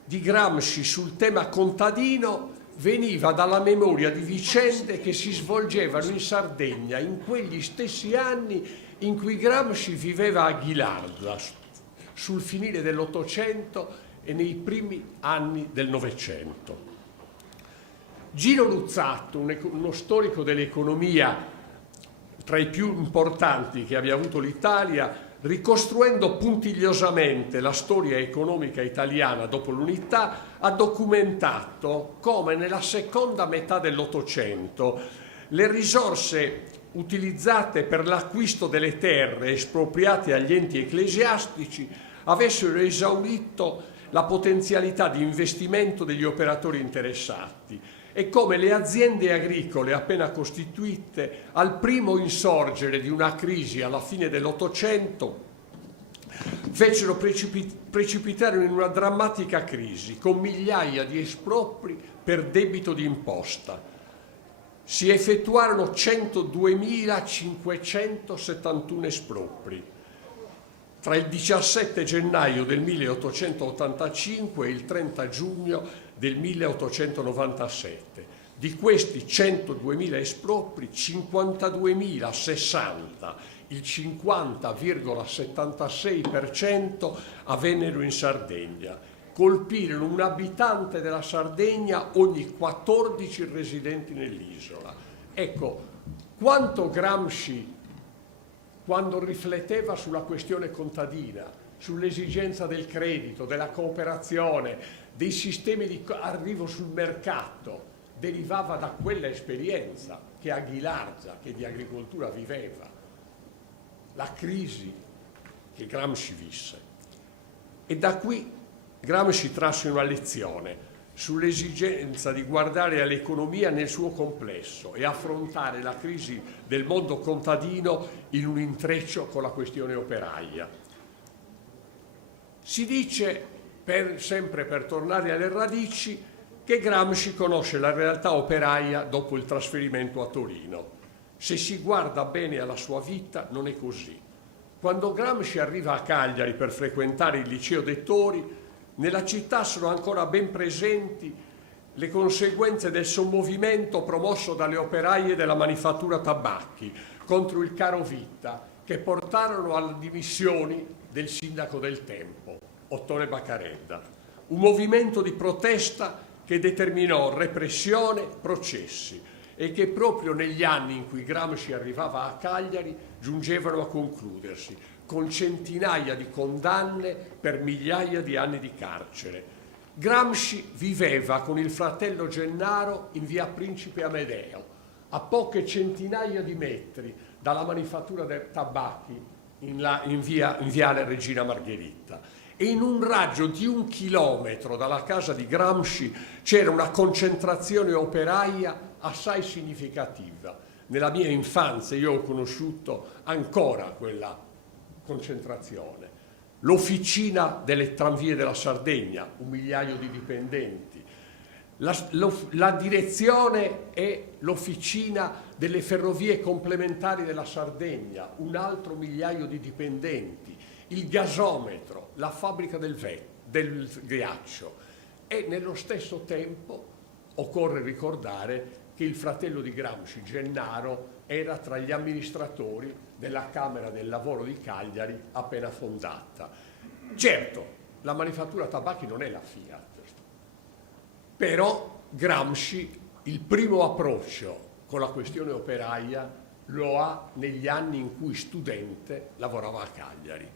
di Gramsci sul tema contadino veniva dalla memoria di vicende che si svolgevano in Sardegna in quegli stessi anni in cui Gramsci viveva a Ghilarza, sul finire dell'Ottocento e nei primi anni del Novecento. Gino Luzzatto, uno storico dell'economia tra i più importanti che abbia avuto l'Italia, ricostruendo puntigliosamente la storia economica italiana dopo l'unità, ha documentato come nella seconda metà dell'Ottocento le risorse utilizzate per l'acquisto delle terre espropriate agli enti ecclesiastici avessero esaurito la potenzialità di investimento degli operatori interessati e come le aziende agricole appena costituite, al primo insorgere di una crisi alla fine dell'Ottocento, fecero precipitare in una drammatica crisi con migliaia di espropri per debito di imposta. Si effettuarono 102.571 espropri tra il 17 gennaio del 1885 e il 30 giugno del 1897, Di questi 102.000 espropri, 52.060, il 50,76% avvennero in Sardegna. Colpirono un abitante della Sardegna ogni 14 residenti nell'isola. Ecco, quanto Gramsci, quando rifletteva sulla questione contadina, sull'esigenza del credito, della cooperazione, dei sistemi di arrivo sul mercato, derivava da quella esperienza che a Ghilarza, che di agricoltura viveva, la crisi che Gramsci visse. E da qui Gramsci trasse una lezione sull'esigenza di guardare all'economia nel suo complesso e affrontare la crisi del mondo contadino in un intreccio con la questione operaia. Si dice, sempre per tornare alle radici, che Gramsci conosce la realtà operaia dopo il trasferimento a Torino. Se si guarda bene alla sua vita non è così. Quando Gramsci arriva a Cagliari per frequentare il liceo Dettori, nella città sono ancora ben presenti le conseguenze del sommovimento promosso dalle operaie della manifattura tabacchi contro il caro vita, che portarono alle dimissioni del sindaco del tempo, Ottone Baccaredda. Un movimento di protesta che determinò repressione, processi e che proprio negli anni in cui Gramsci arrivava a Cagliari giungevano a concludersi, con centinaia di condanne per migliaia di anni di carcere. Gramsci viveva con il fratello Gennaro in via Principe Amedeo, a poche centinaia di metri dalla manifattura dei tabacchi in viale Regina Margherita. E in un raggio di 1 chilometro dalla casa di Gramsci c'era una concentrazione operaia assai significativa. Nella mia infanzia io ho conosciuto ancora quella concentrazione. L'officina delle tranvie della Sardegna, 1 migliaio di dipendenti, la direzione e l'officina delle ferrovie complementari della Sardegna, un altro migliaio di dipendenti, il gasometro, la fabbrica del ghiaccio. E nello stesso tempo occorre ricordare che il fratello di Gramsci, Gennaro, era tra gli amministratori della Camera del Lavoro di Cagliari appena fondata. Certo, la manifattura tabacchi non è la Fiat, però Gramsci il primo approccio con la questione operaia lo ha negli anni in cui studente lavorava a Cagliari.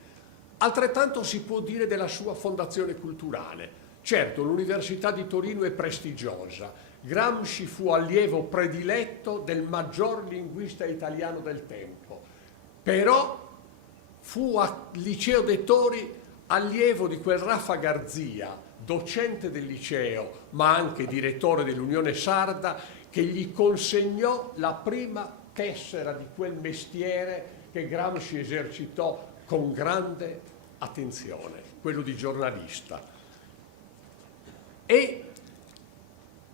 Altrettanto si può dire della sua fondazione culturale. Certo, l'Università di Torino è prestigiosa. Gramsci fu allievo prediletto del maggior linguista italiano del tempo, però fu al liceo Dettori allievo di quel Raffa Garzia, docente del liceo, ma anche direttore dell'Unione Sarda, che gli consegnò la prima tessera di quel mestiere che Gramsci esercitò con grande attenzione, quello di giornalista. E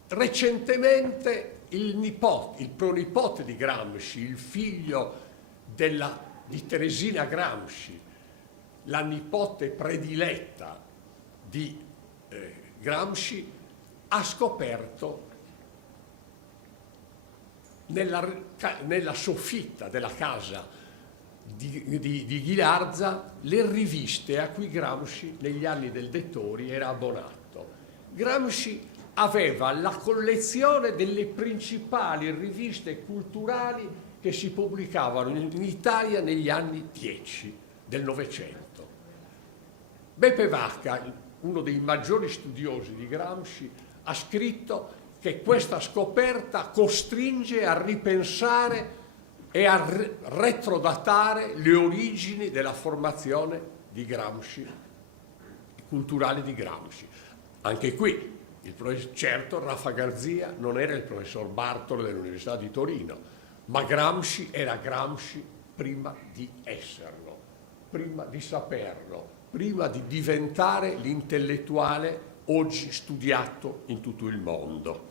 recentemente il pronipote di Gramsci, il figlio di Teresina Gramsci, la nipote prediletta di Gramsci, ha scoperto nella soffitta della casa di Ghilarza le riviste a cui Gramsci negli anni del Dettori era abbonato. Gramsci aveva la collezione delle principali riviste culturali che si pubblicavano in Italia negli anni 10 del Novecento. Beppe Vacca, uno dei maggiori studiosi di Gramsci, ha scritto che questa scoperta costringe a ripensare e a retrodatare le origini della formazione di Gramsci, culturale di Gramsci. Anche qui, certo, Raffa Garzia non era il professor Bartolo dell'Università di Torino, ma Gramsci era Gramsci prima di esserlo, prima di saperlo, prima di diventare l'intellettuale oggi studiato in tutto il mondo.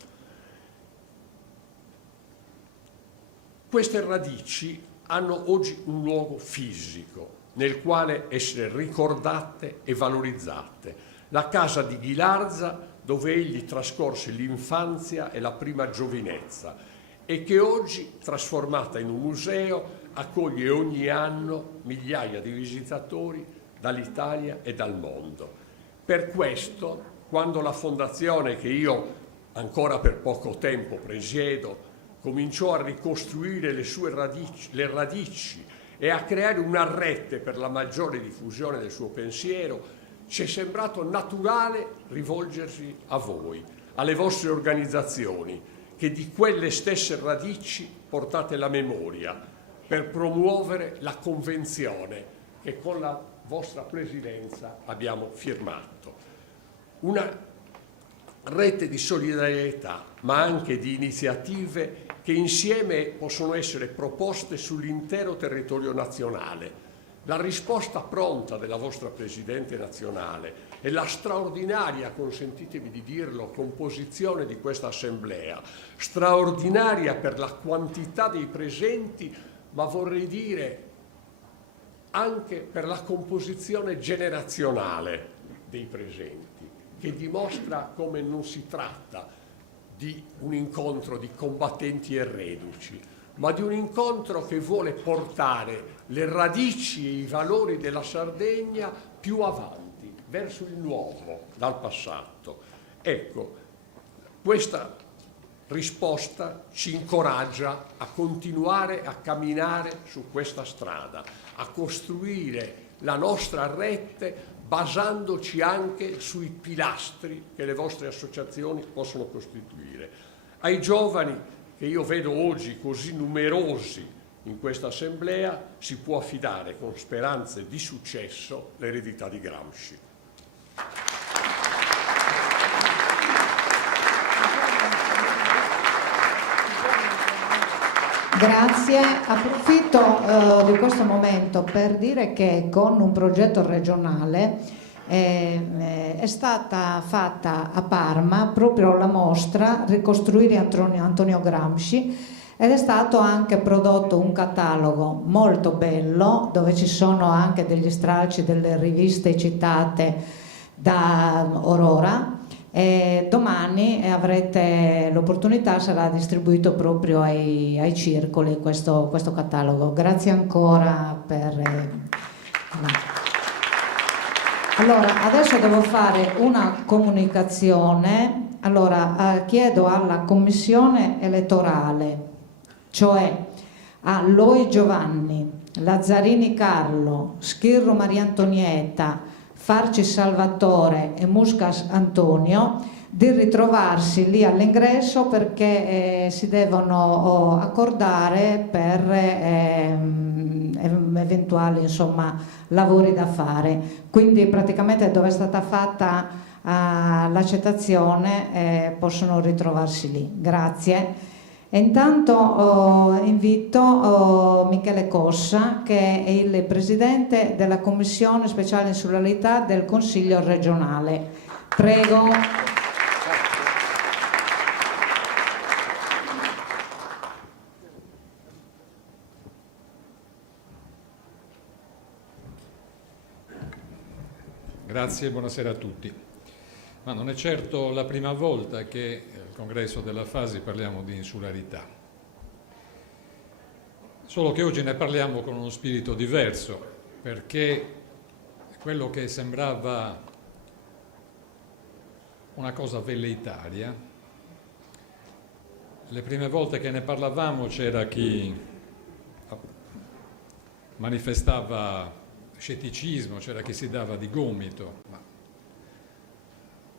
Queste radici hanno oggi un luogo fisico nel quale essere ricordate e valorizzate. La casa di Ghilarza dove egli trascorse l'infanzia e la prima giovinezza e che oggi, trasformata in un museo, accoglie ogni anno migliaia di visitatori dall'Italia e dal mondo. Per questo, quando la fondazione che io ancora per poco tempo presiedo cominciò a ricostruire le radici e a creare una rete per la maggiore diffusione del suo pensiero, ci è sembrato naturale rivolgersi a voi, alle vostre organizzazioni, che di quelle stesse radici portate la memoria per promuovere la convenzione che con la vostra presidenza abbiamo firmato. Una rete di solidarietà, ma anche di iniziative che insieme possono essere proposte sull'intero territorio nazionale. La risposta pronta della vostra Presidente nazionale e la straordinaria, consentitemi di dirlo, composizione di questa Assemblea, straordinaria per la quantità dei presenti, ma vorrei dire anche per la composizione generazionale dei presenti, che dimostra come non si tratta di un incontro di combattenti e reduci, ma di un incontro che vuole portare le radici e i valori della Sardegna più avanti, verso il nuovo, dal passato. Ecco, questa risposta ci incoraggia a continuare a camminare su questa strada, a costruire la nostra rete basandoci anche sui pilastri che le vostre associazioni possono costituire. Ai giovani, che io vedo oggi così numerosi in questa assemblea, si può affidare con speranze di successo l'eredità di Gramsci. Grazie, approfitto di questo momento per dire che con un progetto regionale è stata fatta a Parma proprio la mostra Ricostruire Antonio Gramsci ed è stato anche prodotto un catalogo molto bello dove ci sono anche degli stralci delle riviste citate da Aurora. E domani avrete l'opportunità, sarà distribuito proprio ai circoli questo catalogo. Grazie ancora per... Allora, adesso devo fare una comunicazione. Allora, chiedo alla commissione elettorale, cioè a Loi Giovanni, Lazzarini Carlo, Schirru Maria Antonietta, Farci Salvatore e Muscas Antonio di ritrovarsi lì all'ingresso perché si devono accordare per eventuali lavori da fare. Quindi praticamente dove è stata fatta l'accettazione possono ritrovarsi lì. Grazie. E intanto invito Michele Cossa, che è il presidente della Commissione Speciale Insularità del Consiglio regionale. Prego. Grazie e buonasera a tutti. Ma non è certo la prima volta che al congresso della Fasi parliamo di insularità. Solo che oggi ne parliamo con uno spirito diverso, perché quello che sembrava una cosa velleitaria, le prime volte che ne parlavamo c'era chi manifestava scetticismo, c'era chi si dava di gomito. Ma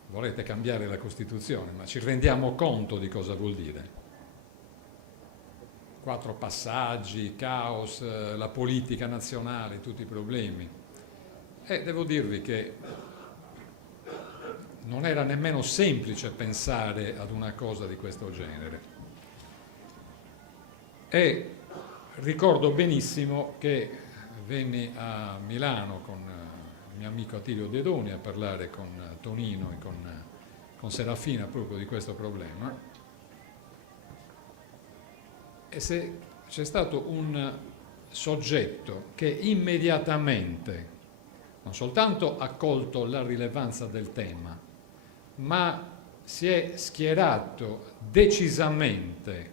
volete cambiare la Costituzione, ma ci rendiamo conto di cosa vuol dire? 4 passaggi, caos, la politica nazionale, tutti i problemi. E devo dirvi che non era nemmeno semplice pensare ad una cosa di questo genere. E ricordo benissimo che venni a Milano con il mio amico Attilio Dedoni a parlare con Tonino e con Serafina proprio di questo problema, e se c'è stato un soggetto che immediatamente non soltanto ha colto la rilevanza del tema, ma si è schierato decisamente,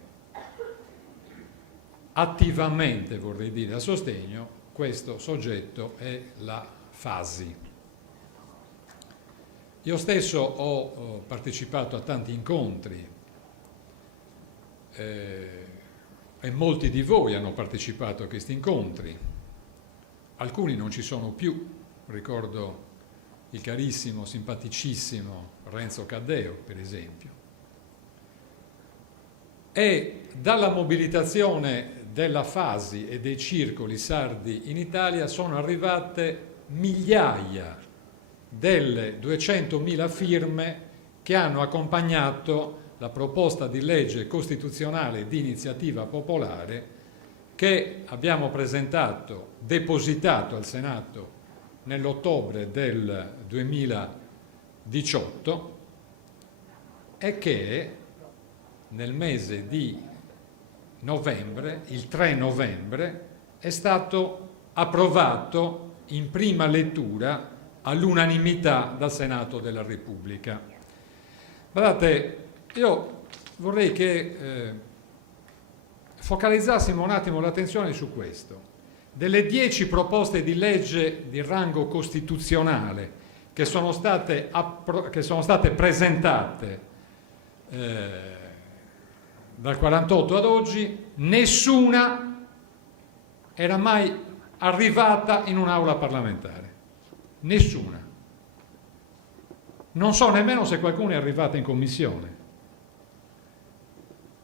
attivamente vorrei dire, a sostegno, questo soggetto è la Fasi. Io stesso ho partecipato a tanti incontri e molti di voi hanno partecipato a questi incontri. Alcuni non ci sono più, ricordo il carissimo, simpaticissimo Renzo Caddeo, per esempio. E dalla mobilitazione della Fasi e dei circoli sardi in Italia sono arrivate migliaia delle 200.000 firme che hanno accompagnato la proposta di legge costituzionale di iniziativa popolare che abbiamo presentato, depositato al Senato nell'ottobre del 2018 e che nel mese di novembre, il 3 novembre, è stato approvato in prima lettura all'unanimità dal Senato della Repubblica. Guardate, io vorrei che focalizzassimo un attimo l'attenzione su questo. Delle 10 proposte di legge di rango costituzionale che sono state presentate dal 48 ad oggi, nessuna era mai arrivata in un'aula parlamentare. Nessuna. Non so nemmeno se qualcuno è arrivata in commissione.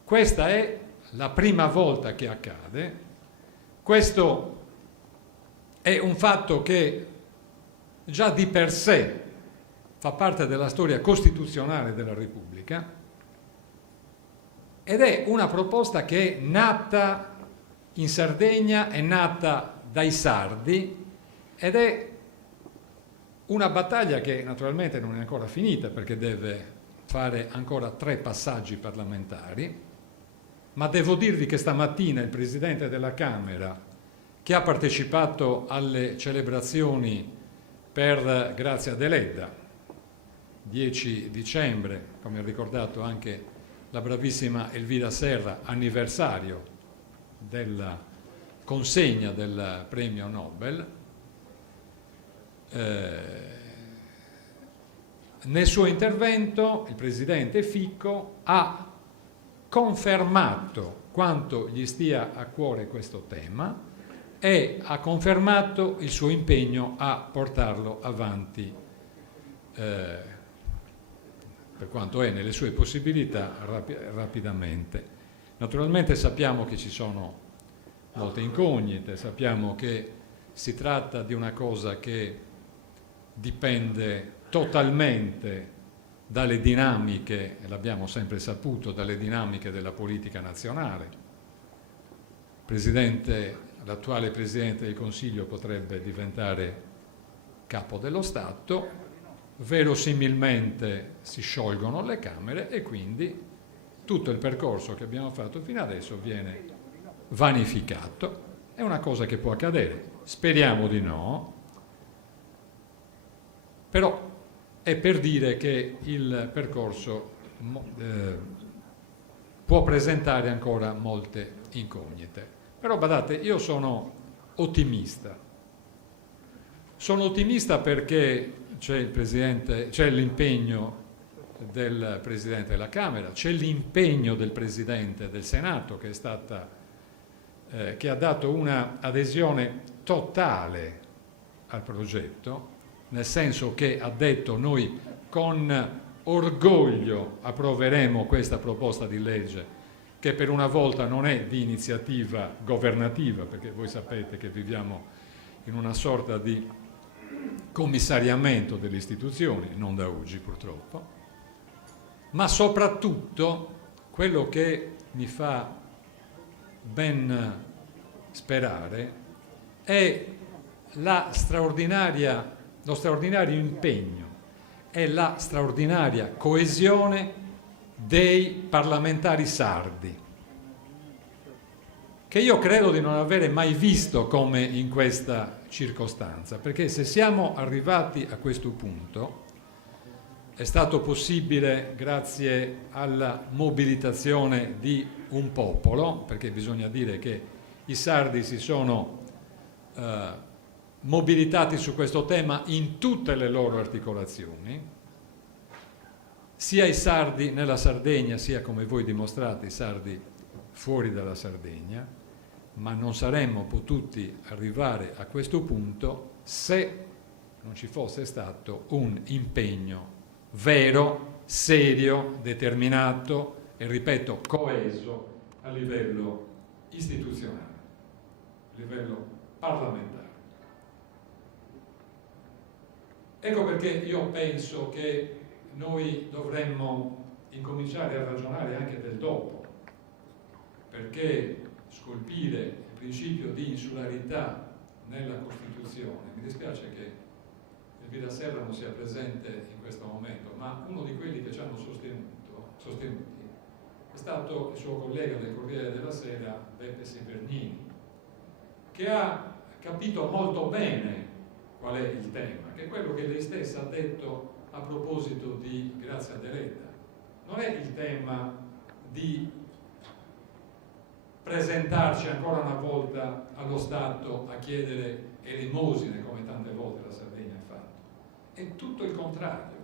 Questa è la prima volta che accade. Questo è un fatto che già di per sé fa parte della storia costituzionale della Repubblica ed è una proposta che è nata in Sardegna, è nata dai sardi ed è una battaglia che naturalmente non è ancora finita perché deve fare ancora 3 passaggi parlamentari, ma devo dirvi che stamattina il Presidente della Camera, che ha partecipato alle celebrazioni per Grazia Deledda, 10 dicembre, come ha ricordato anche la bravissima Elvira Serra, anniversario della consegna del premio Nobel, nel suo intervento il Presidente Fico ha confermato quanto gli stia a cuore questo tema e ha confermato il suo impegno a portarlo avanti per quanto è nelle sue possibilità rapidamente. Naturalmente sappiamo che ci sono molte incognite, sappiamo che si tratta di una cosa che dipende totalmente dalle dinamiche, e l'abbiamo sempre saputo, dalle dinamiche della politica nazionale. L'attuale Presidente del Consiglio potrebbe diventare capo dello Stato, verosimilmente si sciolgono le Camere e quindi tutto il percorso che abbiamo fatto fino adesso viene vanificato. È una cosa che può accadere, speriamo di no, però è per dire che il percorso può presentare ancora molte incognite. Però badate, io sono ottimista. Sono ottimista perché c'è l'impegno del Presidente della Camera, c'è l'impegno del Presidente del Senato che ha dato una adesione totale al progetto, nel senso che ha detto noi con orgoglio approveremo questa proposta di legge che per una volta non è di iniziativa governativa, perché voi sapete che viviamo in una sorta di commissariamento delle istituzioni, non da oggi purtroppo, ma soprattutto quello che mi fa ben sperare è lo straordinario impegno e la straordinaria coesione dei parlamentari sardi, che io credo di non avere mai visto come in questa circostanza, perché se siamo arrivati a questo punto è stato possibile grazie alla mobilitazione di un popolo, perché bisogna dire che i sardi si sono mobilitati su questo tema in tutte le loro articolazioni, sia i sardi nella Sardegna, sia, come voi dimostrate, i sardi fuori dalla Sardegna, ma non saremmo potuti arrivare a questo punto se non ci fosse stato un impegno vero, serio, determinato e, ripeto, coeso a livello istituzionale, a livello parlamentare. Ecco perché io penso che noi dovremmo incominciare a ragionare anche del dopo, perché scolpire il principio di insularità nella Costituzione, mi dispiace che Elvira Serra non sia presente in questo momento, ma uno di quelli che ci hanno sostenuti è stato il suo collega del Corriere della Sera, Beppe Severnini, che ha capito molto bene qual è il tema, che è quello che lei stessa ha detto a proposito di Grazia Deledda. Non è il tema di presentarci ancora una volta allo Stato a chiedere elemosine, come tante volte la Sardegna ha fatto. È tutto il contrario.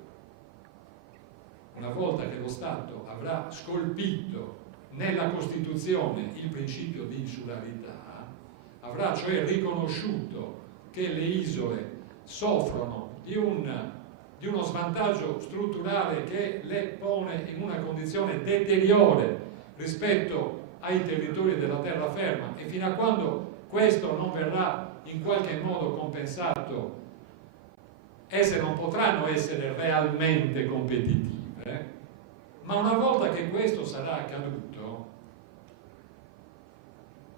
Una volta che lo Stato avrà scolpito nella Costituzione il principio di insularità, avrà cioè riconosciuto che le isole soffrono di uno svantaggio strutturale che le pone in una condizione deteriore rispetto ai territori della terraferma, e fino a quando questo non verrà in qualche modo compensato, esse non potranno essere realmente competitive. Ma una volta che questo sarà accaduto,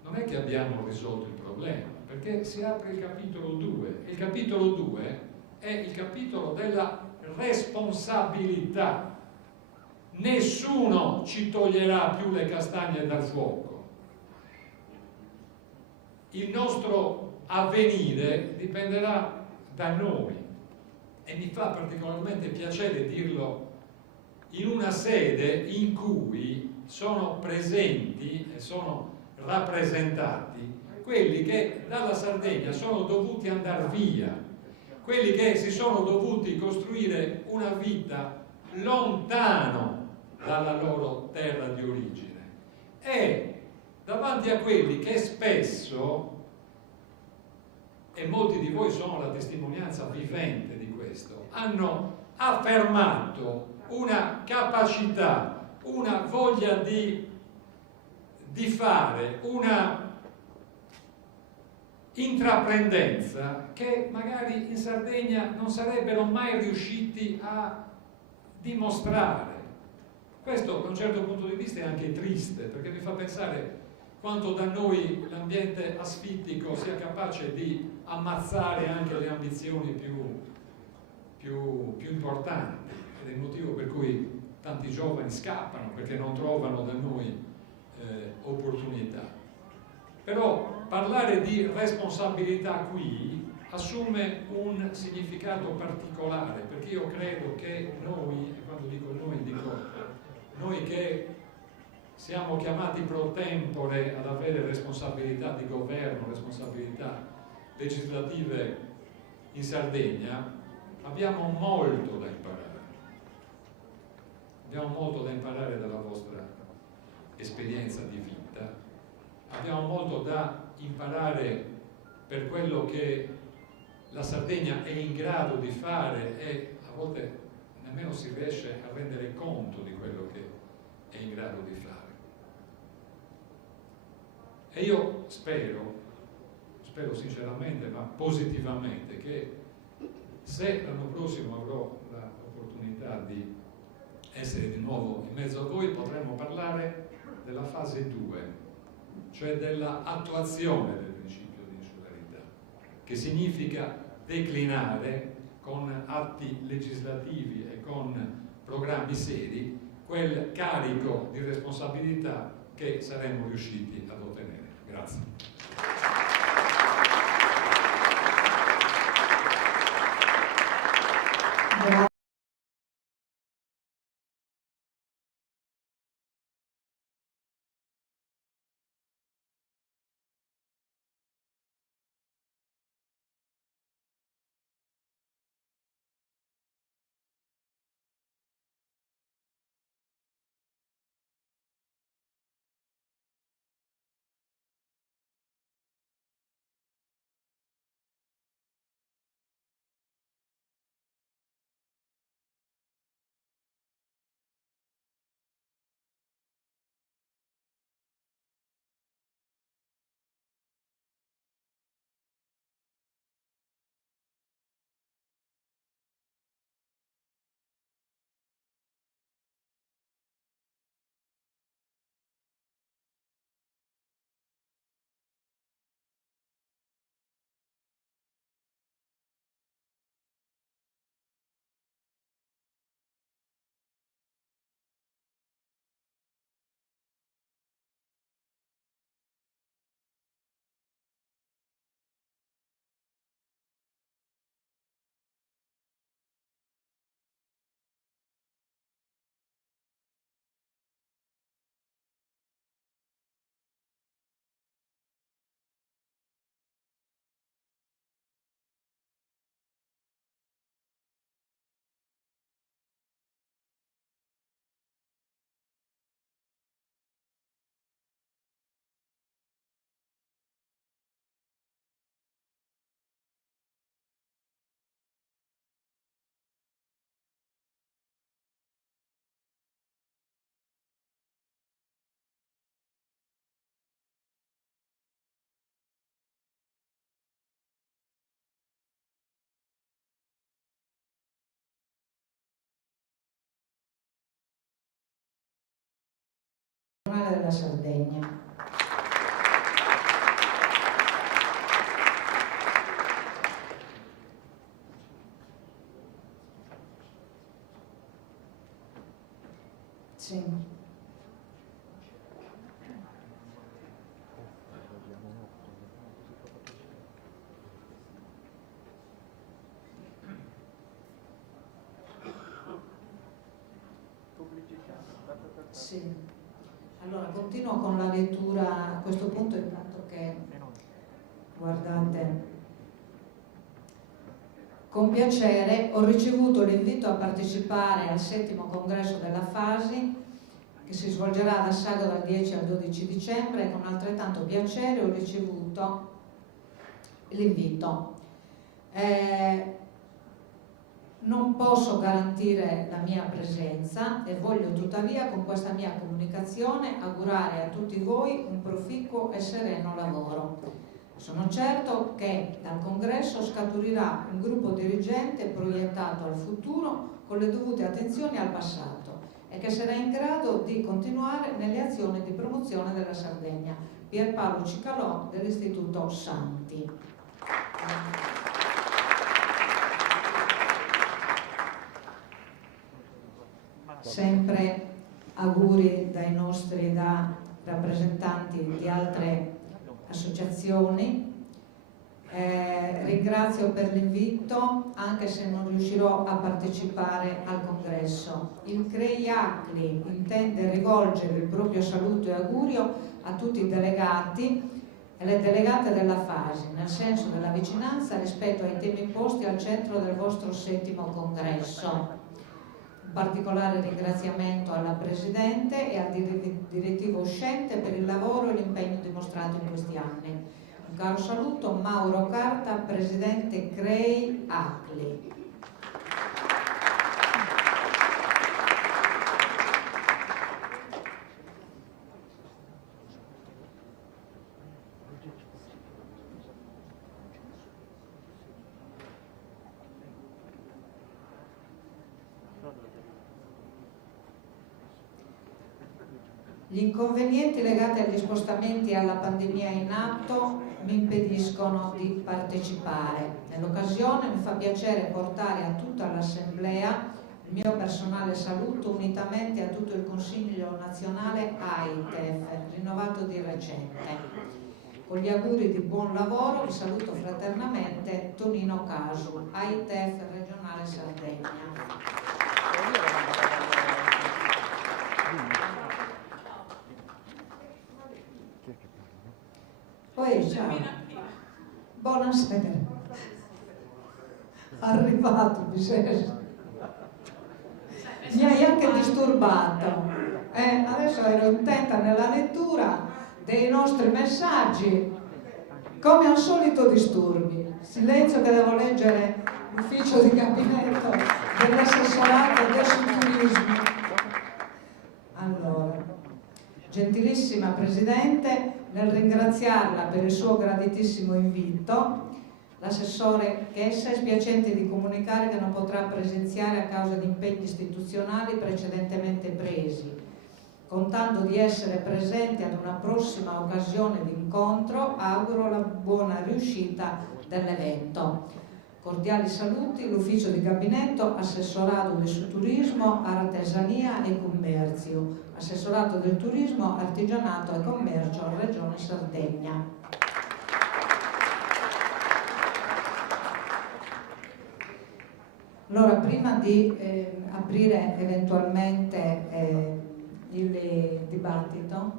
non è che abbiamo risolto il problema, perché si apre il capitolo 2. Il capitolo 2 è il capitolo della responsabilità. Nessuno ci toglierà più le castagne dal fuoco. Il nostro avvenire dipenderà da noi, e mi fa particolarmente piacere dirlo in una sede in cui sono presenti e sono rappresentati quelli che dalla Sardegna sono dovuti andare via, quelli che si sono dovuti costruire una vita lontano dalla loro terra di origine, e davanti a quelli che spesso, e molti di voi sono la testimonianza vivente di questo, hanno affermato una capacità, una voglia di fare, una intraprendenza che magari in Sardegna non sarebbero mai riusciti a dimostrare. Questo da un certo punto di vista è anche triste, perché mi fa pensare quanto da noi l'ambiente asfittico sia capace di ammazzare anche le ambizioni più importanti, ed è il motivo per cui tanti giovani scappano, perché non trovano da noi opportunità. Però parlare di responsabilità qui assume un significato particolare, perché io credo che noi, e quando dico noi, dico noi che siamo chiamati pro tempore ad avere responsabilità di governo, responsabilità legislative in Sardegna, abbiamo molto da imparare. Abbiamo molto da imparare dalla vostra esperienza di vita, abbiamo molto da imparare per quello che la Sardegna è in grado di fare, e a volte nemmeno si riesce a rendere conto di quello che è in grado di fare. E io spero sinceramente, ma positivamente, che se l'anno prossimo avrò l'opportunità di essere di nuovo in mezzo a voi, potremo parlare della fase 2, cioè dell'attuazione del principio di insularità, che significa declinare con atti legislativi e con programmi seri quel carico di responsabilità che saremo riusciti ad ottenere. Grazie. regionale della Sardegna. Sì. Sì. Allora continuo con la lettura a questo punto, intanto che guardate. Con piacere ho ricevuto l'invito a partecipare al 7° congresso della FASI, che si svolgerà da sabato dal 10 al 12 dicembre, e con altrettanto piacere ho ricevuto l'invito. Non posso garantire la mia presenza e voglio tuttavia con questa mia comunicazione augurare a tutti voi un proficuo e sereno lavoro. Sono certo che dal congresso scaturirà un gruppo dirigente proiettato al futuro con le dovute attenzioni al passato e che sarà in grado di continuare nelle azioni di promozione della Sardegna. Pierpaolo Cicalò dell'Istituto Santi. Sempre auguri dai nostri rappresentanti di altre associazioni. Ringrazio per l'invito, anche se non riuscirò a partecipare al congresso. Il CREI-ACLI intende rivolgere il proprio saluto e augurio a tutti i delegati e le delegate della FASI, nel senso della vicinanza rispetto ai temi posti al centro del vostro 7° congresso. Un particolare ringraziamento alla Presidente e al direttivo uscente per il lavoro e l'impegno dimostrato in questi anni. Un caro saluto, Mauro Carta, Presidente CREI-ACLI. Gli inconvenienti legati agli spostamenti e alla pandemia in atto mi impediscono di partecipare. Nell'occasione mi fa piacere portare a tutta l'Assemblea il mio personale saluto unitamente a tutto il Consiglio nazionale AITEF, rinnovato di recente. Con gli auguri di buon lavoro vi saluto fraternamente Tonino Casu, AITEF regionale Sardegna. Poi ciao, buonasera, arrivato, mi hai anche disturbato, adesso ero intenta nella lettura dei nostri messaggi, come al solito disturbi, silenzio che devo leggere l'ufficio di gabinetto dell'assessorato del turismo. Allora, gentilissima Presidente, nel ringraziarla per il suo graditissimo invito, l'assessore Chessa è spiacente di comunicare che non potrà presenziare a causa di impegni istituzionali precedentemente presi. Contando di essere presente ad una prossima occasione di incontro, auguro la buona riuscita dell'evento. Cordiali saluti, l'ufficio di gabinetto, assessorato del turismo, artigiania e commercio, assessorato del turismo, artigianato e commercio, Regione Sardegna. Allora, prima di aprire eventualmente il dibattito,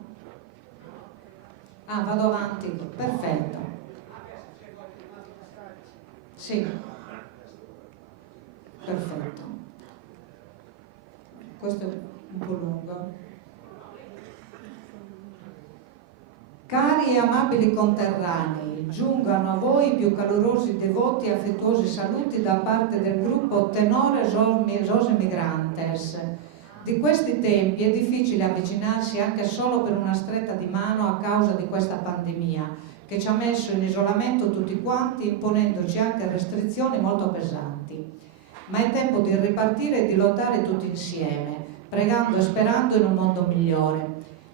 vado avanti, perfetto. Sì, perfetto. Questo è un po' lungo. Cari e amabili conterranei, giungano a voi i più calorosi, devoti e affettuosi saluti da parte del gruppo Tenore Rose Migrantes. Di questi tempi è difficile avvicinarsi anche solo per una stretta di mano a causa di questa pandemia che ci ha messo in isolamento tutti quanti, imponendoci anche restrizioni molto pesanti. Ma è tempo di ripartire e di lottare tutti insieme, pregando e sperando in un mondo migliore.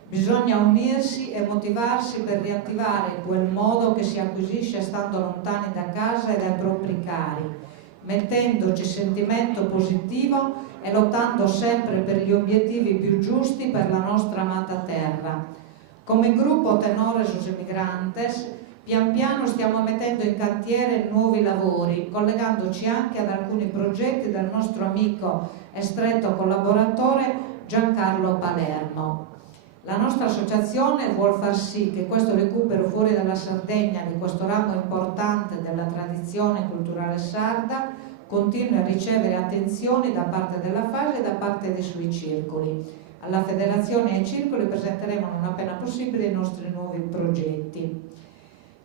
Bisogna unirsi e motivarsi per riattivare quel modo che si acquisisce stando lontani da casa e dai propri cari, mettendoci sentimento positivo e lottando sempre per gli obiettivi più giusti per la nostra amata terra. Come gruppo Tenores Emigrantes, pian piano stiamo mettendo in cantiere nuovi lavori, collegandoci anche ad alcuni progetti del nostro amico e stretto collaboratore Giancarlo Palermo. La nostra associazione vuol far sì che questo recupero fuori dalla Sardegna di questo ramo importante della tradizione culturale sarda continui a ricevere attenzioni da parte della FAGE e da parte dei suoi circoli. Alla Federazione e ai circoli presenteremo non appena possibile i nostri nuovi progetti.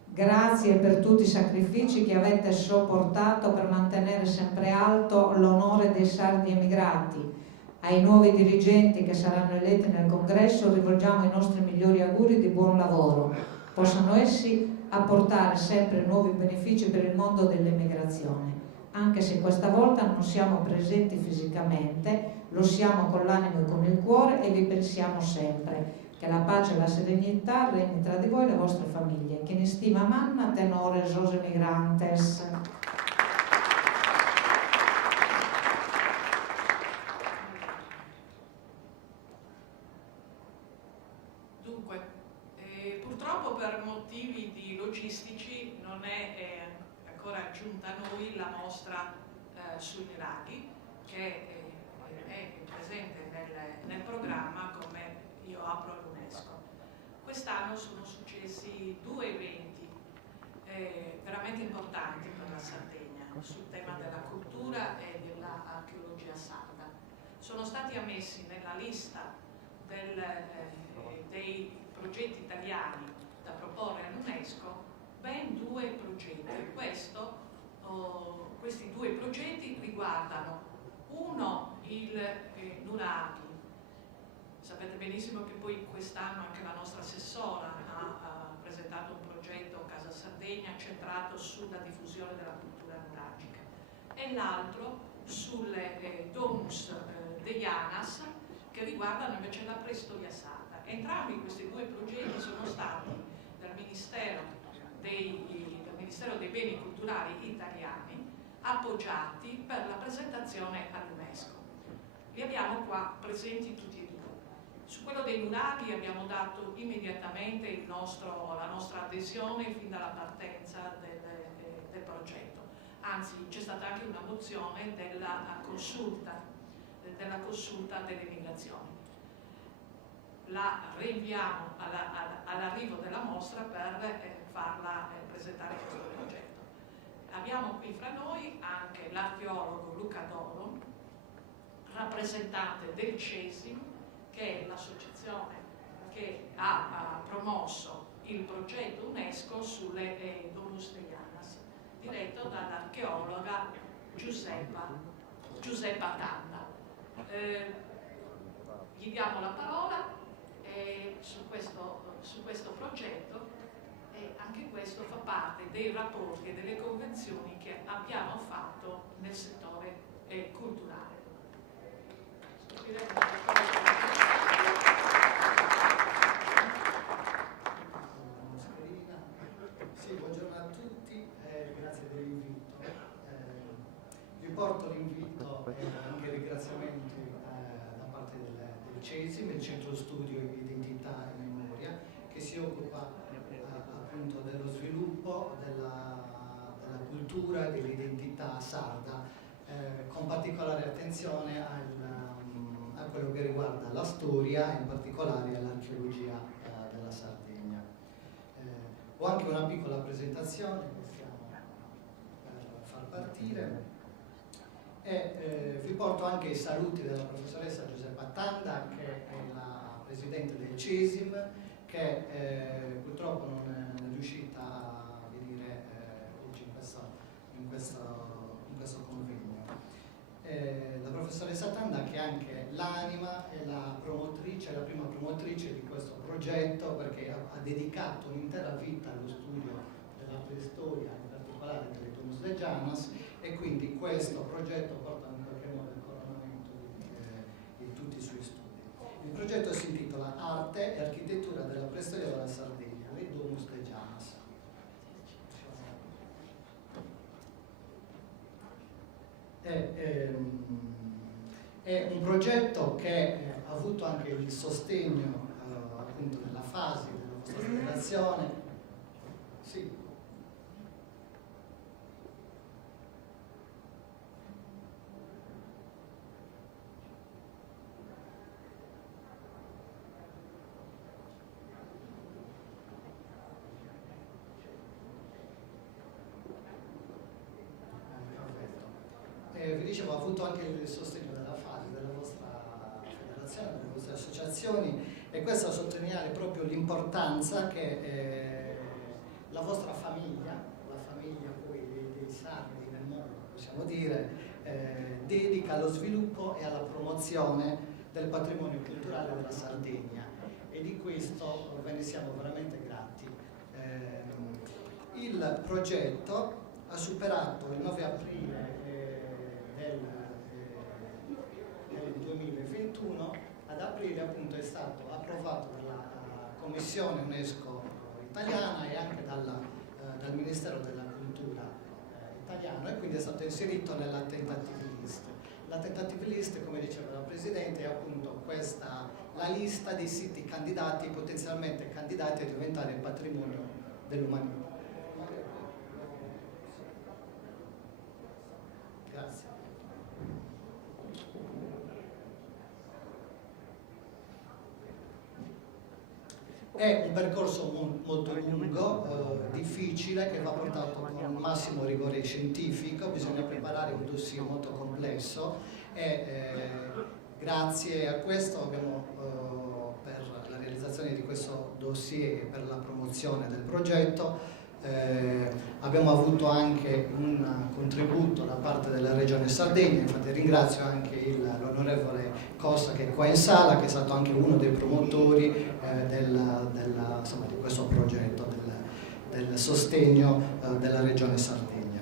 Grazie per tutti i sacrifici che avete sopportato per mantenere sempre alto l'onore dei sardi emigrati. Ai nuovi dirigenti che saranno eletti nel congresso rivolgiamo i nostri migliori auguri di buon lavoro. Possano essi apportare sempre nuovi benefici per il mondo dell'emigrazione. Anche se questa volta non siamo presenti fisicamente, lo siamo con l'animo e con il cuore e vi pensiamo sempre. Che la pace e la serenità regni tra di voi e le vostre famiglie. Che ne stima manna Tenores Emigrantes. Dunque, purtroppo per motivi logistici non è ancora giunta a noi la mostra sui laghi, che è presente nel programma come Io apro l'UNESCO. Quest'anno sono successi 2 eventi veramente importanti per la Sardegna sul tema della cultura e dell'archeologia sarda. Sono stati ammessi nella lista dei progetti italiani da proporre all'UNESCO ben 2 progetti. Questi 2 progetti riguardano uno il Nuraghi. Sapete benissimo che poi quest'anno anche la nostra assessora ha presentato un progetto Casa Sardegna centrato sulla diffusione della cultura nuragica, e l'altro sulle domus degli ANAS che riguardano invece la preistoria sarda. Entrambi questi 2 progetti sono stati dal Ministero dei Beni Culturali Italiani appoggiati per la presentazione all'UNESCO. Li abbiamo qua presenti tutti e 2. Su quello dei nuraghi abbiamo dato immediatamente la nostra adesione fin dalla partenza del progetto. Anzi, c'è stata anche una mozione della consulta delle migrazioni. La rinviamo all'arrivo della mostra per farla presentare questo progetto. Abbiamo qui fra noi anche l'archeologo Luca Dolo, rappresentante del CESIM, che è l'associazione che ha promosso il progetto UNESCO sulle domus degli ANAS, diretto dall'archeologa Giuseppa Tanda. Gli diamo la parola su questo progetto, e anche questo fa parte dei rapporti e delle convenzioni che abbiamo fatto nel settore culturale. Sì, buongiorno a tutti, grazie dell'invito. Vi porto l'invito e anche i ringraziamenti da parte del CESIM, il Centro Studio Identità e Memoria, che si occupa appunto dello sviluppo della cultura e dell'identità sarda, con particolare attenzione a quello che riguarda la storia e in particolare all'archeologia della Sardegna. Ho anche una piccola presentazione che stiamo per far partire e vi porto anche i saluti della professoressa Giuseppa Tanda, che è la presidente del CESIM, che purtroppo non è riuscita a venire oggi in questo convegno. La professoressa Tanda, che è anche l'anima e la prima promotrice di questo progetto, perché ha dedicato un'intera vita allo studio della preistoria, in particolare delle domus de Janas, e quindi questo progetto porta in qualche modo il coronamento di tutti i suoi studi. progetto si intitola Arte e architettura della preistoria della Sardegna, le Domus de Janas. È un progetto che ha avuto anche il sostegno appunto nella fase della vostra federazione. Sì. Vi dicevo, ha avuto anche il sostegno della FASI, della vostra federazione, delle vostre associazioni, e questo a sottolineare proprio l'importanza che la vostra famiglia, la famiglia poi dei sardi nel mondo, possiamo dire, dedica allo sviluppo e alla promozione del patrimonio culturale della Sardegna, e di questo ve ne siamo veramente grati. Il progetto ha superato il 9 aprile del 2021, ad aprile appunto è stato approvato dalla Commissione UNESCO italiana e anche dal Ministero della Cultura italiano, e quindi è stato inserito nella tentative list. La tentative list, come diceva la Presidente, è appunto la lista dei siti candidati, potenzialmente candidati a diventare patrimonio dell'umanità. Grazie. È un percorso molto lungo, difficile, che va portato con un massimo rigore scientifico, bisogna preparare un dossier molto complesso e grazie a questo abbiamo, per la realizzazione di questo dossier e per la promozione del progetto, abbiamo avuto anche un contributo da parte della Regione Sardegna. Infatti ringrazio anche l'onorevole Costa, che è qua in sala, che è stato anche uno dei promotori di questo progetto, del sostegno della Regione Sardegna.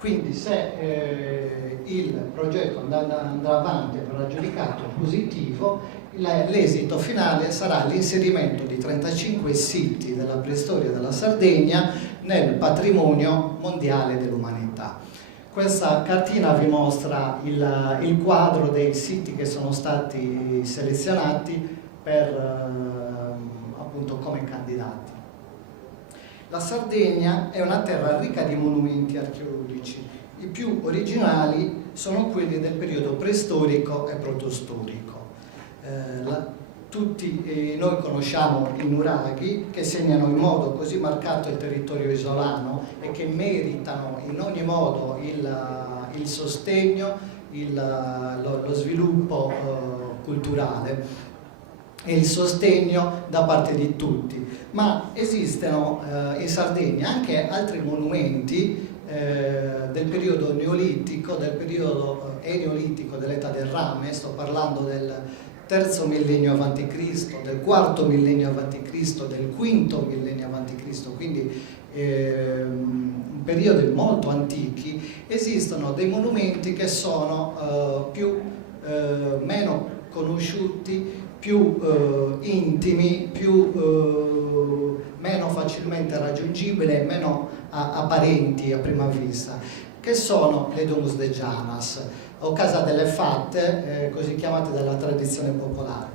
Quindi se il progetto andrà avanti e verrà giudicato positivo, l'esito finale sarà l'inserimento di 35 siti della preistoria della Sardegna nel patrimonio mondiale dell'umanità. Questa cartina vi mostra il quadro dei siti che sono stati selezionati appunto come candidati. La Sardegna è una terra ricca di monumenti archeologici. I più originali sono quelli del periodo preistorico e protostorico. Tutti noi conosciamo i nuraghi, che segnano in modo così marcato il territorio isolano e che meritano in ogni modo il sostegno, lo sviluppo culturale e il sostegno da parte di tutti. Ma esistono in Sardegna anche altri monumenti del periodo neolitico, del periodo eneolitico, dell'età del rame. Sto parlando del terzo millennio avanti Cristo, del quarto millennio avanti Cristo, del quinto millennio avanti Cristo, quindi periodi molto antichi. Esistono dei monumenti che sono meno conosciuti, più intimi, meno facilmente raggiungibili e meno apparenti a prima vista, che sono le Domus de Janas, o Casa delle Fatte, così chiamate dalla tradizione popolare.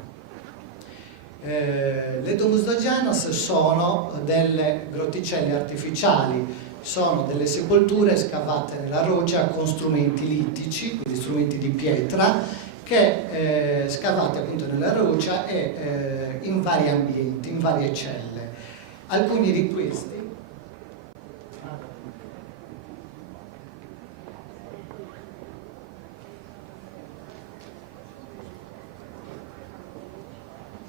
Le Domus de Janas sono delle grotticelle artificiali, sono delle sepolture scavate nella roccia con strumenti litici, quindi strumenti di pietra, che scavate appunto nella roccia e in vari ambienti, in varie celle. Alcuni di questi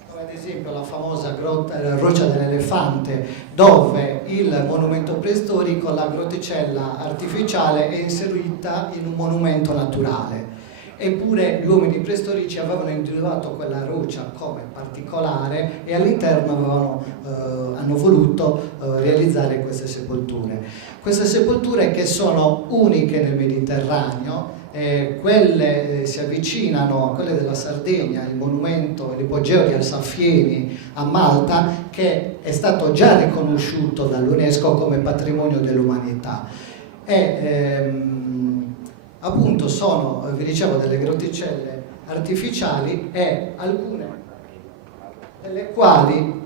come ad esempio la famosa Roccia dell'Elefante, dove il monumento preistorico, la grotticella artificiale, è inserita in un monumento naturale. Eppure gli uomini preistorici avevano individuato quella roccia come particolare e all'interno hanno voluto realizzare queste sepolture. Queste sepolture che sono uniche nel Mediterraneo, quelle si avvicinano a quelle della Sardegna, il monumento, l'ipogeo di Alsafieni a Malta, che è stato già riconosciuto dall'UNESCO come patrimonio dell'umanità. Appunto sono, vi dicevo, delle grotticelle artificiali e alcune delle quali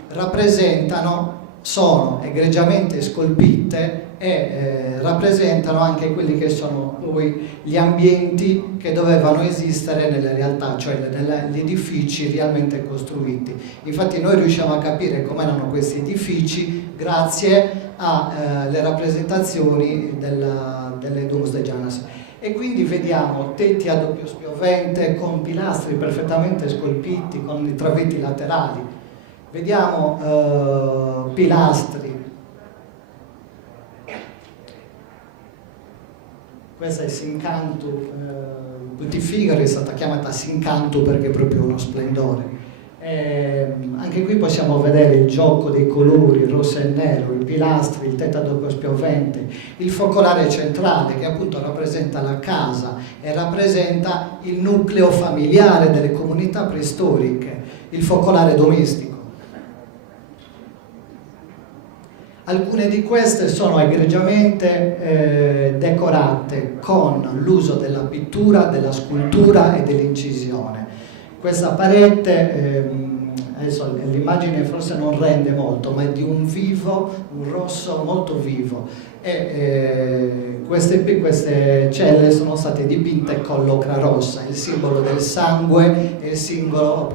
sono egregiamente scolpite e rappresentano anche quelli che sono poi gli ambienti che dovevano esistere nelle realtà, cioè negli edifici realmente costruiti. Infatti noi riusciamo a capire come erano questi edifici grazie alle rappresentazioni delle Domus de Janas. E quindi vediamo tetti a doppio spiovente con pilastri perfettamente scolpiti con i travetti laterali, vediamo pilastri. Questa è Sincantu, Buttifigaro è stata chiamata Sincantu perché è proprio uno splendore. Anche qui possiamo vedere il gioco dei colori, rosso e nero, i pilastri, il tetto a doppio spiovente, il focolare centrale che appunto rappresenta la casa e rappresenta il nucleo familiare delle comunità preistoriche, il focolare domestico. Alcune di queste sono egregiamente decorate con l'uso della pittura, della scultura e dell'incisione. Questa parete, adesso l'immagine forse non rende molto, ma è di un rosso molto vivo. E queste celle sono state dipinte con l'ocra rossa, il simbolo del sangue e il simbolo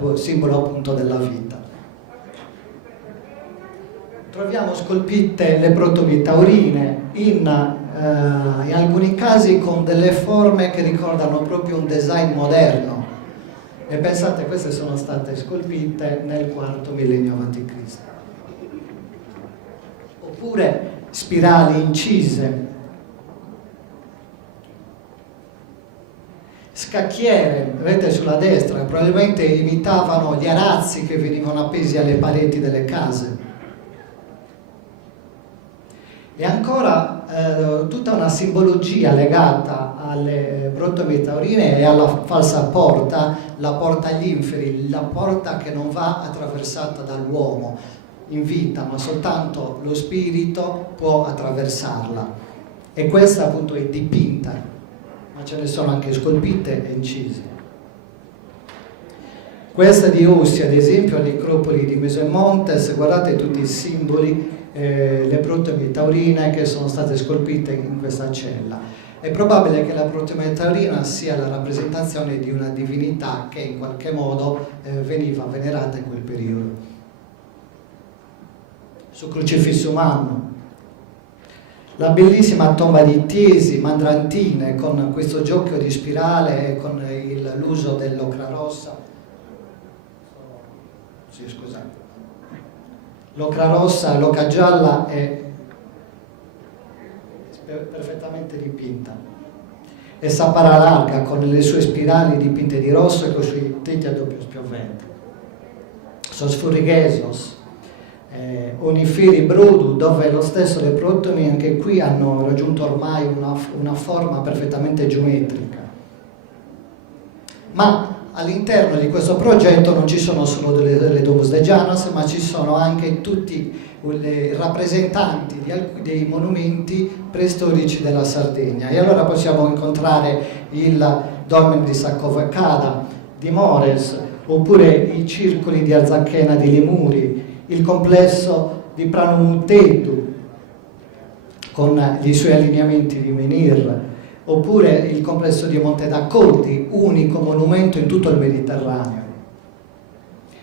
appunto della vita. Troviamo scolpite le protomi taurine in alcuni casi con delle forme che ricordano proprio un design moderno. E pensate, queste sono state scolpite nel IV millennio a.C. Oppure spirali incise, scacchiere, vedete sulla destra, probabilmente imitavano gli arazzi che venivano appesi alle pareti delle case. E ancora tutta una simbologia legata alle protomi taurine e alla falsa porta, la porta agli inferi, la porta che non va attraversata dall'uomo in vita, ma soltanto lo spirito può attraversarla. E questa appunto è dipinta, ma ce ne sono anche scolpite e incise. Questa di Ostia, ad esempio, alle necropoli di Mesomontes, guardate tutti i simboli, le protomi taurine che sono state scolpite in questa cella. È probabile che la protome taurina sia la rappresentazione di una divinità che in qualche modo veniva venerata in quel periodo. Su Crocifisso umano, la bellissima tomba di Tiesi, Mandrantine, con questo gioco di spirale e con l'uso dell'ocra rossa. Sì, scusate. L'ocra rossa, l'ocra gialla è perfettamente dipinta. E Sappara larga con le sue spirali dipinte di rosso e con i suoi tetti a doppio spiovente. Sosfurighesos, Onifiri Brudu, dove lo stesso le protomi anche qui hanno raggiunto ormai una forma perfettamente geometrica. Ma all'interno di questo progetto non ci sono solo delle Domus de Janas, ma ci sono anche tutti i rappresentanti dei monumenti preistorici della Sardegna. E allora possiamo incontrare il Dolmen di Saccovacada, di Mores, oppure i circoli di Arzachena di Limuri, il complesso di Pranumutetu con i suoi allineamenti di menhir, oppure il complesso di Monte d'Accolti, unico monumento in tutto il Mediterraneo.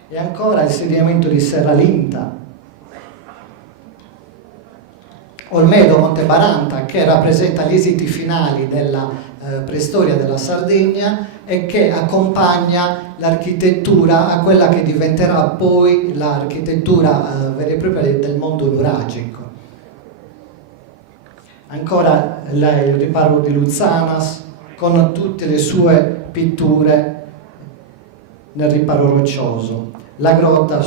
E ancora il sediamento di Serralinta, Olmedo Monte Baranta, che rappresenta gli esiti finali della preistoria della Sardegna e che accompagna l'architettura a quella che diventerà poi l'architettura vera e propria del mondo nuragico. Ancora il riparo di Luzzanas, con tutte le sue pitture nel riparo roccioso. La grotta la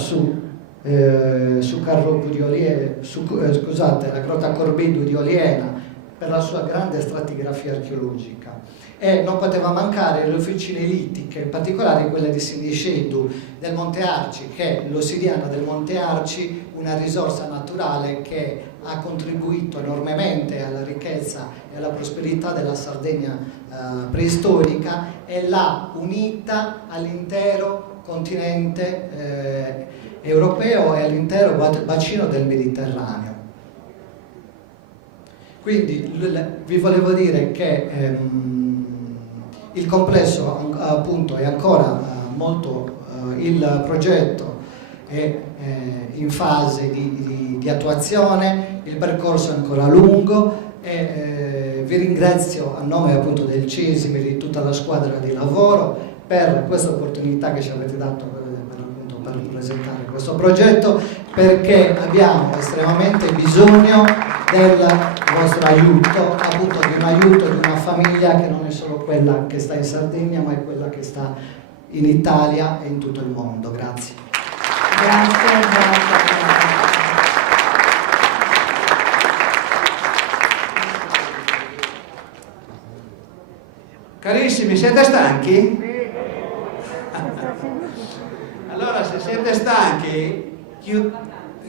grotta Corbidu di Oliena, per la sua grande stratigrafia archeologica. E non poteva mancare le officine litiche, in particolare quella di Siniscendu del Monte Arci, che è l'ossidiana del Monte Arci, una risorsa naturale che ha contribuito enormemente alla ricchezza e alla prosperità della Sardegna preistorica e l'ha unita all'intero continente europeo e all'intero bacino del Mediterraneo. Quindi vi volevo dire che il complesso appunto è ancora il progetto è in fase di attuazione, il percorso è ancora lungo e vi ringrazio a nome appunto del CESIM e di tutta la squadra di lavoro per questa opportunità che ci avete dato per presentare questo progetto, perché abbiamo estremamente bisogno del vostro aiuto, appunto di un aiuto di una famiglia che non è solo quella che sta in Sardegna, ma è quella che sta in Italia e in tutto il mondo. Grazie. Grazie. Carissimi, siete stanchi? Allora, se siete stanchi,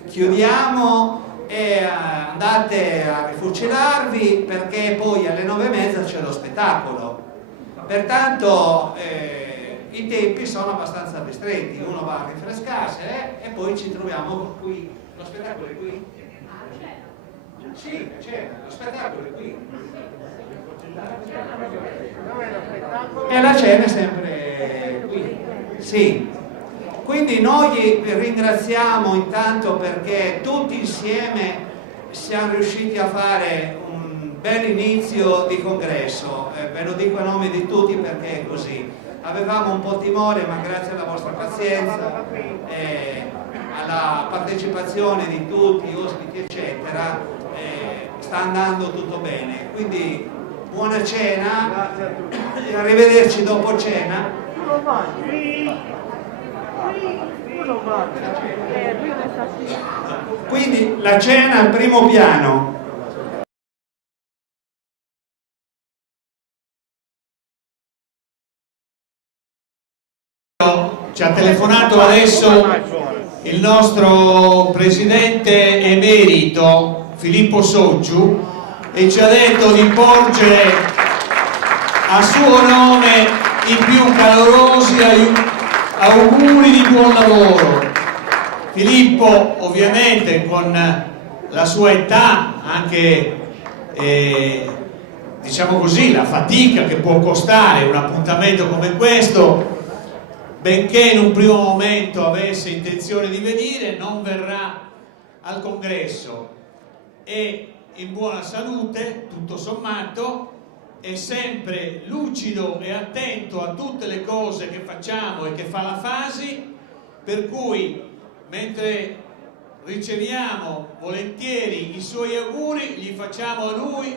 chiudiamo e andate a rifucilarvi, perché poi alle 9:30 c'è lo spettacolo. Pertanto i tempi sono abbastanza ristretti, uno va a rinfrescarsi e poi ci troviamo qui. Lo spettacolo è qui? Sì, c'è, lo spettacolo è qui. E la cena è sempre qui. Sì. Quindi noi vi ringraziamo intanto perché tutti insieme siamo riusciti a fare un bel inizio di congresso, ve lo dico a nome di tutti perché è così. Avevamo un po' timore, ma grazie alla vostra pazienza e alla partecipazione di tutti, ospiti eccetera, sta andando tutto bene. Quindi buona cena e arrivederci dopo cena. Quindi la cena al primo piano. Ci ha telefonato adesso il nostro presidente emerito Filippo Soggiu e ci ha detto di porgere a suo nome i più calorosi auguri di buon lavoro. Filippo, ovviamente, con la sua età, anche diciamo così, la fatica che può costare un appuntamento come questo, benché in un primo momento avesse intenzione di venire, non verrà al congresso. E in buona salute, tutto sommato, è sempre lucido e attento a tutte le cose che facciamo e che fa la Fasi, per cui mentre riceviamo volentieri i suoi auguri, gli facciamo a lui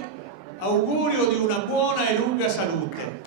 augurio di una buona e lunga salute.